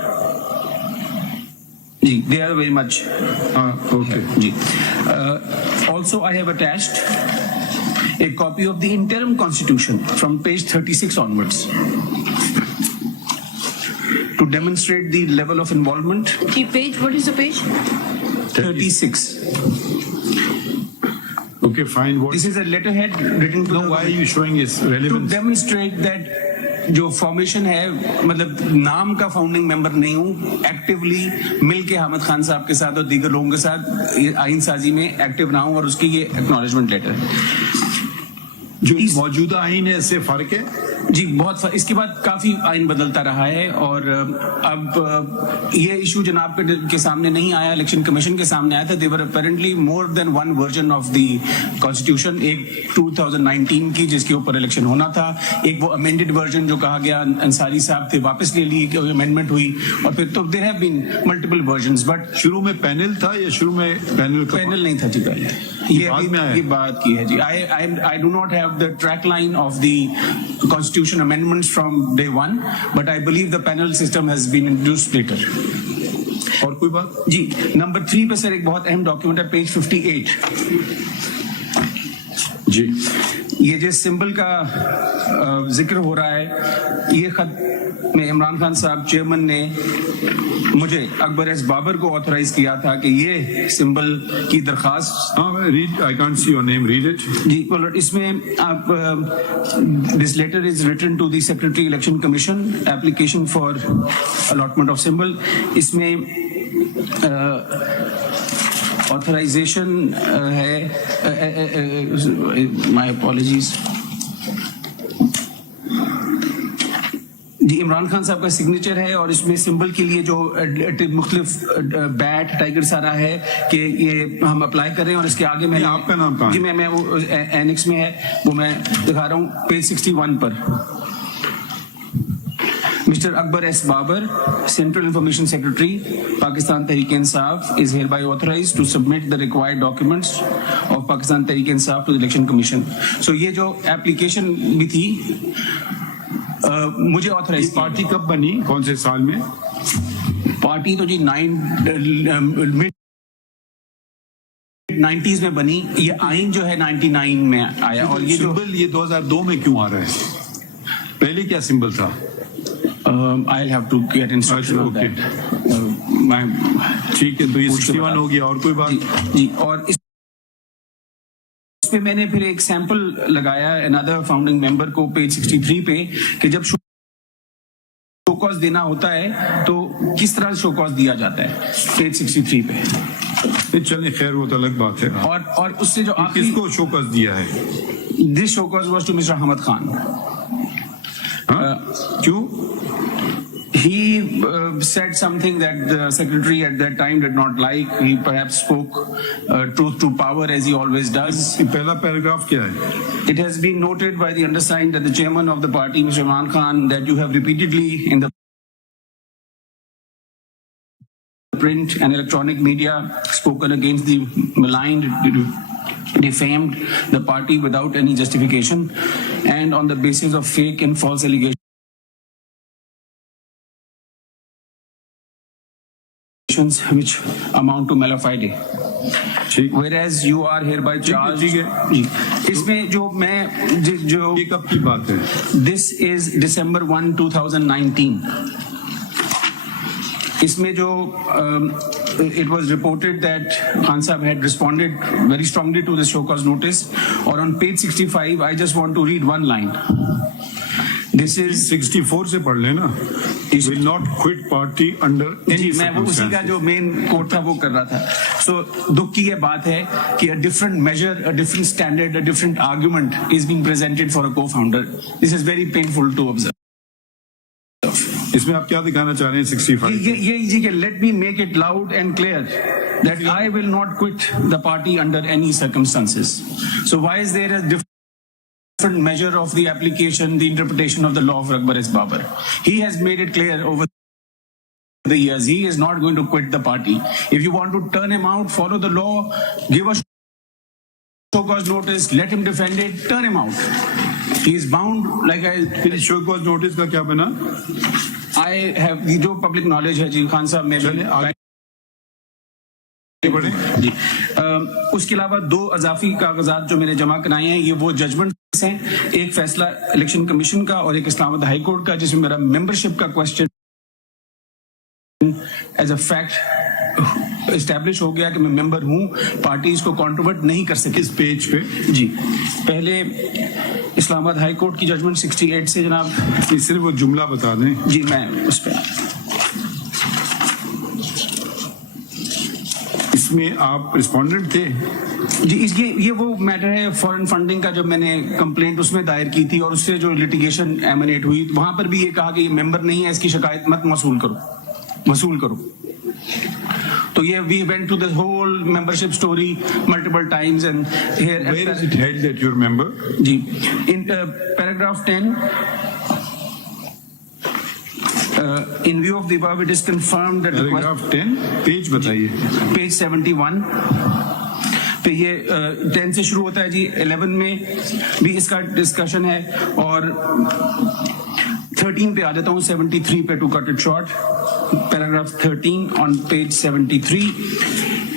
Ji, they are very much. Okay. Ji. Also, I have attached a copy of the interim constitution from page 36 onwards to demonstrate the level of involvement. Page, what is the page? 36. Okay, fine. What? This is a letterhead written to No, the why are you showing its to relevance? demonstrate that जो formation है, मतलब नाम का founding member नहीं हूँ, actively मिलके हामिद खान साहब के साथ और दीगर लोगों के साथ आइन साजी में एक्टिव रहा हूँ, और उसकी ये एक्नॉलेजमेंट लेटर है। जो मौजूदा आइन है इससे फर्क है? जी, बहुत इसके बाद काफी आइन बदलता रहा है, और अब ये इशू जनाब के सामने नहीं आया, इलेक्शन कमीशन के सामने आया था। There were apparently more than one version of the constitution, एक 2019 की जिसके ऊपर इलेक्शन होना था, एक वो अमेंडेड वर्जन जो कहा गया, अंसारी साहब थे वापस ले ली, अमेंडमेंट हुई, और फिर तो there have been multiple versions. But शुरू में पैनल था या शुरू में पैनल नहीं था जी, पहले ये बात की है जी। I do not have the track line of the Constitution amendments from day one, but I believe the panel system has been introduced later. और कोई बात? जी, नंबर 3 पे सर एक बहुत अहम डॉक्यूमेंट है, पेज 58 जी। ये जिस सिंबल का जिक्र हो रहा है, ये खत में इमरान खान साहब चेयरमैन ने मुझे अकबर एस बाबर को ऑथराइज किया था कि ये सिंबल की दरखास्त। Read, I can't see your name, read it. जी, इसमें आप this letter is written to the secretary election commission, application for allotment of symbol. इसमें ऑथराइजेशन है, माय अपॉलॉजीज जी, इमरान खान साहब का सिग्नेचर है, और इसमें सिंबल के लिए जो मुख्तलिफ बैट टाइगर सारा है कि ये हम अप्लाई कर रहे हैं, और इसके आगे मैं आपका नाम कहाँ जी, मैं वो एनेक्स में है, वो मैं दिखा रहा हूँ पेज 61 पर। Mr. Akbar S. Babar, Central Information Secretary, Pakistan Tehreek-e-Insaf, is hereby authorized to submit the required documents of Pakistan Tehreek-e-Insaf to the Election Commission. So ये जो application भी थी, मुझे ऑथराइज। पार्टी कब बनी, कौन से साल में? पार्टी तो जी मिड 90s में बनी, ये आइन जो है 99 में आया, और ये जो सिंबल ये 2002 में क्यों आ रहा है? पहले क्या सिंबल था? I'll have to get instruction on that. ठीक है, तो ये 61 हो गया। और कोई बात? जी, और इसमें मैंने फिर एक सैंपल लगाया अनदर फाउंडिंग मेंबर को पेज 63 पे, कि जब शोकॉज देना होता है तो किस तरह शोकॉज दिया जाता है, पेज 63 पे। चलिए, खैर वो तो अलग बात है। और उससे जो आखिरी किसको शोकॉज दिया है? This show cause was to mister Hamid Khan. क्यों? he said something that the secretary at that time did not like. He perhaps spoke truth to power as he always does. पहला पैराग्राफ क्या है? It has been noted by the undersigned that the chairman of the party, Mr. Imran Khan, that you have repeatedly in the print and electronic media spoken against the maligned, defamed the party without any justification and on the basis of fake and false allegations which amount to malafide. Whereas you are hereby charged. इसमें जो मैं जो ये कब की बात है? This is December 1, 2019. इसमें जो it was reported that Khan Sahab had responded very strongly to the show cause notice, or on page 65 I just want to read one line. This is 64 से पढ़ लेना. Will not quit party under any मैं वो उसी का जो main coat था वो कर रहा था. So दुख की ये बात है कि a different measure, a different standard, a different argument is being presented for a co-founder. This is very painful to observe. इसमें आप क्या दिखाना चाह रहे हैं 65? ये let me make it loud and clear that I will not quit the party under any circumstances. So why is there a different measure of the application, the interpretation of the law of Akbar S. Babar? He has made it clear over the years he is not going to quit the party. If you want to turn him out, follow the law, give a show cause notice, let him defend it, turn him out. He is bound, like I. show cause notice का क्या बना? I have जो public knowledge है जी खान साहब में जी उसके अलावा 2 अजाफी कागजात जो मैंने जमा कराए हैं ये वो जजमेंट्स हैं. एक फैसला इलेक्शन कमीशन का और एक इस्लामाबाद हाई कोर्ट का जिसमें मेरा मेंबरशिप का question as a fact establish हो गया कि मैं मेंबर हूं. पार्टी इसको कॉन्ट्रोवर्ट नहीं कर सकी. इस पेज पे जी पहले इस्लामाबाद हाई कोर्ट की जजमेंट 68 से जनाब सिर्फ वो जुमला बता दें. जी मैं उस पर इसमें आप रिस्पोंडेंट थे जी. ये वो मैटर है फॉरेन फंडिंग का जो मैंने कंप्लेंट उसमें दायर की थी और उससे जो लिटिगेशन एमिनेट हुई वहां पर भी ये कहा कि ये मेंबर नहीं है इसकी शिकायत मत वसूल करो. तो ये we went to the whole membership story multiple times and here where is it held that you're a member? जी in paragraph 10 in view of the above it is confirmed that paragraph 10 page बताइए. page 71 पे ये 10 से शुरू होता है जी. 11 में भी इसका डिस्कशन है और 13 पे आ जाता हूँ 73 पे to cut it short. Paragraph 13 on page 73.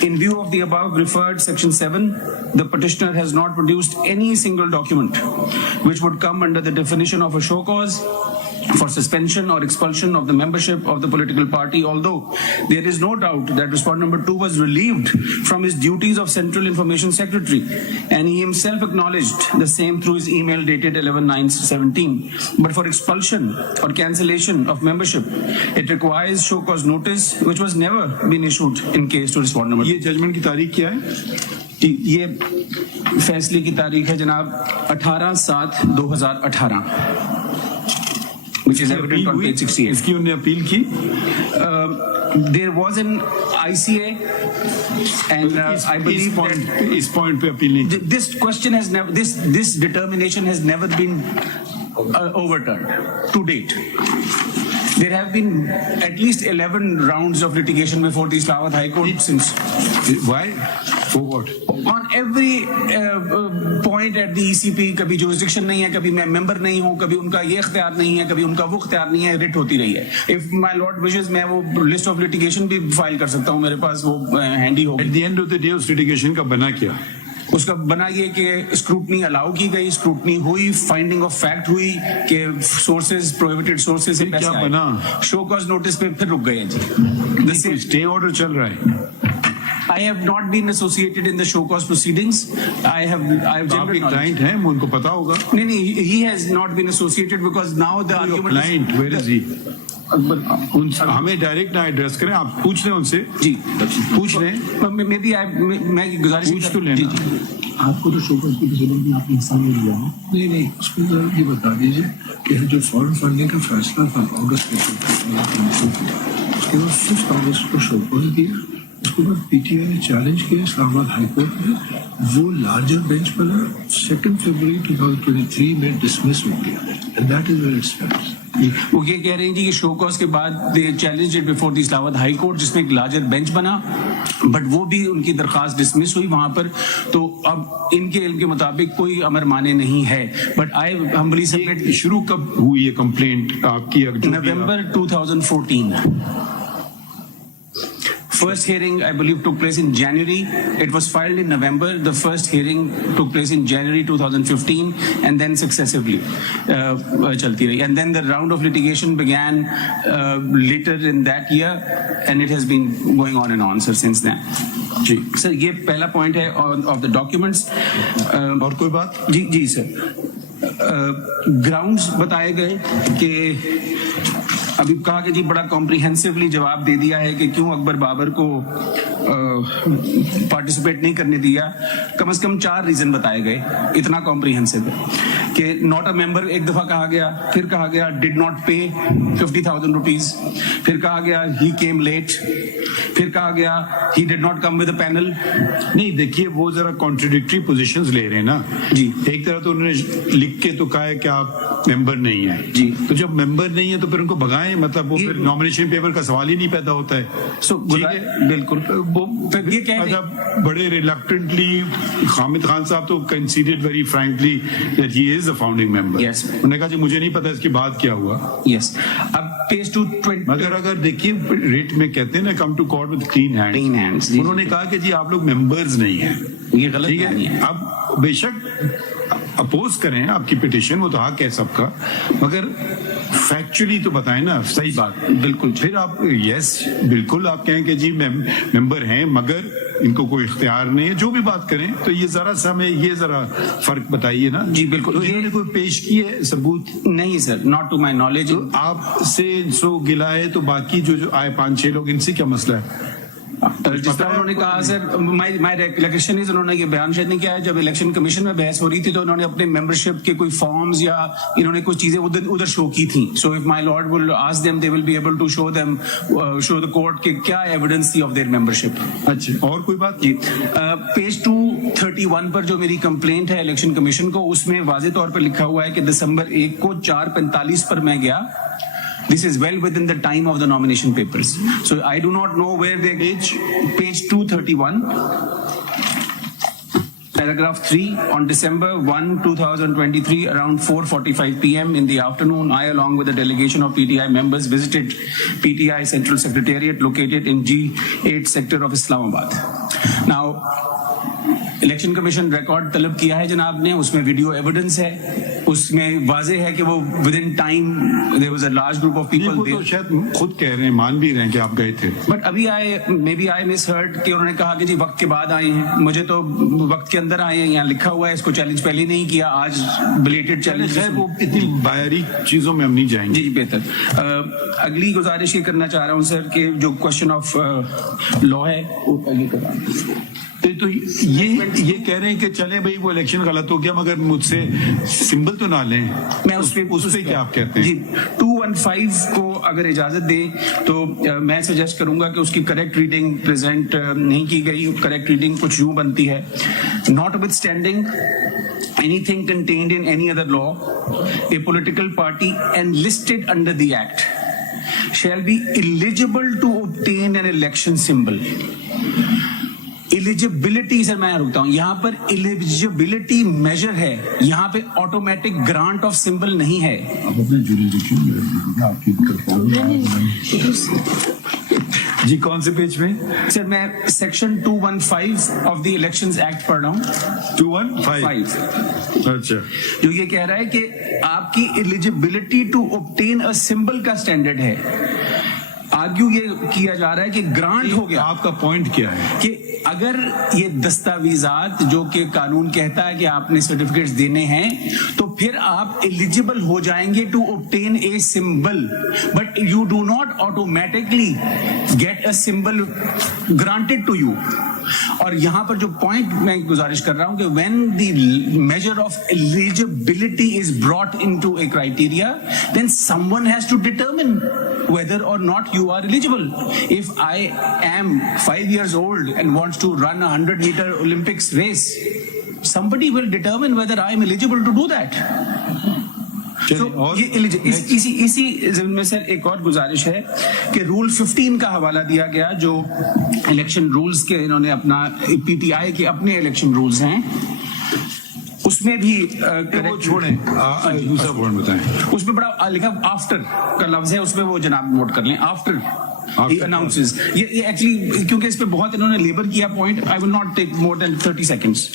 In view of the above referred section 7, the petitioner has not produced any single document which would come under the definition of a show cause for suspension or expulsion of the membership of the political party, although there is no doubt that respondent number 2 was relieved from his duties of Central Information Secretary and he himself acknowledged the same through his email dated 11/9/17. But for expulsion or cancellation of membership, it requires show cause notice which was never been issued in case to respondent number 2. ये judgement की तारीख क्या है? ये फैसले की तारीख है जनाब 18/7/2018 which is evident on page 68. इसकी उन्होंने अपील की. There was an ICA and I believe that इस पॉइंट पे अपील नहीं. this question has never this determination has never been overturned to date. There have been at least 11 rounds of litigation before the Islamabad High Court since. Why? For what? On every point at the ECP, कभी jurisdiction नहीं है, कभी मैं member नहीं हूँ, कभी उनका ये इख्तियार नहीं है, कभी उनका वो इख्तियार नहीं है, रिट होती रही है. If my lord wishes, मैं वो list of litigation भी फाइल कर सकता हूँ, मेरे पास वो handy होगी. At the end of the day, उस litigation का बना क्या? उसका बना ये कि स्क्रूटनी अलाउ की गई, स्क्रूटनी हुई, फाइंडिंग ऑफ फैक्ट हुई कि सोर्सेज प्रोहिबिटेड सोर्सेज से क्या बना? शो कॉज नोटिस पे फिर रुक गए जी. स्टे ऑर्डर चल रहा है. I have not been associated in the show cause proceedings. I have आपके client हैं, उनको पता होगा. नहीं, he has not been associated because now the argument. Client, where is he? हमें डायरेक्ट ना एड्रेस करें, आप पूछ लें उनसे. जी पूछ लें. मैं गुजारिश पूछ तो लेना. आपको तो शोकत की जरूरत नहीं, आपने हिस्सा नहीं लिया है। नहीं, उसमें जरा ये बता दीजिए कि जो फॉरेन फंडिंग का फैसला था अगस्त में, उसके बाद 6 अगस्त को शोकत दिया, उसके बाद पीटीआई ने चैलेंज किया इस्लामाबाद हाईकोर्ट में, वो लार्जर बेंच बना, 2 फरवरी 2023 में डिसमिस हो गया, and that is where it stands. वो ये कह रहे हैं जी कि शो कॉज के बाद they challenge it before the Islamabad high court, जिसमें एक लार्जर बेंच बना, बट वो भी उनकी दरखास्त डिसमिस हुई वहां पर। तो अब इनके इल्म के मुताबिक कोई अमर माने नहीं है। But I humbly submit. शुरू कब हुई ये कंप्लेंट आपकी? November 2014. First hearing, I believe, took place in January. It was filed in November. The first hearing took place in January 2015, and then successively chalti rahi. And then the round of litigation began later in that year, and it has been going on and on, sir, since then. जी sir, ये पहला point है of the documents. और कोई बात? जी sir, grounds बताए गए कि अभी कहा कि जी बड़ा कॉम्प्रिहेंसिवली जवाब दे दिया है कि क्यों अकबर बाबर को पार्टिसिपेट नहीं करने दिया। कम से कम 4 रीजन बताए गए, इतना कॉम्प्रिहेंसिव है कि नॉट अ मेंबर एक दफा कहा गया, फिर कहा गया डिड नॉट पे 50,000 रुपीज, फिर कहा गया ही केम लेट, फिर कहा गया he did not come with a panel. नहीं, देखिए वो जरा कॉन्ट्रडिक्टरी पोजीशंस ले रहे हैं ना जी। एक तरह तो उन्होंने लिख के तो कहा है कि आप मेंबर नहीं है जी, तो जब मेंबर नहीं है तो फिर उनको भगाएं, मतलब वो फिर नॉमिनेशन पेपर का सवाल ही नहीं पैदा होता है। सो बिल्कुल वो ये कह मतलब बड़े रिलक्टेंटली हामिद खान साहब तो considered very frankly that he is a founding member. Yes. उन्होंने कहा जी मुझे नहीं पता इसके बाद क्या हुआ। यस, अब पेज 220 अगर देखिए रेट में कहते हैं ना come to court with clean hands, उन्होंने कहा कि जी आप लोग मेंबर्स नहीं हैं, ये गलत नहीं है। अब बेशक अपोज करें आपकी पिटिशन, वो तो हक है सबका, मगर फैक्चुअली तो बताएं ना सही बात। बिल्कुल, फिर आप यस बिल्कुल आप कहें कि जी मेंबर हैं मगर इनको कोई इख्तियार नहीं है, जो भी बात करें तो ये जरा सा हमें ये जरा फर्क बताइए ना। जी बिल्कुल, तो इन्होंने कोई पेश किए है सबूत? नहीं sir, not to my knowledge. तो आपसे सो गिला है तो बाकी जो आए 5-6 लोग, इनसे क्या मसला है? जिस तरह उन्होंने कहा सर, माय रिकलेक्शन इज उन्होंने ये बयान शायद नहीं किया है, जब इलेक्शन कमीशन में बहस हो रही थी तो उन्होंने अपने मेंबरशिप के कोई फॉर्म्स या इन्होंने कुछ चीजें उधर शो की थी। So if my lord will ask them, they will be able to show the court कि क्या एविडेंस थी ऑफ देयर मेंबरशिप। अच्छा, और कोई बात? जी, पेज 231 पर जो मेरी कंप्लेंट है इलेक्शन कमीशन को, उसमें वाजे तौर पर लिखा हुआ है कि दिसंबर 1 को 4:45 पर मैं गया। This is well within the time of the nomination papers. So I do not know where they page 231, paragraph 3, on December 1, 2023, around 4:45 p.m. in the afternoon, I, along with a delegation of PTI members, visited PTI Central Secretariat located in G8 sector of Islamabad. Now, election commission record तलब किया है जनाब ने, उसमें video evidence है, उसमें वाजे है कि वो within time there was a large group of people there. तो शायद खुद कह रहे हैं, मान भी रहे हैं कि आप गए थे, बट अभी मे बी आई मिसहर्ड कि उन्होंने कहा कि जी वक्त के बाद आए हैं। मुझे तो वक्त के अंदर आए हैं, यहाँ लिखा हुआ है, इसको चैलेंज पहले नहीं किया, आज बिलेटेड चैलेंज है। वो इतनी बाहरी चीजों में हम नहीं जाएंगे। जी बेहतर। अगली गुजारिश ये करना चाह रहा हूँ सर कि जो क्वेश्चन ऑफ लॉ है वो आगे करा। तो ये कह रहे हैं कि चले भाई वो इलेक्शन गलत हो गया मगर मुझसे सिंबल तो ना लें। मैं उस पे क्या आप कहते हैं? जी, 215 को अगर इजाजत दे तो मैं सजेस्ट करूंगा कि उसकी करेक्ट रीडिंग प्रेजेंट नहीं की गई। करेक्ट रीडिंग कुछ यूं बनती है, notwithstanding anything contained in any other law, a political party enlisted under the act shall be eligible to obtain an election symbol. Eligibility sir मैं रुकता हूं, यहाँ पर एलिजिबिलिटी मेजर है, यहाँ पे ऑटोमेटिक ग्रांट ऑफ सिंबल नहीं है। जी कौन से पेज में? सर मैं section 215 of the elections act पढ़ रहा हूँ। 215। अच्छा, जो ये कह रहा है कि आपकी eligibility to obtain a symbol का स्टैंडर्ड है। आर्ग्यू ये किया जा रहा है कि ग्रांट हो गया। आपका पॉइंट क्या है? कि अगर ये दस्तावेजात जो कि कानून कहता है कि आपने सर्टिफिकेट्स देने हैं तो फिर आप एलिजिबल हो जाएंगे to obtain a symbol, but you do not automatically get a symbol granted to you. और यहाँ पर जो पॉइंट मैं गुजारिश कर रहा हूँ कि when the measure of eligibility is brought into a criteria, then someone has to determine whether or not you are eligible. If I am 5 years old and wants to run a 100-meter Olympics race, somebody will determine whether I am eligible to do that. So, इसी ज़मीन में sir एक और गुजारिश है कि rule 15 का हवाला दिया गया, जो इलेक्शन रूल्स के इन्होंने अपना पीटीआई के अपने इलेक्शन रूल्स हैं, उसमें भी छोड़ें, दूसरा पॉइंट बताएं। उसमें बड़ा लिखा आफ्टर का लफ्ज है, उसमें वो जनाब नोट कर लें, आफ्टर अनाउंसेस। ये एक्चुअली क्योंकि इस पे बहुत इन्होंने लेबर किया point, I will not take more than 30 seconds.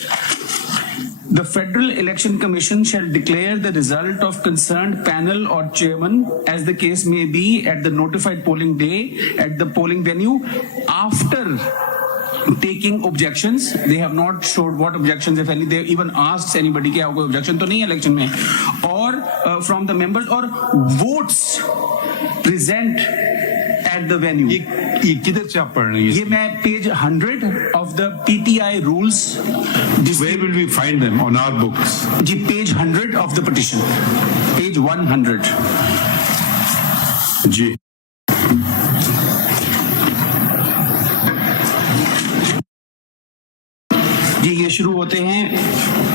The Federal Election Commission shall declare the result of concerned panel or chairman, as the case may be, at the notified polling day at the polling venue after taking objections. They have not showed what objections, if any. They even asked anybody कि कोई objection तो नहीं है election में, or from the members, or votes present at the venue. ये किधर से आप पढ़ रहे हैं? ये मैं page 100 of the PTI rules. Where will we find them on our books? Ji page 100 of the petition, page 100. जी जी ये शुरू होते हैं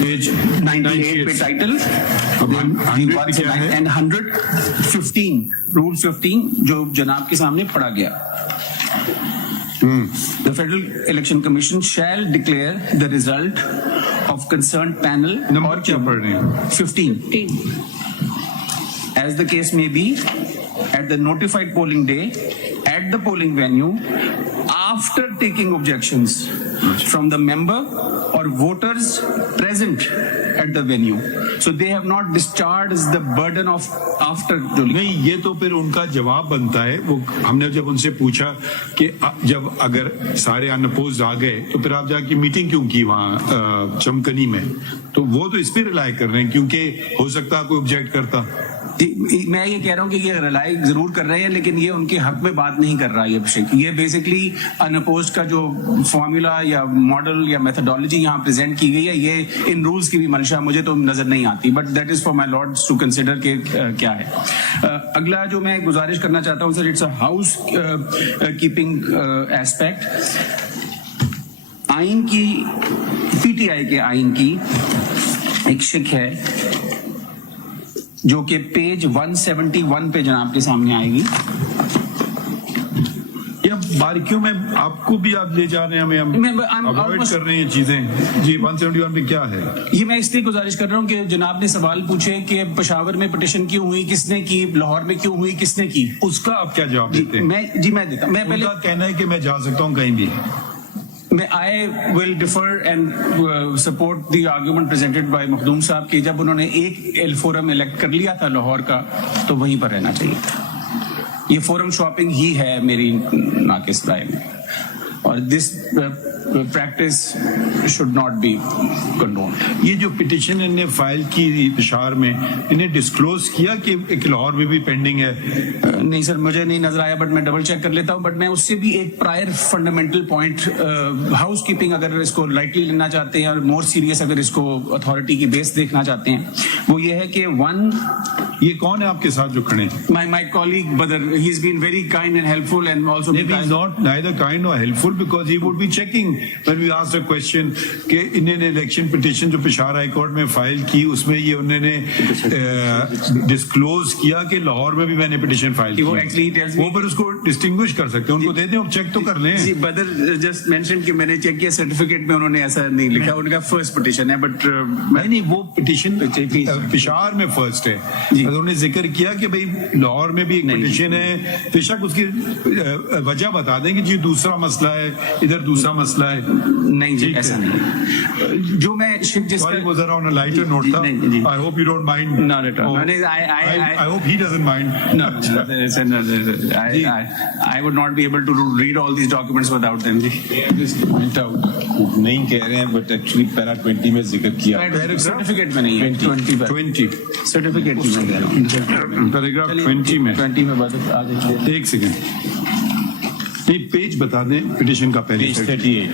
पेज 98 पे टाइटल, एंड 115 रूल 15 जो जनाब के सामने पढ़ा गया. The Federal Election Commission shall declare the result of concerned panel. Number क्या पढ़ रहे हैं? 15. As the case may be, at the notified polling day, at the polling venue, after taking objections from the member or voters present at the venue. So they have not discharged the burden of after. नहीं, ये तो फिर उनका जवाब बनता है. वो हमने जब उनसे पूछा कि जब अगर सारे अनअपोज्ड आ गए तो फिर आप जाके मीटिंग क्यों की वहाँ चमकनी में, तो वो तो इस पे रिलाई कर रहे हैं क्योंकि हो सकता कोई ऑब्जेक्ट करता. मैं ये कह रहा हूँ कि ये रिलाई जरूर कर रहे हैं, लेकिन ये उनके हक में बात नहीं कर रहा है. ये बेसिकली अनअपोज्ड का जो फॉर्मूला या मॉडल या मेथोडोलॉजी यहाँ प्रेजेंट की गई है, ये इन रूल्स की भी मंशा मुझे तो नजर नहीं आती, but that is for my lords to consider के क्या है. अगला जो मैं गुजारिश करना चाहता हूँ sir, it's a house keeping aspect. आइन की, पीटीआई के आइन की एक शिक है जो कि पेज 171 पे जनाब के सामने आएगी. या बारीकियों में आपको भी आप ले जा रहे हैं, हमें अवॉइड कर रहे हैं चीजें. जी 171 पे क्या है? ये मैं इसलिए गुजारिश कर रहा हूँ कि जनाब ने सवाल पूछे कि पेशावर में पिटिशन क्यों हुई, किसने की, लाहौर में क्यों हुई, किसने की. उसका आप क्या जवाब देते हैं? मैं देता. मैं पहले कहना है कि मैं जा सकता हूँ कहीं भी. I will defer and support the argument presented by Makhdoom साहब कि जब उन्होंने एक एल फोरम इलेक्ट कर लिया था लाहौर का, तो वहीं पर रहना चाहिए. ये फोरम शॉपिंग ही है मेरी नाकिस राय में, और this practice should not be condoned. ये जो पिटिशन इन्हें फाइल की पेशावर में, इन्हें डिस्क्लोज किया कि एक लाहौर में भी पेंडिंग है? नहीं सर, मुझे नहीं नजर आया, बट मैं डबल चेक कर लेता हूं. बट मैं उससे भी एक prior fundamental point, house keeping अगर इसको लाइटली लेना चाहते हैं और मोर सीरियस अगर इसको अथॉरिटी की बेस देखना चाहते हैं, वो ये है कि ये कौन है आपके साथ जो खड़े? My colleague Badr, he's been very kind and helpful, and also he's not neither kind nor helpful, because he would be checking when we asked a question कि इन्होंने इलेक्शन पिटिशन जो पेशावर हाई कोर्ट में file की, उसमें ये उन्होंने disclose किया कि लाहौर में भी मैंने पिटिशन फाइल की. वो पर उसको डिस्टिंग्विश कर सकते हैं, उनको दे दें, अब चेक तो कर लें. बदर जस्ट मेंशन कि मैंने चेक किया, सर्टिफिकेट में उन्होंने ऐसा नहीं लिखा, उनका फर्स्ट पिटिशन है. बट नहीं, वो पिटिशन पेशावर में फर्स्ट है. उन्होंने जिक्र किया कि भाई लाहौर में भी एक पिटिशन है, बेशक उसकी वजह बता दें कि जी दूसरा मसला है, इधर दूसरा मसला है. नहीं जी, ऐसा नहीं. जो मैं Sorry, वो जरा on a lighter note था. I hope you don't mind. Not at all. I hope he doesn't mind. No, I would not be able to read all these documents without them. Just point out, नहीं कह रहे हैं, but actually para 20 में जिक्र किया. Certificate में नहीं है. 20 सर्टिफिकेट में, पैराग्राफ 20 में. 20 में बात. एक सेकंड, नहीं पेज बता दें पिटिशन का. पहले Page 38.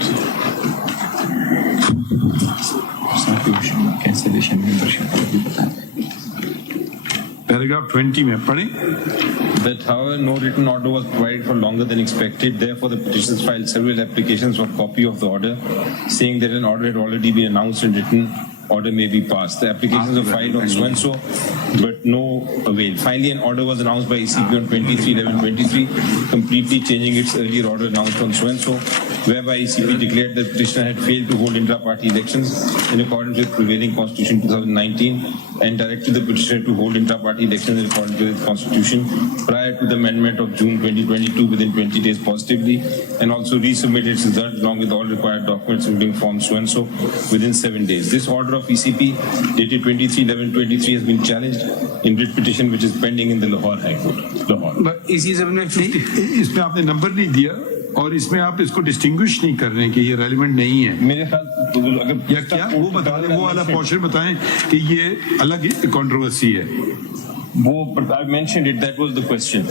कैंसिलेशन मेंबरशिप का भी बता दें। पैराग्राफ 20 में पढ़ें। That however no written order was provided for longer than expected, therefore the petitioners filed several applications for copy of the order, saying that an order had already been announced and written order may be passed. The applications were filed on so-and-so, but no avail. Finally, an order was announced by ECP on 23/11/23, completely changing its earlier order announced on so-and-so, whereby ECP declared that petitioner had failed to hold intra-party elections in accordance with prevailing Constitution 2019 and directed the petitioner to hold intra-party elections in accordance with the Constitution prior to the amendment of June 2022 within 20 days positively, and also resubmitted its results along with all required documents including form so-and-so within 7 days. This order of ECP dated 23/11/23 has been challenged in writ petition which is pending in the Lahore High Court. Lahore. But इसी ज़मीन में 50 इसमें आपने number नहीं दिया और इसमें आप इसको डिस्टिंग्विश नहीं कर रहे हैं कि ये रेलिवेंट नहीं है। मेरे ख्याल अगर या क्या वो बता दें, वो वाला पोर्शन बताएं कि ये अलग कंट्रोवर्सी है। वो I mentioned it, that was the question.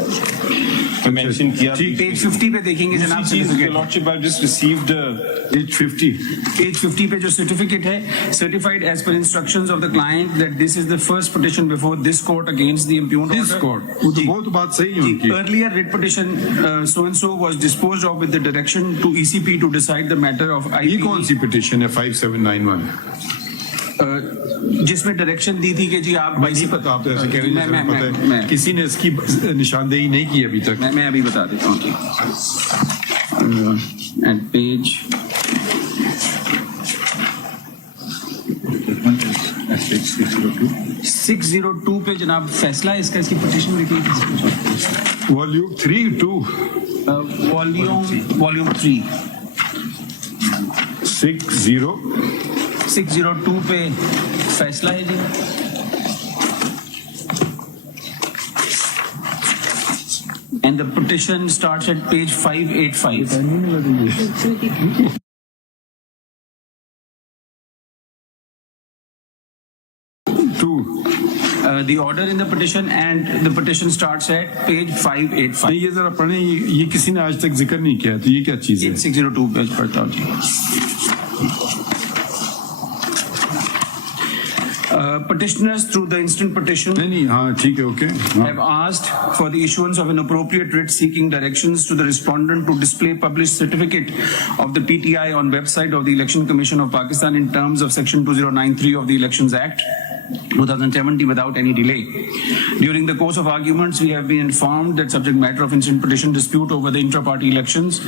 I mentioned किया। पेज 50 पे देखेंगे जनाब Your Lordship, I've just received page 50 पे जो सर्टिफिकेट है, certified as per instructions of the client that this is the first petition before this court against the impugned order. This court, वो तो बहुत बात सही है उनकी। Earlier writ petition so and so was disposed of with the direction to ECP to decide the matter of IP. ये कौन सी petition है 5791? जिसमें डायरेक्शन दी थी कि जी आप नहीं पता, आप तो ऐसे कह रहे हैं पता है, किसी ने इसकी निशानदेही नहीं की अभी तक। मैं अभी बता देता हूँ। एंड पेज 602 पे जनाब फैसला है इसका, इसकी पिटीशन लिखी वॉल्यूम 3 वॉल्यूम 3 602 पे फैसला है जी। And the petition starts at page 585. The order in the petition and the petition starts at page 585. ये जरा पढ़ें, ये किसी ने आज तक जिक्र नहीं किया, तो ये क्या चीज है? 602 पेज पढ़ता हूँ जी। Petitioners through the instant petition ठीक है, okay. have asked for the issuance of an appropriate writ seeking directions to the respondent to display published certificate of the PTI on website of the Election Commission of Pakistan in terms of section 2093 of the Elections Act 2070 without any delay. During the course of arguments, we have been informed that subject matter of instant petition dispute over the intra-party elections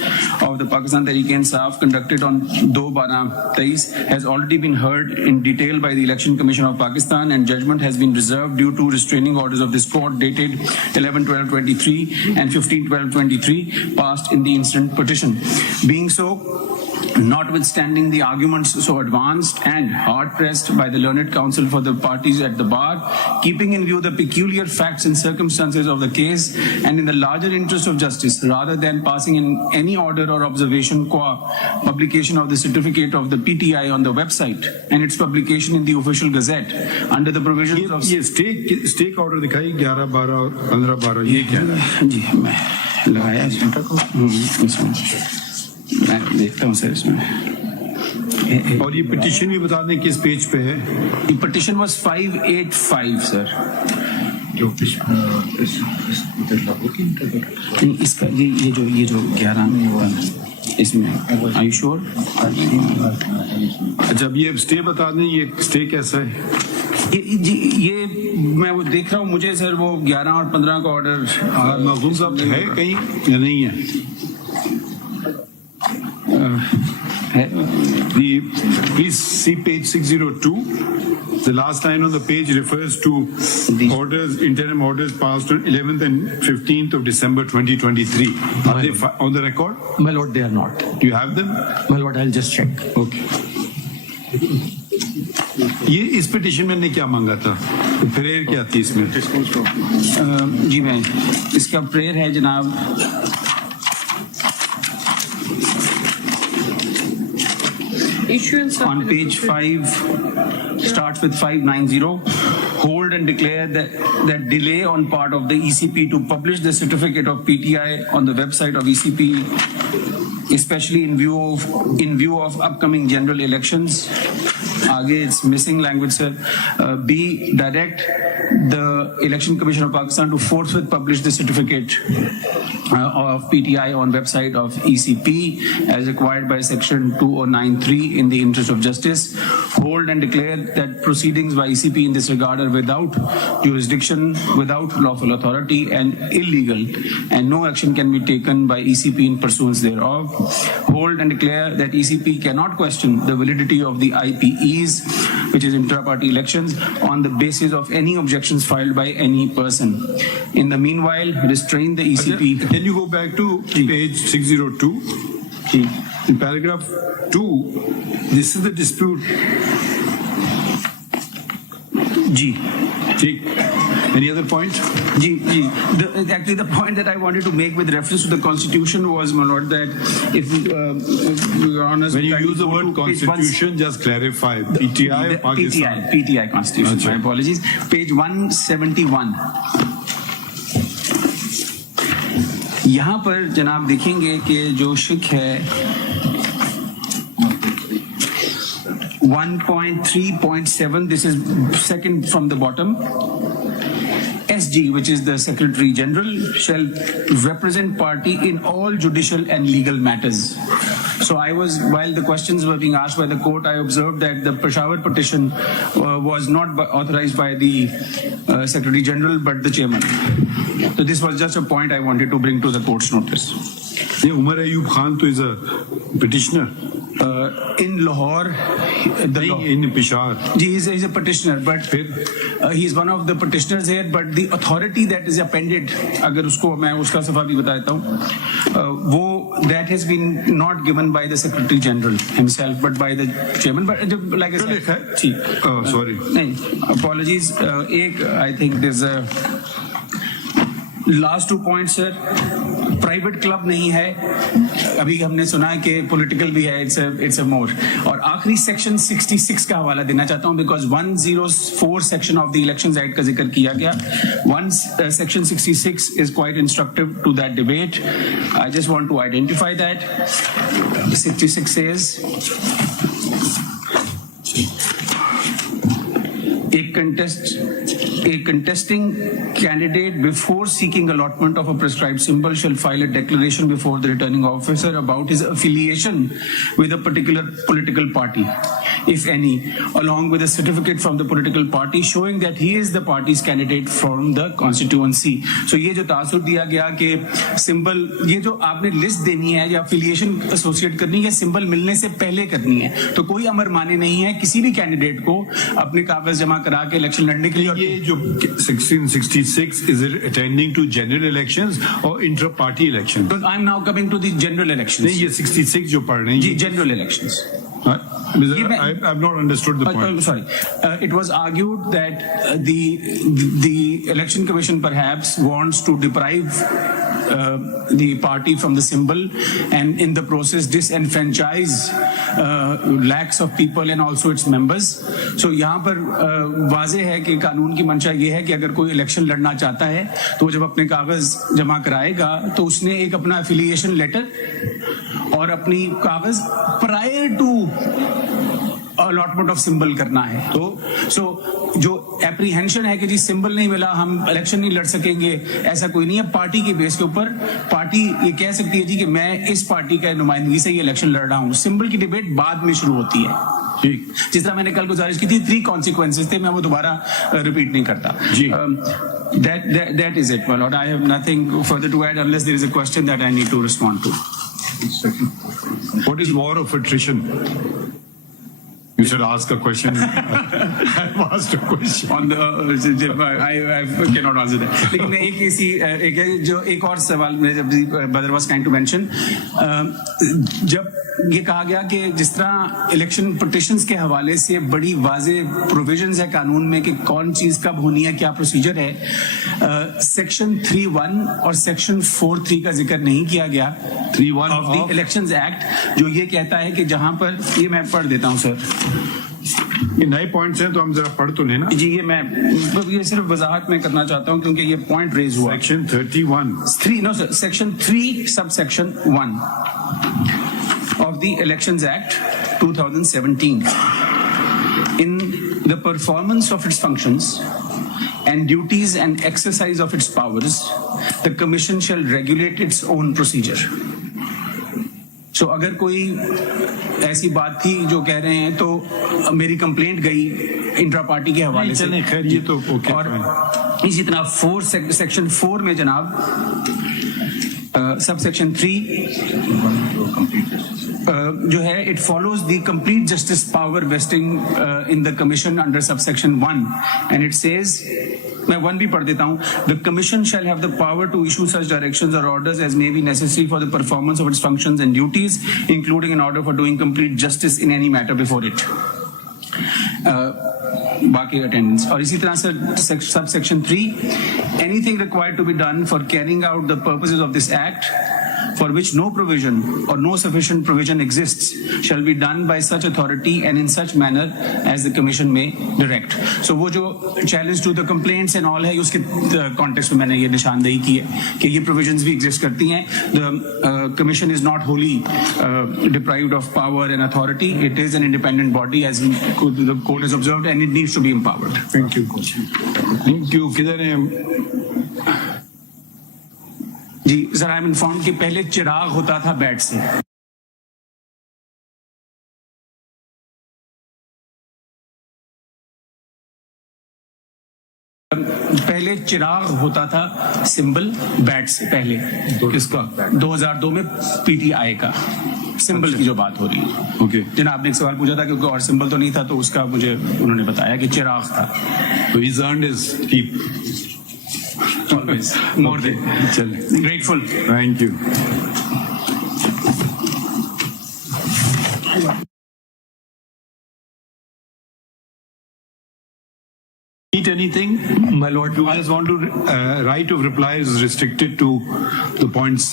of the Pakistan Tehreek-e-Insaf conducted on 2/12/23 has already been heard in detail by the Election Commission of Pakistan, and judgment has been reserved due to restraining orders of this court dated 11/12/23 and 15/12/23 passed in the instant petition. Being so, notwithstanding the arguments so advanced and hard-pressed by the learned counsel for the parties at the bar, keeping in view the peculiar facts and circumstances of the case and in the larger interest of justice, rather than passing in any order or observation qua publication of the certificate of the PTI on the website and its publication in the official gazette under the provisions of... ये stake order दिखाई 11, 12 और 15, 12, ये क्या है? जी मैं लगाया इसमें मैं देखता हूँ सर इसमें। और ये पिटीशन भी बता दें किस पेज पे है? The petition was 585 sir. जो इसका ये जो 11 इसमें Are you sure? अच्छा, अब ये स्टे बता दें, ये स्टे कैसा है? ये मैं वो देख रहा हूँ, मुझे सर वो 11 और 15 का ऑर्डर मखदूम साहब है कहीं या नहीं है? Please see page 602. The last line on the page refers to orders, interim orders passed on 11th and 15th of December 2023. Are they on the record? My lord, they are not. Do you have them? My lord, I'll just check. Okay. ये इस petition में ने क्या मांगा था? Prayer क्या थी इसमें? जी मैं इसका प्रेयर है जनाब on page 5 starts with 590. Hold and declare that delay on part of the ECP to publish the certificate of PTI on the website of ECP especially in view of upcoming general elections. आगे it's missing language, sir. B, direct the Election Commission of Pakistan to forthwith publish the certificate of PTI on website of ECP as required by section 2093 in the interest of justice. Hold and declare that proceedings by ECP in this regard are without jurisdiction, without lawful authority and illegal, and no action can be taken by ECP in pursuance thereof. Hold and declare that ECP cannot question the validity of the IPEs, which is intra-party elections, on the basis of any objections filed by any person. In the meanwhile, restrain the ECP. Can you go back to page 602? In paragraph 2, this is the dispute. G. Any other points? Actually, the point that I wanted to make with reference to the Constitution was, my lord, that if we are honest, when you use the word Constitution, just clarify PTI or Pakistan? PTI Constitution. My apologies. Page 171. यहाँ पर जनाब देखेंगे कि जो शिक है 1.3.7, this is second from the bottom. SG, which is the Secretary General, shall represent party in all judicial and legal matters. So while the questions were being asked by the court, I observed that the Peshawar petition was not authorized by the Secretary General, but the Chairman. So this was just a point I wanted to bring to the court's notice. Umar Ayub Khan is a petitioner. In Lahore, in Peshawar. He's a petitioner, but he's one of the petitioners here. But the authority that is appended, अगर उसको मैं उसका सफा भी बताता हूँ, वो that has been not given by the Secretary General himself, but by the Chairman. But like I said, oh sorry. Apologies. I think there's a last 2 points, sir. Private club नहीं है, अभी हमने सुना है कि पॉलिटिकल भी है, it's a मोर. और आखिरी सेक्शन 66 का हवाला देना चाहता हूं, because 104 section of the elections act का जिक्र किया गया. Section 66 is quite instructive to that debate. I just want to identify that. 66 says a contesting candidate before seeking allotment of a prescribed symbol shall file a declaration before the returning officer about his affiliation with a particular political party, if any, along with a certificate from the political party showing that he is the party's candidate from the constituency. So ये जो तासुर दिया गया कि symbol, ये जो आपने list देनी है या affiliation एसोसिएट करनी है, सिंबल मिलने से पहले करनी है, तो कोई अमर माने नहीं है किसी भी कैंडिडेट को अपने कागज जमा करा के इलेक्शन लड़ने के लिए. ये जो 1666 is it attending to general elections or intra-party elections? I am now coming to the general elections. नहीं, ये 66 जो पढ़ रहे हैं, जी general elections. I've not understood the point. Sorry, it was argued that the election commission perhaps wants to deprive the party from the symbol and in the process disenfranchise lakhs of people and also its members. So यहाँ पर वाज़े है कि कानून की मंशा ये है कि अगर कोई इलेक्शन लड़ना चाहता है तो वो जब अपने कागज जमा कराएगा तो उसने एक अपना एफिलिएशन लेटर और अपनी कागज prior to allotment of symbol करना है. तो जो एप्रीहेंशन है कि जी सिंबल नहीं मिला हम इलेक्शन नहीं लड़ सकेंगे, ऐसा कोई नहीं है. पार्टी के बेस के ऊपर पार्टी ये कह सकती है जी कि मैं इस पार्टी का नुमाइंदगी से ये इलेक्शन लड़ रहा हूँ. सिंबल की डिबेट बाद में शुरू होती है. ठीक, जिस तरह मैंने कल गुजारिश की थी 3 consequences थे, मैं वो दोबारा रिपीट नहीं करता. That is it, my lord. I have nothing further to add unless there is a question that I need to respond to. What is war of attrition? You should ask a question. I've asked a question. On the, I cannot answer that. लेकिन एक और सवाल Badr was kind to mention. जब ये कहा गया कि जिस तरह इलेक्शन पिटिशंस के हवाले से बड़ी वाज़े प्रोविजंस है कानून में कि कौन चीज कब होनी है, क्या प्रोसीजर है, सेक्शन 3(1) और सेक्शन 4(3) का जिक्र नहीं किया गया 3(1) ऑफ द इलेक्शंस एक्ट, जो ये कहता है कि जहां पर, ये मैं पढ़ देता हूं सर, ये नए पॉइंट्स हैं तो हम जरा पढ़ तो लेना जी. ये सिर्फ वजाहत में करना चाहता हूं क्योंकि ये पॉइंट रेज हुआ. Section 31 3 no sir, section 3 subsection 1 of the Elections Act 2017. In the performance of its functions and duties and exercise of its powers, the Commission shall regulate its own procedure. So अगर कोई ऐसी बात थी जो कह रहे हैं तो मेरी कंप्लेंट गई इंट्रा पार्टी के हवाले से, खैर ये तो ओके। और इसी तरह सेक्शन 4 में जनाब सब सेक्शन 3 जो है it follows the complete justice power vesting in the commission under sub section 1 and it says, मैं 1 भी पढ़ देता हूं, the commission shall have the power to issue such directions और orders as may be necessary for the performance of its functions and duties including an order for doing complete justice in any matter before it. बाकी attendance और इसी तरह से sub section 3, anything required to be done for carrying out the purposes of this act for which no provision or no sufficient provision exists shall be done by such authority and in such manner as the commission may direct. So वो जो challenge to the complaints and all है उसके context में मैंने ये निशानदेही की है कि ये provisions भी exist करती हैं. The commission is not wholly deprived of power and authority. It is an independent body as the court has observed and it needs to be empowered. Thank you. Thank you. किधर हैं? जी sir, I am informed कि पहले चिराग होता था bat से। पहले चिराग होता था सिंबल बैट से पहले। किसका? 2002 में पीटीआई का सिंबल की जो बात हो रही है। ओके। जनाब ने एक सवाल पूछा था क्योंकि और सिंबल तो नहीं था, तो उसका मुझे उन्होंने बताया कि चिराग था। So he's earned his keep. Always more than grateful. Thank you. Eat anything, my lord. I just want to right of reply is restricted to the points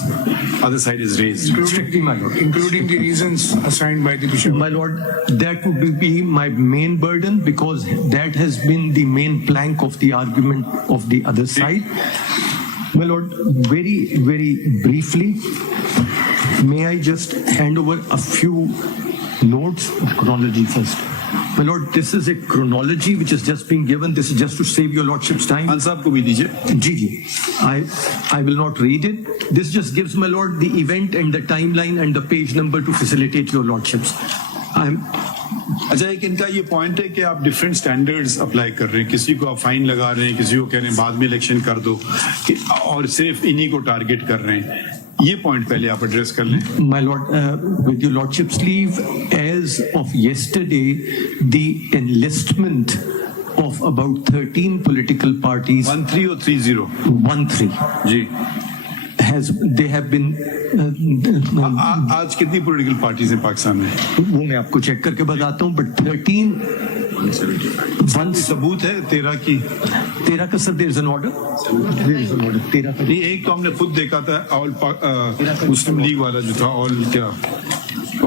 other side is raised. Strictly, my lord. Including the reasons assigned by the bishop. My lord, that would be my main burden because that has been the main plank of the argument of the other side. My lord, very, very briefly, may I just hand over a few notes of chronology first? My lord, this is a chronology which is just being given. This is just to save your lordship's time. Ansab ko bhi dijiye. Ji. I will not read it. This just gives, my lord, the event and the timeline and the page number to facilitate your lordships. अच्छा, एक इनका ये point है कि आप different standards apply कर रहे हैं, किसी को आप फाइन लगा रहे हैं, किसी को कह रहे हैं बाद में इलेक्शन कर दो, और सिर्फ इन्हीं को टारगेट कर रहे हैं। ये पॉइंट पहले आप एड्रेस कर लें। My lord, with your lordship's leave, as of yesterday, the enlistment of about 13 political parties, 13 or 30? 13, ji, they have been आज कितनी पॉलिटिकल पार्टीज हैं पाकिस्तान में? वो मैं आपको चेक करके बताता हूँ, बट 13 सबूत है 13 का sir, there is an order, 13 का नहीं, एक तो हमने खुद देखा था, ऑल मुस्लिम लीग वाला जो था,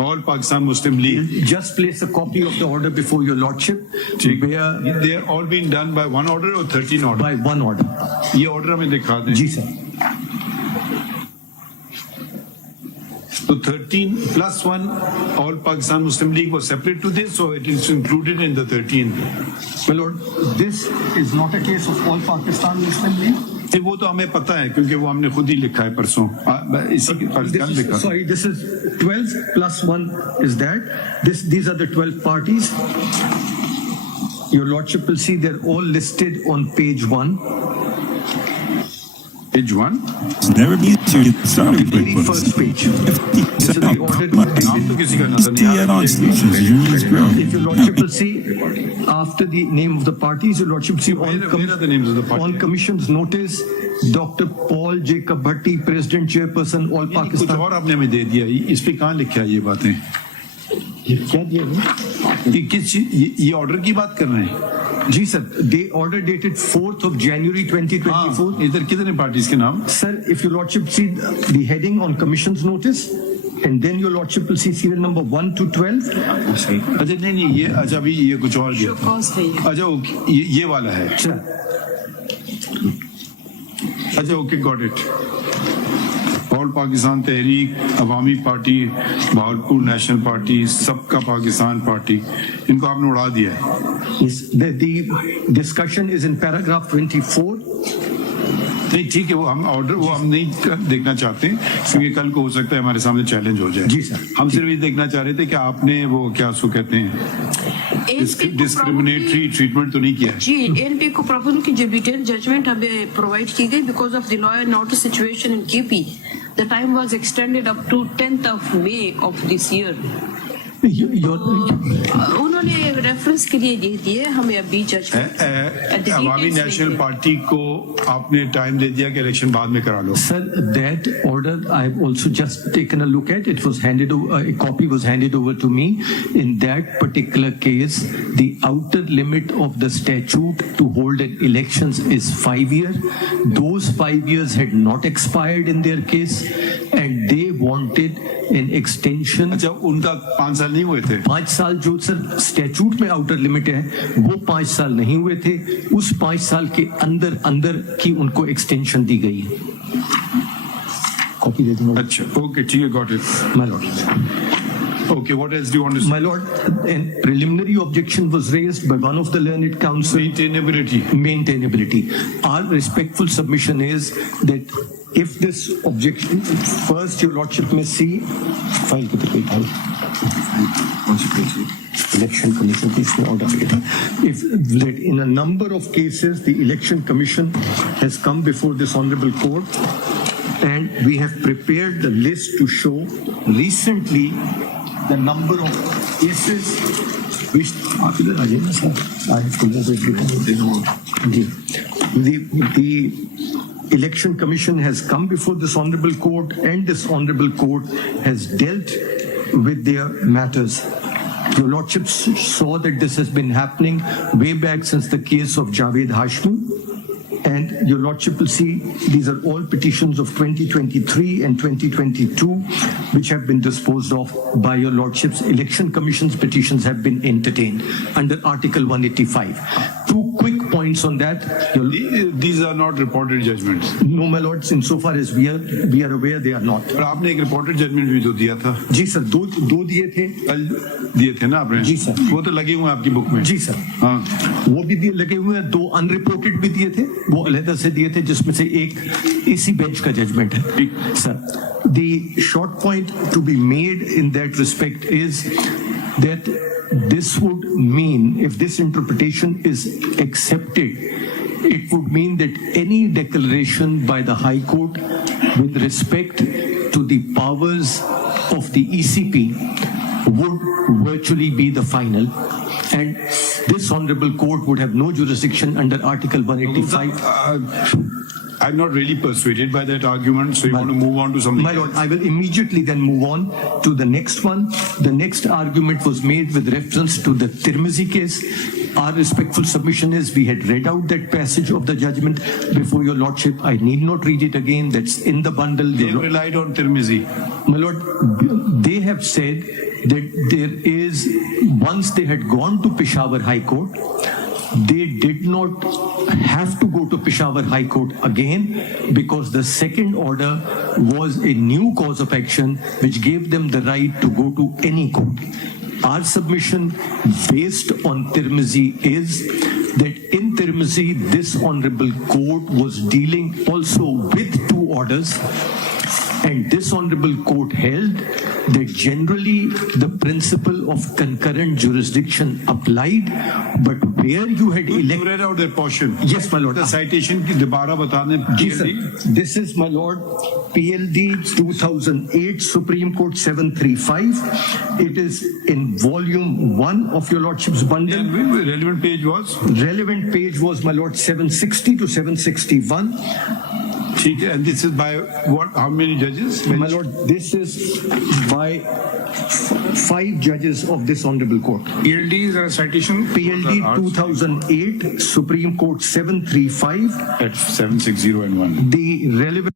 all Pakistan Muslim league. Just place a copy of the order before your lordship. Where they are all being done by one order or 13 order? By one order. ये ऑर्डर हमें दिखा दें। जी sir. So 13 plus 1, all Pakistan Muslim League was separate to this, so it is included in the 13. My lord, this is not a case of all Pakistan Muslim League. वो तो हमें पता है क्योंकि वो हमने खुद ही लिखा है परसों, इसी के पाकिस्तान लिखा। Sorry, this is 12 plus 1 is that. These are the 12 parties. Your lordship will see they're all listed on page 1. Page 1? Never been to The very first page. This is the order. नाम तो किसी का नजर नहीं आ रहा। If your lordship will see, after the name of the parties, your lordship will see Where are the names of the parties? on commission's notice, Dr. Paul Jacob Bhatti, President Chairperson, all कुछ Pakistan. और आपने हमें दे दिया, इस पे कहाँ लिखा है ये बातें? क्या दिया? ये किस ये ऑर्डर की बात कर रहे हैं? जी sir, the order dated 4th of January 2024. इधर कितने पार्टीज के नाम? Sir, if your lordship see the heading on commission's notice, and then your lordship will see serial number 1 to 12. अच्छा नहीं ये अच्छा अभी ये कुछ और दिया था। अच्छा ओके, ये वाला है। Sir. अच्छा okay, got it. All Pakistan Tehreek, Awami party, Bahawalpur national party, सबका पाकिस्तान पार्टी, इनको आपने उड़ा दिया है। The discussion is in paragraph 24. नहीं ठीक है, वो हम ऑर्डर वो हम नहीं देखना चाहते क्योंकि कल को हो सकता है हमारे सामने चैलेंज हो जाए। जी सर। हम सिर्फ ये देखना चाह रहे थे कि आपने वो क्या उसको कहते हैं डिस्क्रिमिनेटरी ट्रीटमेंट तो नहीं किया है। जी, एनपी को प्रॉब्लम की जो डिटेल जजमेंट हमें प्रोवाइड की गई because of the law and order situation in KP, the time was extended up to 10th of May of this year. उन्होंने रेफरेंस के लिए दे दिए हमें अभी जजमेंट। अवामी नेशनल पार्टी को आपने टाइम दे दिया कि इलेक्शन बाद में करा लो। Sir, that order I have also just taken a look at. It was handed over, a copy was handed over to me. In that particular case, the outer limit of the statute to hold an elections is 5 years. Those 5 years had not expired in their case, and they wanted an extension. अच्छा, उनका 5 साल नहीं हुए थे? 5 साल जो sir statute में outer limit है वो 5 साल नहीं हुए थे, उस 5 साल के अंदर अंदर की उनको एक्सटेंशन दी गई है। कॉपी दे दूंगा। अच्छा, ओके, ठीक है, got it my Lord. Okay, what else do you want to say? My lord, a preliminary objection was raised by one of the learned counsel. Maintainability. Our respectful submission is that if this objection, first your lordship may see, file ke taraf file. Election Commission is order. If that in a number of cases the Election Commission has come before this honorable court, and we have prepared the list to show recently the number of cases which I have to move it. The Election Commission has come before this honorable court, and this honorable court has dealt with their matters. Your lordships saw that this has been happening way back since the case of Javed Hashmi. And your lordship will see these are all petitions of 2023 and 2022 which have been disposed of by your lordships. Election Commission's petitions have been entertained under Article 185. 2 quick points on that. These are not reported judgments. No, my lords, insofar as we are aware, they are not. पर आपने एक reported judgment भी तो दिया था। जी sir, दो दिए थे। कल दिए थे ना आपने? जी सर। वो तो लगे हुए हैं आपकी बुक में। जी सर। हाँ। वो भी लगे हुए हैं, 2 अनरिपोर्टेड भी दिए थे, वो अलहदा से दिए थे, जिसमें से एक इसी बेंच का जजमेंट है। Sir, the short point to be made in that respect is that this would mean, if this interpretation is accepted, it would mean that any declaration by the High Court with respect to the powers of the ECP would virtually be the final, and this honorable court would have no jurisdiction under Article 185. I'm not really persuaded by that argument, so you want to move on to something My lord, I will immediately then move on to the next one. The next argument was made with reference to the Tirmizi case. Our respectful submission is we had read out that passage of the judgment before your lordship. I need not read it again. That's in the bundle. They relied on Tirmizi. My lord, they have said that there is, once they had gone to Peshawar High Court, they did not have to go to Peshawar High Court again because the second order was a new cause of action which gave them the right to go to any court. Our submission based on Tirmizi is that in Tirmizi, this honorable court was dealing also with 2 orders, and this honorable court held that generally the principle of concurrent jurisdiction applied, but where you had You read out that portion. Yes, my lord. The citation की दोबारा बताने PLD. This is, my lord, PLD 2008 Supreme Court 735. It is in volume 1 of your lordship's bundle. And relevant page was? Relevant page was, my lord, 760 to 761. ठीक है, and this is by what? How many judges? My lord, this is by 5 judges of this honorable court. PLD is a citation. PLD 2008 Supreme Court 735. At 760 and 1. The relevant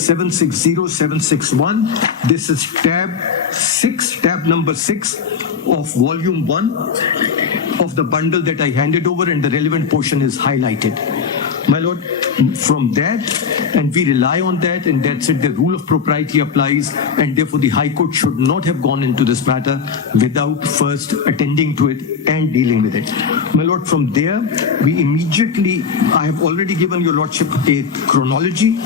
760, 761. This is tab number 6 of volume 1 of the bundle that I handed over, and the relevant portion is highlighted. My Lord, from that, and we rely on that, and that's it, the rule of propriety applies, and therefore the High Court should not have gone into this matter without first attending to it and dealing with it. My Lord, from there, we immediately, I have already given your Lordship a chronology.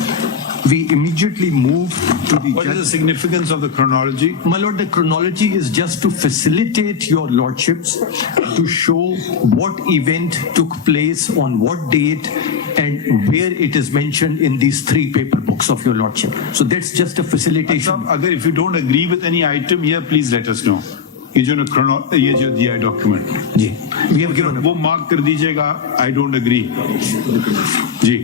We immediately move to the What is the significance of the chronology? My Lord, the chronology is just to facilitate your Lordships to show what event took place on what date and where it is mentioned in these 3 paper books of your Lordship. So that's just a facilitation. Agar if you don't agree with any item here, please let us know. ये जो दिया है document, ji, we have given वो mark कर दीजिएगा. I don't agree. Ji.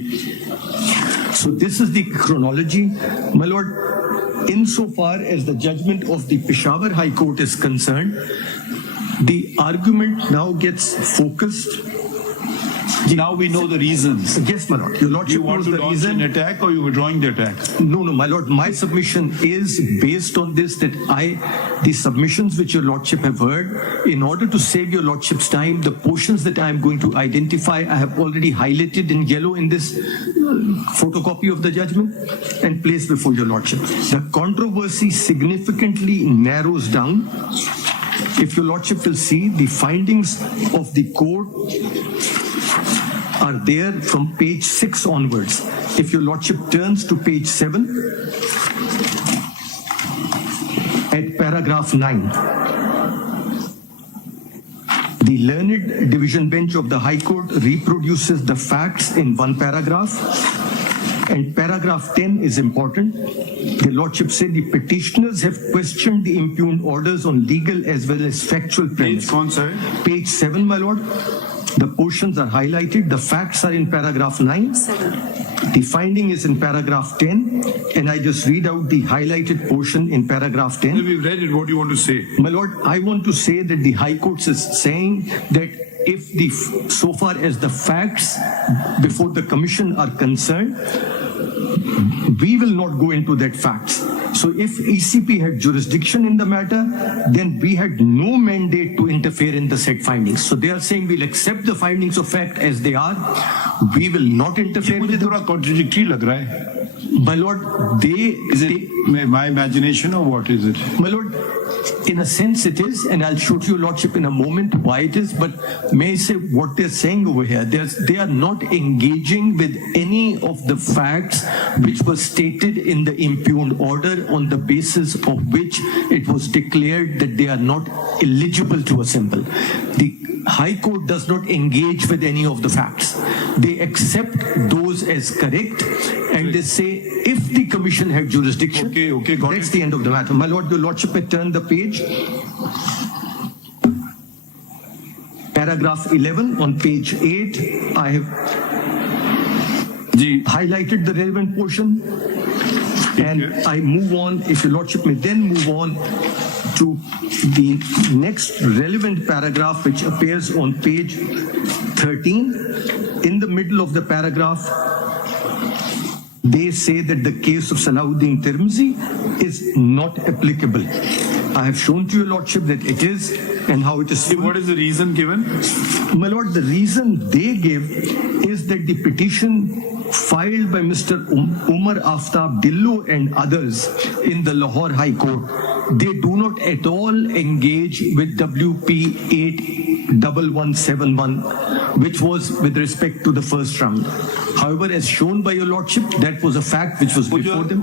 So this is the chronology. My Lord, insofar as the judgment of the Peshawar High Court is concerned, the argument now gets focused. Now we know the reasons. Yes, my Lord. Your Lordship You want knows to the launch reason. an attack or you withdrawing the attack? No, my Lord. My submission is based on this, that the submissions which your Lordship have heard, in order to save your Lordship's time, the portions that I am going to identify, I have already highlighted in yellow in this photocopy of the judgment and placed before your Lordship. The controversy significantly narrows down. If your Lordship will see, the findings of the court are there from page 6 onwards. If your Lordship turns to page 7, at paragraph 9, the learned division bench of the High Court reproduces the facts in one paragraph, and paragraph 10 is important. The Lordship said the petitioners have questioned the impugned orders on legal as well as factual premise. Page 7, my Lord. The portions are highlighted. The facts are in paragraph 9. The finding is in paragraph 10. And I just read out the highlighted portion in paragraph 10. We've read it. What do you want to say? My Lord, I want to say that the High Court is saying that if so far as the facts before the Commission are concerned, we will not go into that facts. So if ECP had jurisdiction in the matter, then we had no mandate to interfere in the said findings. So they are saying we'll accept the findings of fact as they are. We will not interfere. मुझे थोड़ा contradictory लग रहा है. My Lord, is it my imagination or what is it? My Lord, in a sense it is, and I'll show to your Lordship in a moment why it is, but may I say what they're saying over here? They are not engaging with any of the facts which were stated in the impugned order on the basis of which it was declared that they are not eligible to assemble. The High Court does not engage with any of the facts. They accept those as correct, and they say if the Commission had jurisdiction, that's the end of the matter. My Lord, your Lordship may turn the page. Paragraph 11 on page 8, I have highlighted the relevant portion. And I move on, if your Lordship may then move on to the next relevant paragraph, which appears on page 13. In the middle of the paragraph, they say that the case of Salahuddin Tirmizi is not applicable. I have shown to your Lordship that it is, and how it is. What is the reason given? My Lord, the reason they give is that the petition filed by Mr. Umar Aftab Dillo and others in the Lahore High Court, they do not at all engage with WP 81171, which was with respect to the first round. However, as shown by your Lordship, that was a fact which was before them.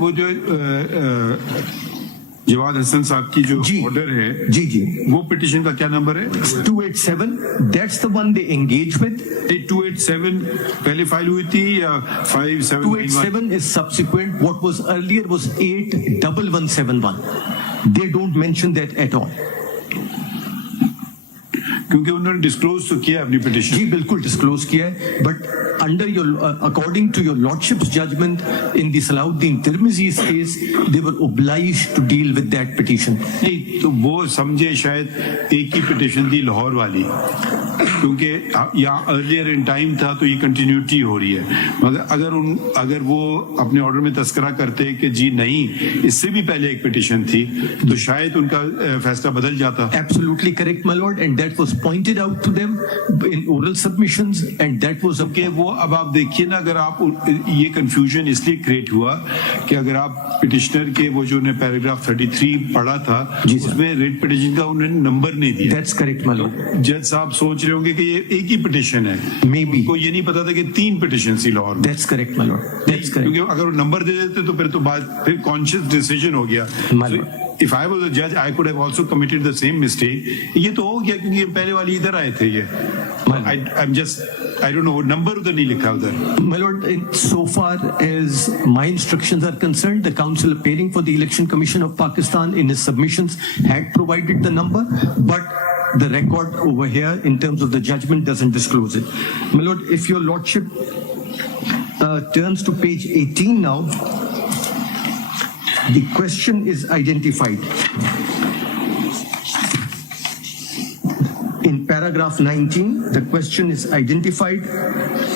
Jawad Hasan साहब की जो order है वो petition का क्या number है 287 that's the one they engage with 287 पहले file हुई थी या 287 is subsequent what was earlier was 81171 they don't mention that at all क्योंकि उन्होंने डिस्क्लोज तो किया अपनी पिटिशन जी बिल्कुल डिस्क्लोज किया है but under your according to your lordship's judgment in the Salahuddin Tirmizi's case they were obliged to deal with that petition नहीं तो वो समझे शायद एक ही पिटिशन थी लाहौर वाली क्योंकि यहाँ अर्लियर इन टाइम था तो ये कंटिन्यूटी हो रही है, मगर अगर वो अपने ऑर्डर में तस्करा करते कि जी नहीं इससे भी पहले एक पिटिशन थी तो शायद उनका फैसला बदल जाता. Absolutely correct, my lord, and that was pointed out to them in oral submissions, and that was कि वो अब आप देखिए ना, अगर आप ये कंफ्यूजन इसलिए क्रिएट हुआ कि अगर आप पिटिशनर के वो जो उन्हें पैराग्राफ 33 पढ़ा था उसमें रेट पिटिशन का उन्होंने नंबर नहीं दिया. That's correct, my lord. जज साहब सोच रहे होंगे कि ये एक ही पिटिशन है, Maybe. उनको ये नहीं पता था कि 3 पिटिशन थी लाहौर में. That's correct, my lord. That's correct. क्योंकि अगर वो नंबर दे देते तो फिर तो बात फिर कॉन्शियस डिसीजन हो गया. If I was a judge, I could have also committed the same mistake. ये तो हो गया क्योंकि पहले वाले इधर आए थे ये. I don't know, नंबर उधर नहीं लिखा उधर. My lord, so far as my instructions are concerned, the counsel appearing for the Election Commission of Pakistan in his submissions had provided the number, but the record over here in terms of the judgment doesn't disclose it. My lord, if your lordship turns to page 18 now, the question is identified. In paragraph 19, the question is identified,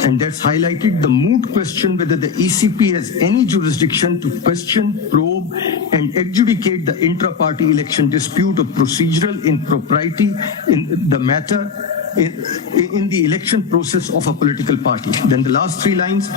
and that's highlighted. The moot question whether the ECP has any jurisdiction to question, probe, and adjudicate the intra-party election dispute of procedural impropriety in the matter in the election process of a political party. Then the last 3 lines,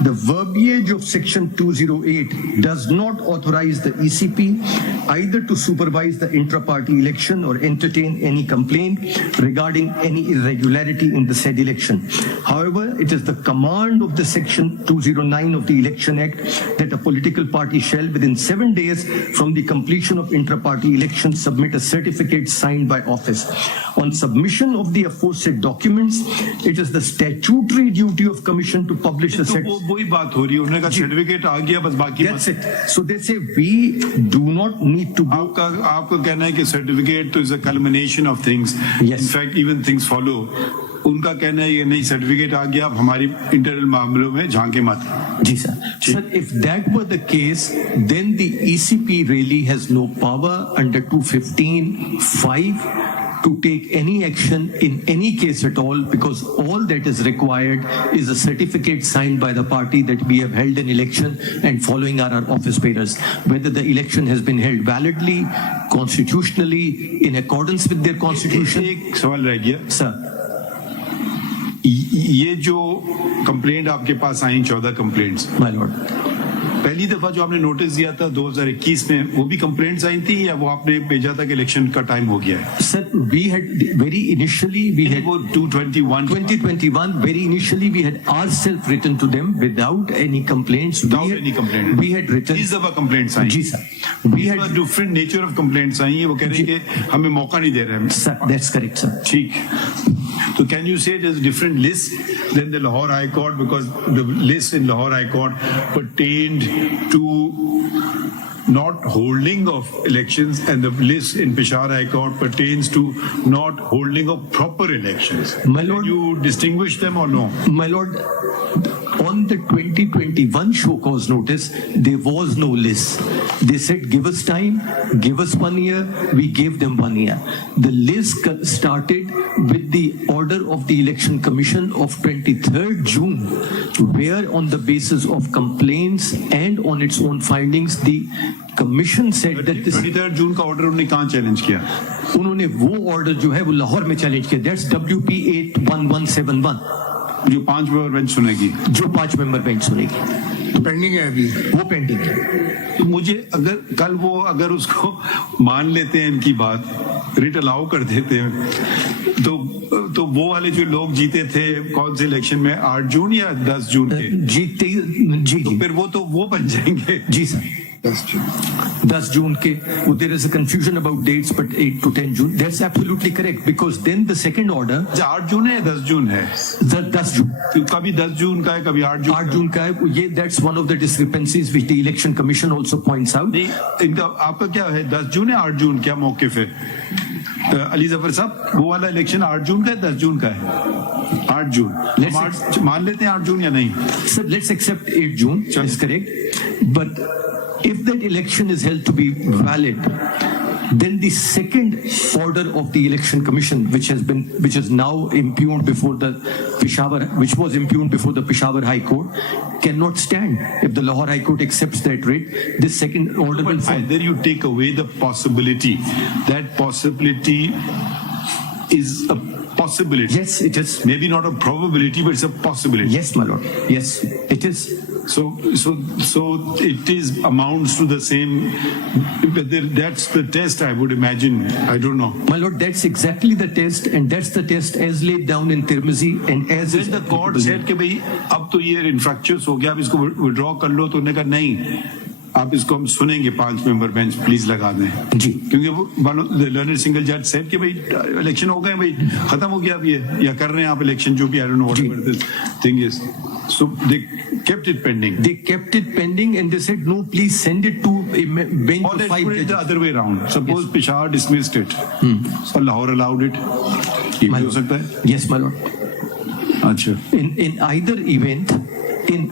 the verbiage of section 208 does not authorize the ECP either to supervise the intra-party election or entertain any complaint regarding any irregularity in the said election. However, it is the command of the section 209 of the Election Act that a political party shall within 7 days from the completion of intra-party election submit a certificate signed by office. On submission of the aforesaid documents, it is the statutory duty of commission to publish the set. वही बात हो रही है, उन्होंने कहा certificate आ गया बस बाकी. That's it. So they say we do not need to go. आपका कहना है कि सर्टिफिकेट तो is a culmination of things. Yes. In fact, even things follow. उनका कहना है ये नहीं सर्टिफिकेट आ गया, अब हमारी इंटरनल मामलों में झांके मत. जी sir. Sir, if that were the case, then the ECP really has no power under 215(5) to take any action in any case at all, because all that is required is a certificate signed by the party that we have held an election and following are our office bearers. Whether the election has been held validly, constitutionally, in accordance with their constitution. एक सवाल रह गया. Sir. ये जो complaint आपके पास आई 14 complaints, My lord. पहली दफा जो आपने नोटिस दिया था 2021 में, वो भी कंप्लेंट्स आई थी या वो आपने भेजा था कि इलेक्शन का टाइम हो गया है? Sir, we had very initially we had 2021 very initially we had ourselves written to them without any complaints. Any complaint. We had written. इस दफा कंप्लेंट्स आई. जी sir. We had different nature of complaints आई हैं, वो कह रहे हैं कि हमें मौका नहीं दे रहे हैं. Sir, that's correct, sir. ठीक. So can you say there's a different list than the Lahore High Court, because the list in Lahore High Court pertained to not holding of elections and the list in Peshawar High Court pertains to not holding of proper elections. My lord, can you distinguish them or no? My lord, on the 2021 show cause notice, there was no list. They said, give us time, give us 1 year. We gave them 1 year. The list started with the order of the Election Commission of 23rd June, where on the basis of complaints and on its own findings, the Commission said that this 23rd June का order उन्होंने कहाँ challenge किया? उन्होंने वो order जो है वो लाहौर में challenge किया. That's WP 81171. जो 5 मेंबर बेंच सुनेगी. जो 5 मेंबर बेंच सुनेगी. पेंडिंग है अभी. वो पेंडिंग है. तो मुझे अगर कल वो अगर उसको मान लेते हैं इनकी बात, रिट अलाउ कर देते हैं, तो वो वाले जो लोग जीते थे कौन से इलेक्शन में 8 जून या 10 जून के जीते जी, तो फिर वो बन जाएंगे. जी सर. 10 June के, there is a confusion about dates, but 8 to 10 June. That's absolutely correct, because then the second order. 8 जून है 10 जून है? 10 जून. कभी 10 जून का है, कभी 8 जून का है. ये that's one of the discrepancies which the Election Commission also points out. नहीं, इनका आपका क्या है, 10 जून है 8 जून, क्या मौक़िफ़ है? अली जफर साहब, वो वाला इलेक्शन 8 जून का है 10 जून का है? 8 जून. मान लेते हैं 8 जून या नहीं? Sir, let's accept 8 June. Is correct. But if that election is held to be valid Then the second order of the Election Commission, which is now impugned before the Peshawar High Court, cannot stand. If the Lahore High Court accepts that writ, this second order will fall. Either you take away the possibility. That possibility is a possibility. Yes, it is. Maybe not a probability, but it's a possibility. Yes, my lord. Yes, it is. So it is amounts to the same. Whether that's the test, I would imagine. I don't know. My lord, that's exactly the test, and that's the test as laid down in Tirmizi and as Then the court said कि भाई अब तो ये infractious हो गया, अब इसको withdraw कर लो, तो उन्होंने कहा नहीं, आप इसको हम सुनेंगे 5 member bench प्लीज लगा दें जी, क्योंकि वो the learned single judge said कि भाई election हो गए भाई खत्म हो गया अब ये या कर रहे हैं आप election जो भी I don't know whatever the thing is. So they kept it pending. They kept it pending and they said, no, please send it to a bench Or of let's 5 put it judges. the other way around. Suppose Peshawar dismissed it. So Lahore allowed it. ये भी हो सकता है? Yes, my lord. अच्छा. In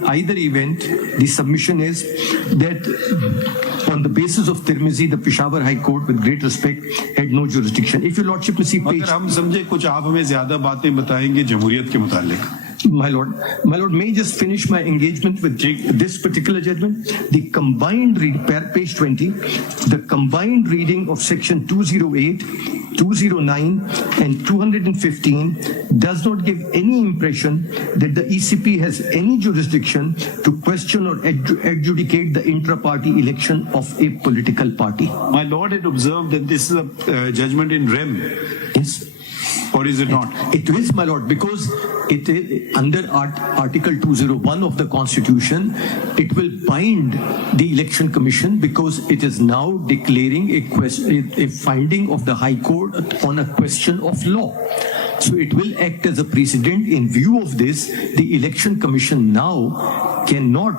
either event, the submission is that on the basis of Tirmizi, the Peshawar High Court, with great respect, had no jurisdiction. If your lordship will see page... अगर हम समझे कुछ आप हमें ज्यादा बातें बताएंगे जमहूरियत के मुतालिक. My lord, may I just finish my engagement with this particular judgment? The combined read, page 20, the combined reading of section 208, 209 and 215 does not give any impression that the ECP has any jurisdiction to question or adjudicate the intra-party election of a political party. My lord had observed that this is a judgment in rem. Yes. Or is it not? It is, my lord, because it is under Article 201 of the Constitution, it will bind the Election Commission because it is now declaring a finding of the High Court on a question of law. So it will act as a precedent. In view of this, the Election Commission now cannot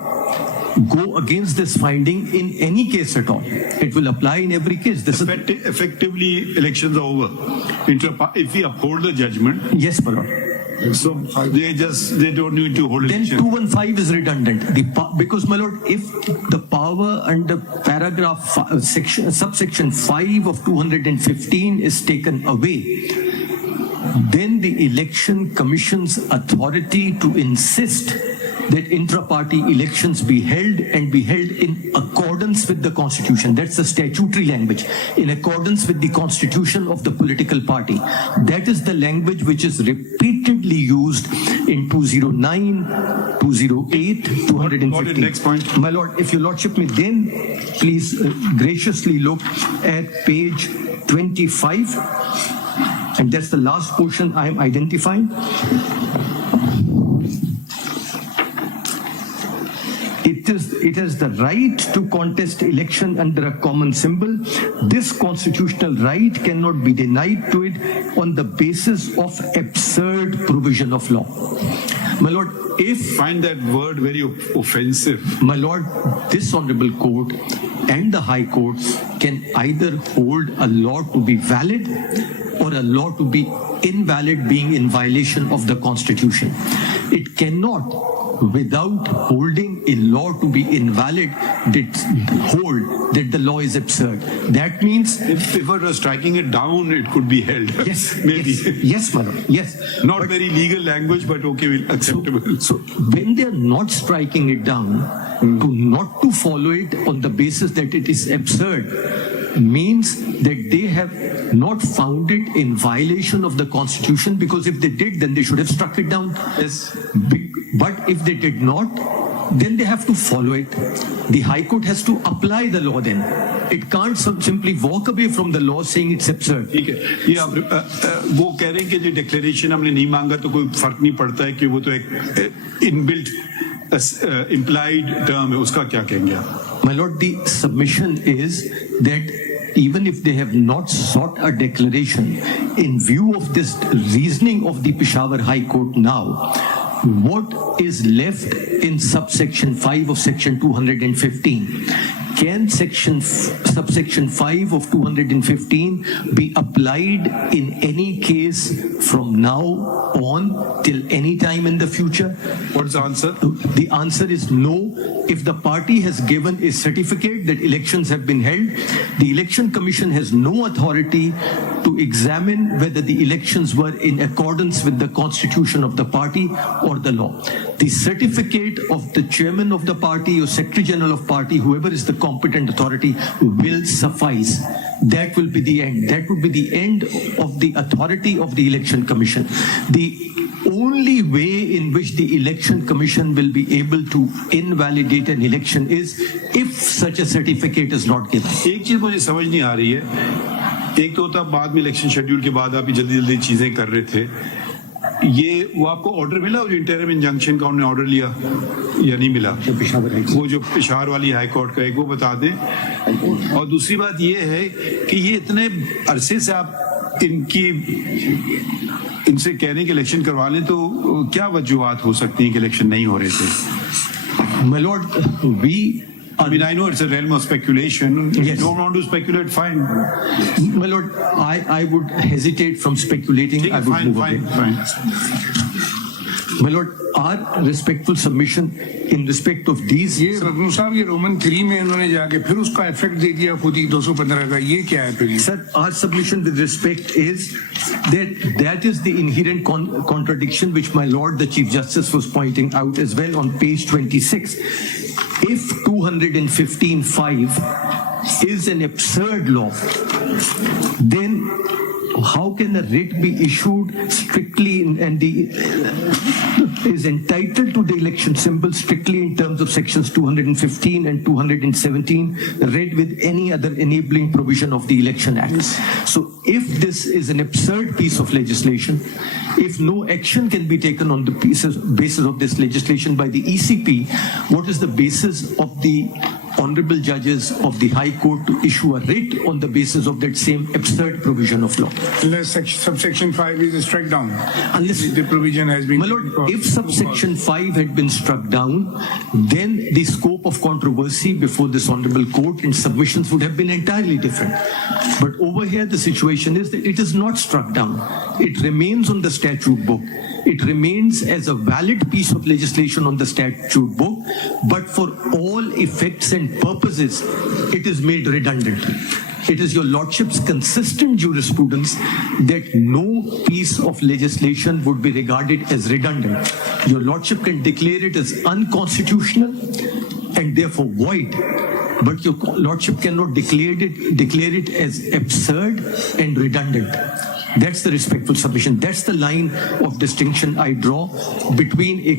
go against this finding in any case at all. It will apply in every case. This effectively, elections are over. If we uphold the judgment, yes, my lord. So they don't need to hold then election. 215 is redundant. Because, my lord, if the power under paragraph subsection 5 of 215 is taken away, then the Election Commission's authority to insist that intra-party elections be held and be held in accordance with the Constitution. That's the statutory language, in accordance with the Constitution of the political party. That is the language which is repeatedly used in 209, 208, 215. Next point. My lord, if your lordship may then please graciously look at page 25, and that's the last portion I am identifying. It has the right to contest election under a common symbol. This constitutional right cannot be denied to it on the basis of absurd provision of law. My lord, if... Find that word very offensive. My lord, this honorable court and the High Court can either hold a law to be valid or a law to be invalid, being in violation of the Constitution. It cannot, without holding a law to be invalid, hold that the law is absurd. That means... If it was striking it down, it could be held. Yes, maybe. Yes, my lord, yes. Not but, very legal language, but okay, acceptable. So when they are not striking it down, not to follow it on the basis that it is absurd, means that they have not found it in violation of the Constitution, because if they did, then they should have struck it down. Yes. But if they did not, then they have to follow it. The High Court has to apply the law then. It can't simply walk away from the law saying it's absurd. ठीक है, ये आप वो कह रहे हैं कि जो declaration हमने नहीं मांगा तो कोई फर्क नहीं पड़ता है कि वो तो एक inbuilt implied term है, उसका क्या कहेंगे आप? My lord, the submission is that even if they have not sought a declaration, in view of this reasoning of the Peshawar High Court now, what is left in subsection 5 of section 215 can subsection 5 of 215 be applied in any case from now on till any time in the future? What's the answer? The answer is no. If the party has given a certificate that elections have been held, the Election Commission has no authority to examine whether the elections were in accordance with the constitution of the party or the law. The certificate of the chairman of the party or secretary general of party, whoever is the competent authority, will suffice. That will be the end. That would be the end of the authority of the Election Commission. The only way in which the Election Commission will be able to invalidate an election is if such a certificate is not given. एक चीज मुझे समझ नहीं आ रही है, एक तो होता बाद में इलेक्शन शेड्यूल के बाद आप जल्दी जल्दी चीजें कर रहे थे, ये वो आपको ऑर्डर मिला जो इंटरिम इंजंक्शन का उन्होंने ऑर्डर लिया या नहीं मिला? वो जो पेशावर वाली हाई कोर्ट का एक वो बता दें। और दूसरी बात ये है कि ये इतने अरसे से आप इनसे कह रहे हैं कि इलेक्शन करवा लें, तो क्या वजूहत हो सकती हैं कि इलेक्शन नहीं हो रहे थे? My lord, I mean, I know it's a realm of speculation. If you don't want to speculate, fine. My lord, I would hesitate from speculating. I would move away. Fine. My lord, our respectful submission in respect of these. ये रत्न साहब ये Roman 3 में इन्होंने जाके फिर उसका effect दे दिया खुद ही 215 का, ये क्या है फिर? Sir, our submission with respect is that is the inherent contradiction which my lord the Chief Justice was pointing out as well on page 26. If 215(5) is an absurd law, then how can a writ be issued strictly and is entitled to the election symbol strictly in terms of sections 215 and 217 read with any other enabling provision of the Election Act? So if this is an absurd piece of legislation, if no action can be taken on the basis of this legislation by the ECP, what is the basis of the honorable judges of the High Court to issue a writ on the basis of that same absurd provision of law? Unless subsection 5 is struck down. Unless the provision has been. My lord, if subsection 5 had been struck down, then the scope of controversy before this honorable court and submissions would have been entirely different. But over here, the situation is that it is not struck down. It remains on the statute book. It remains as a valid piece of legislation on the statute book, but for all effects and purposes, it is made redundant. It is your lordship's consistent jurisprudence that no piece of legislation would be regarded as redundant. Your lordship can declare it as unconstitutional and therefore void, but your lordship cannot declare it as absurd and redundant. That's the respectful submission. That's the line of distinction I draw between a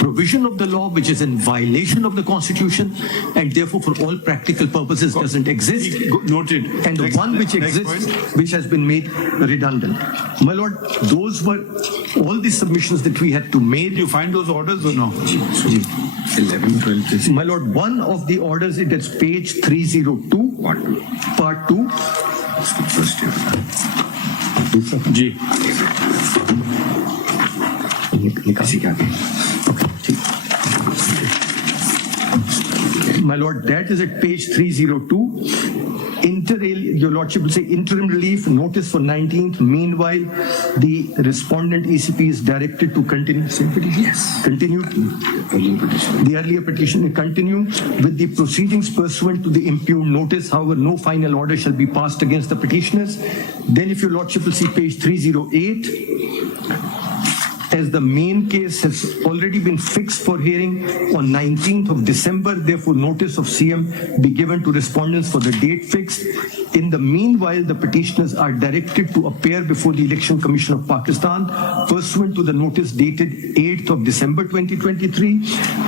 provision of the law which is in violation of the Constitution and therefore for all practical purposes doesn't exist. Noted. And the one which exists, which has been made redundant. My lord, those were all the submissions that we had to make. Did you find those orders or no? 11, 12. My lord, one of the orders, it is page 302, part 2. Ji My lord, that is at page 302. Your lordship will say interim relief notice for 19th. Meanwhile, the respondent ECP is directed to continue. Yes. Continue. The earlier petition continue with the proceedings pursuant to the impugned notice. However, no final order shall be passed against the petitioners. Then, if your lordship will see page 308. As the main case has already been fixed for hearing on 19th of December, therefore notice of CM be given to respondents for the date fixed. In the meanwhile, the petitioners are directed to appear before the Election Commission of Pakistan pursuant to the notice dated 8th of December 2023.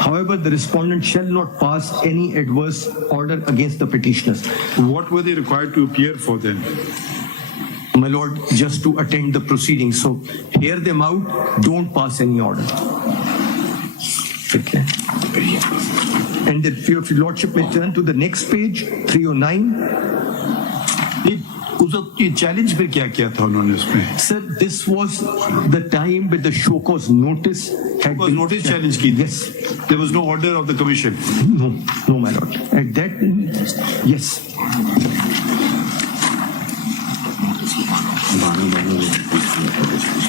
However, the respondent shall not pass any adverse order against the petitioners. What were they required to appear for then? My lord, just to attend the proceedings. So hear them out, don't pass any order. Okay. And if your lordship may turn to the next page, 309. उस उस वक्त ये challenge फिर क्या किया था उन्होंने उसमें? Sir, this was the time with the show cause notice had been... notice challenge की? Yes. There was no order of the commission? No, my lord. At that, yes.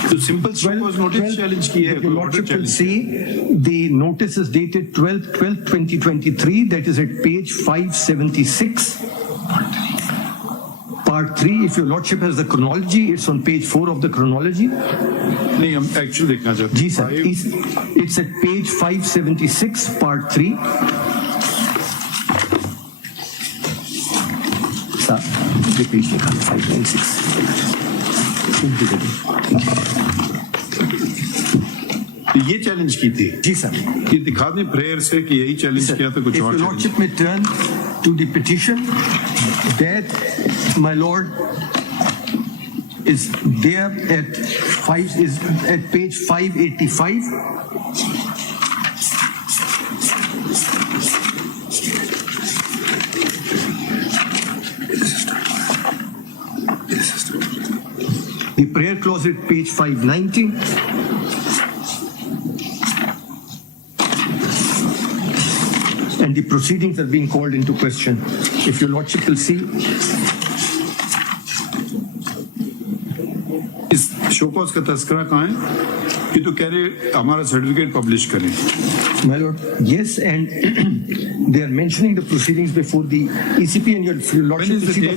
So simple show cause notice challenge की है? Your Lordship will see the notice is dated 12/12/2023. That is at page 576. Part 3, if your Lordship has the chronology, it's on page 4 of the chronology. नहीं, हम actually देखना चाहते हैं. जी sir, it's at page 576, part 3. Sir, the page लिखा 596. ये challenge की थी? जी sir. ये दिखा दें प्रेयर से कि यही चैलेंज किया था कुछ If और? your Lordship may turn to the petition, that my lord is there at page 585. The prayer clause at page 590. And the proceedings are being called into question. If your Lordship will see, इस show cause का तस्करा कहाँ है? ये तो कह रहे हमारा सर्टिफिकेट पब्लिश करें. my lord, yes, and they are mentioning the proceedings before the ECP, and your Lordship will see the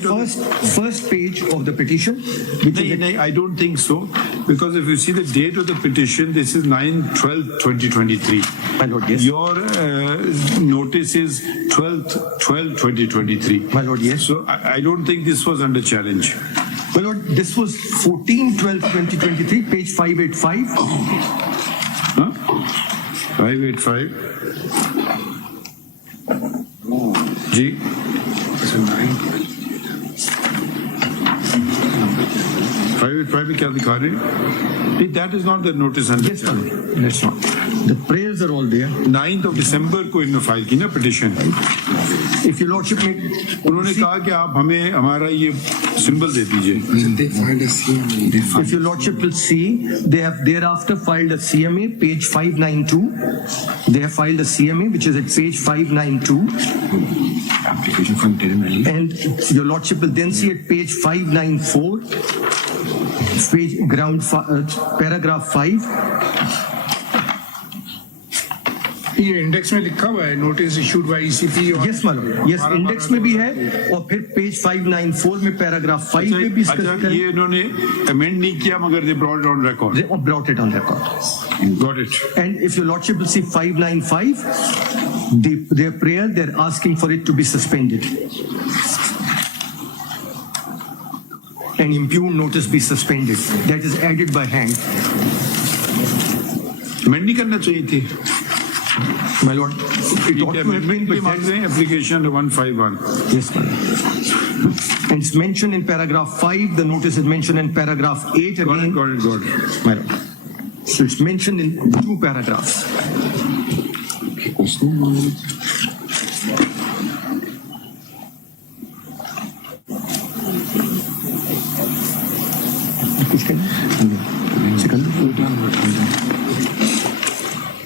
first page of the petition. No, I don't think so, because if you see the date of the petition, this is 9/12/2023. My lord, yes. Your notice is 12/12/2023. My lord, yes. So I don't think this was under challenge. My lord, this was 14/12/2023, page 585. Huh? 585. जी. 585 में क्या दिखा रहे हैं? That is not the notice under Yes, challenge. that's not. The prayers are all there. 9th of December को इन्होंने file की ना petition. If your Lordship may, उन्होंने कहा कि आप हमें हमारा ये सिंबल दे दीजिए. if your Lordship will see, they have thereafter filed a CMA, page 592. They have filed a CMA, which is at page 592. Application for interim relief. And your Lordship will then see at page 594, paragraph 5. ये index में लिखा हुआ है notice issued by ECP. Yes my lord, yes index में भी है, और फिर पेज 594 में पैराग्राफ 5 में भी अच्छा, ये इन्होंने अमेंड नहीं किया मगर they brought it on record. They brought it on record. Got it. And if your Lordship will see 595, their prayer, they're asking for it to be suspended. And impugned notice be suspended. That is added by hand. Amend नहीं करना चाहिए थी. My lord, it ought to have been, but that's... application 151. Yes, ma'am. And it's mentioned in paragraph 5. The notice is mentioned in paragraph 8 again. Got it. My lord. So it's mentioned in 2 paragraphs.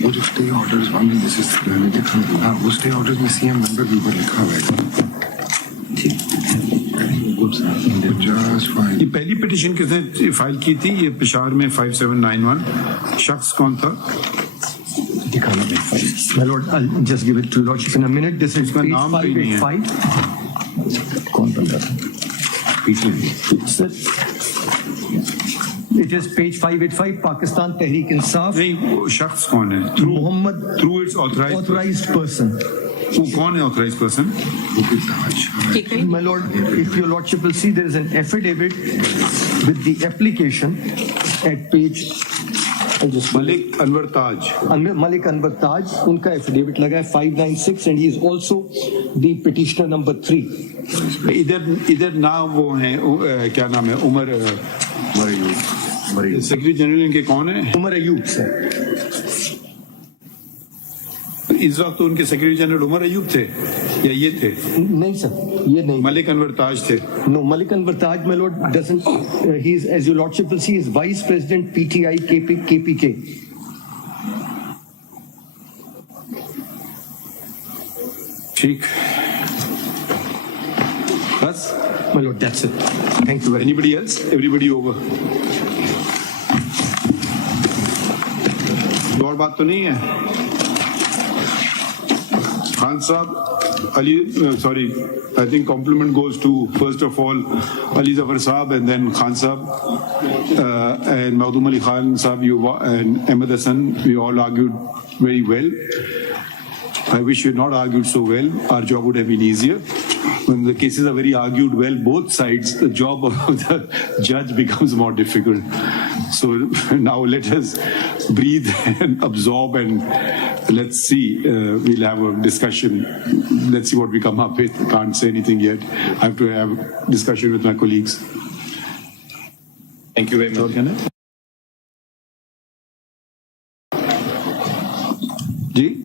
वो जो stay orders वाले जैसे मैंने देखा हाँ वो stay orders में CM member के ऊपर लिखा हुआ है. ये पहली पिटिशन किसने फाइल की थी? ये पेशावर में 5791. शख्स कौन था? दिखाना है file. My lord, I'll just give it to your Lordship in a minute. This is page 585. कौन बंदा था? Sir, it is page 585, Pakistan Tehreek Insaf. नहीं, वो शख्स कौन है? Muhammad, through its authorized person. वो कौन है authorized person? My lord, if your Lordship will see, there is an affidavit with the application at page. Malik Anwar Taj. Malik Anwar Taj, उनका affidavit लगा है 596, and he is also the petitioner number 3. इधर ना वो हैं क्या नाम है? उमर सेक्रेटरी जनरल इनके कौन है? उमर अयूब सर. इस वक्त तो उनके सेक्रेटरी जनरल उमर अयूब थे या ये थे? नहीं सर, ये नहीं Malik Anwar Taj थे. No, Malik Anwar Taj, my lord, doesn't. He's, as your lordship will see, is vice president PTI KPK. ठीक. बस. My lord, that's it. Thank you very much. Anybody else? Everybody over. और बात तो नहीं है. Khan Saab. Ali, sorry, I think compliment goes to, first of all, Ali Zafar Saab and then Khan Saab and Mahdum Ali Khan Saab and Ahmed Hassan. We all argued very well. I wish we had not argued so well. Our job would have been easier. When the cases are very argued well, both sides, the job of the judge becomes more difficult. So now let us breathe and absorb and let's see. We'll have a discussion. Let's see what we come up with. Can't say anything yet. I have to have discussion with my colleagues. Thank you very much. Ji?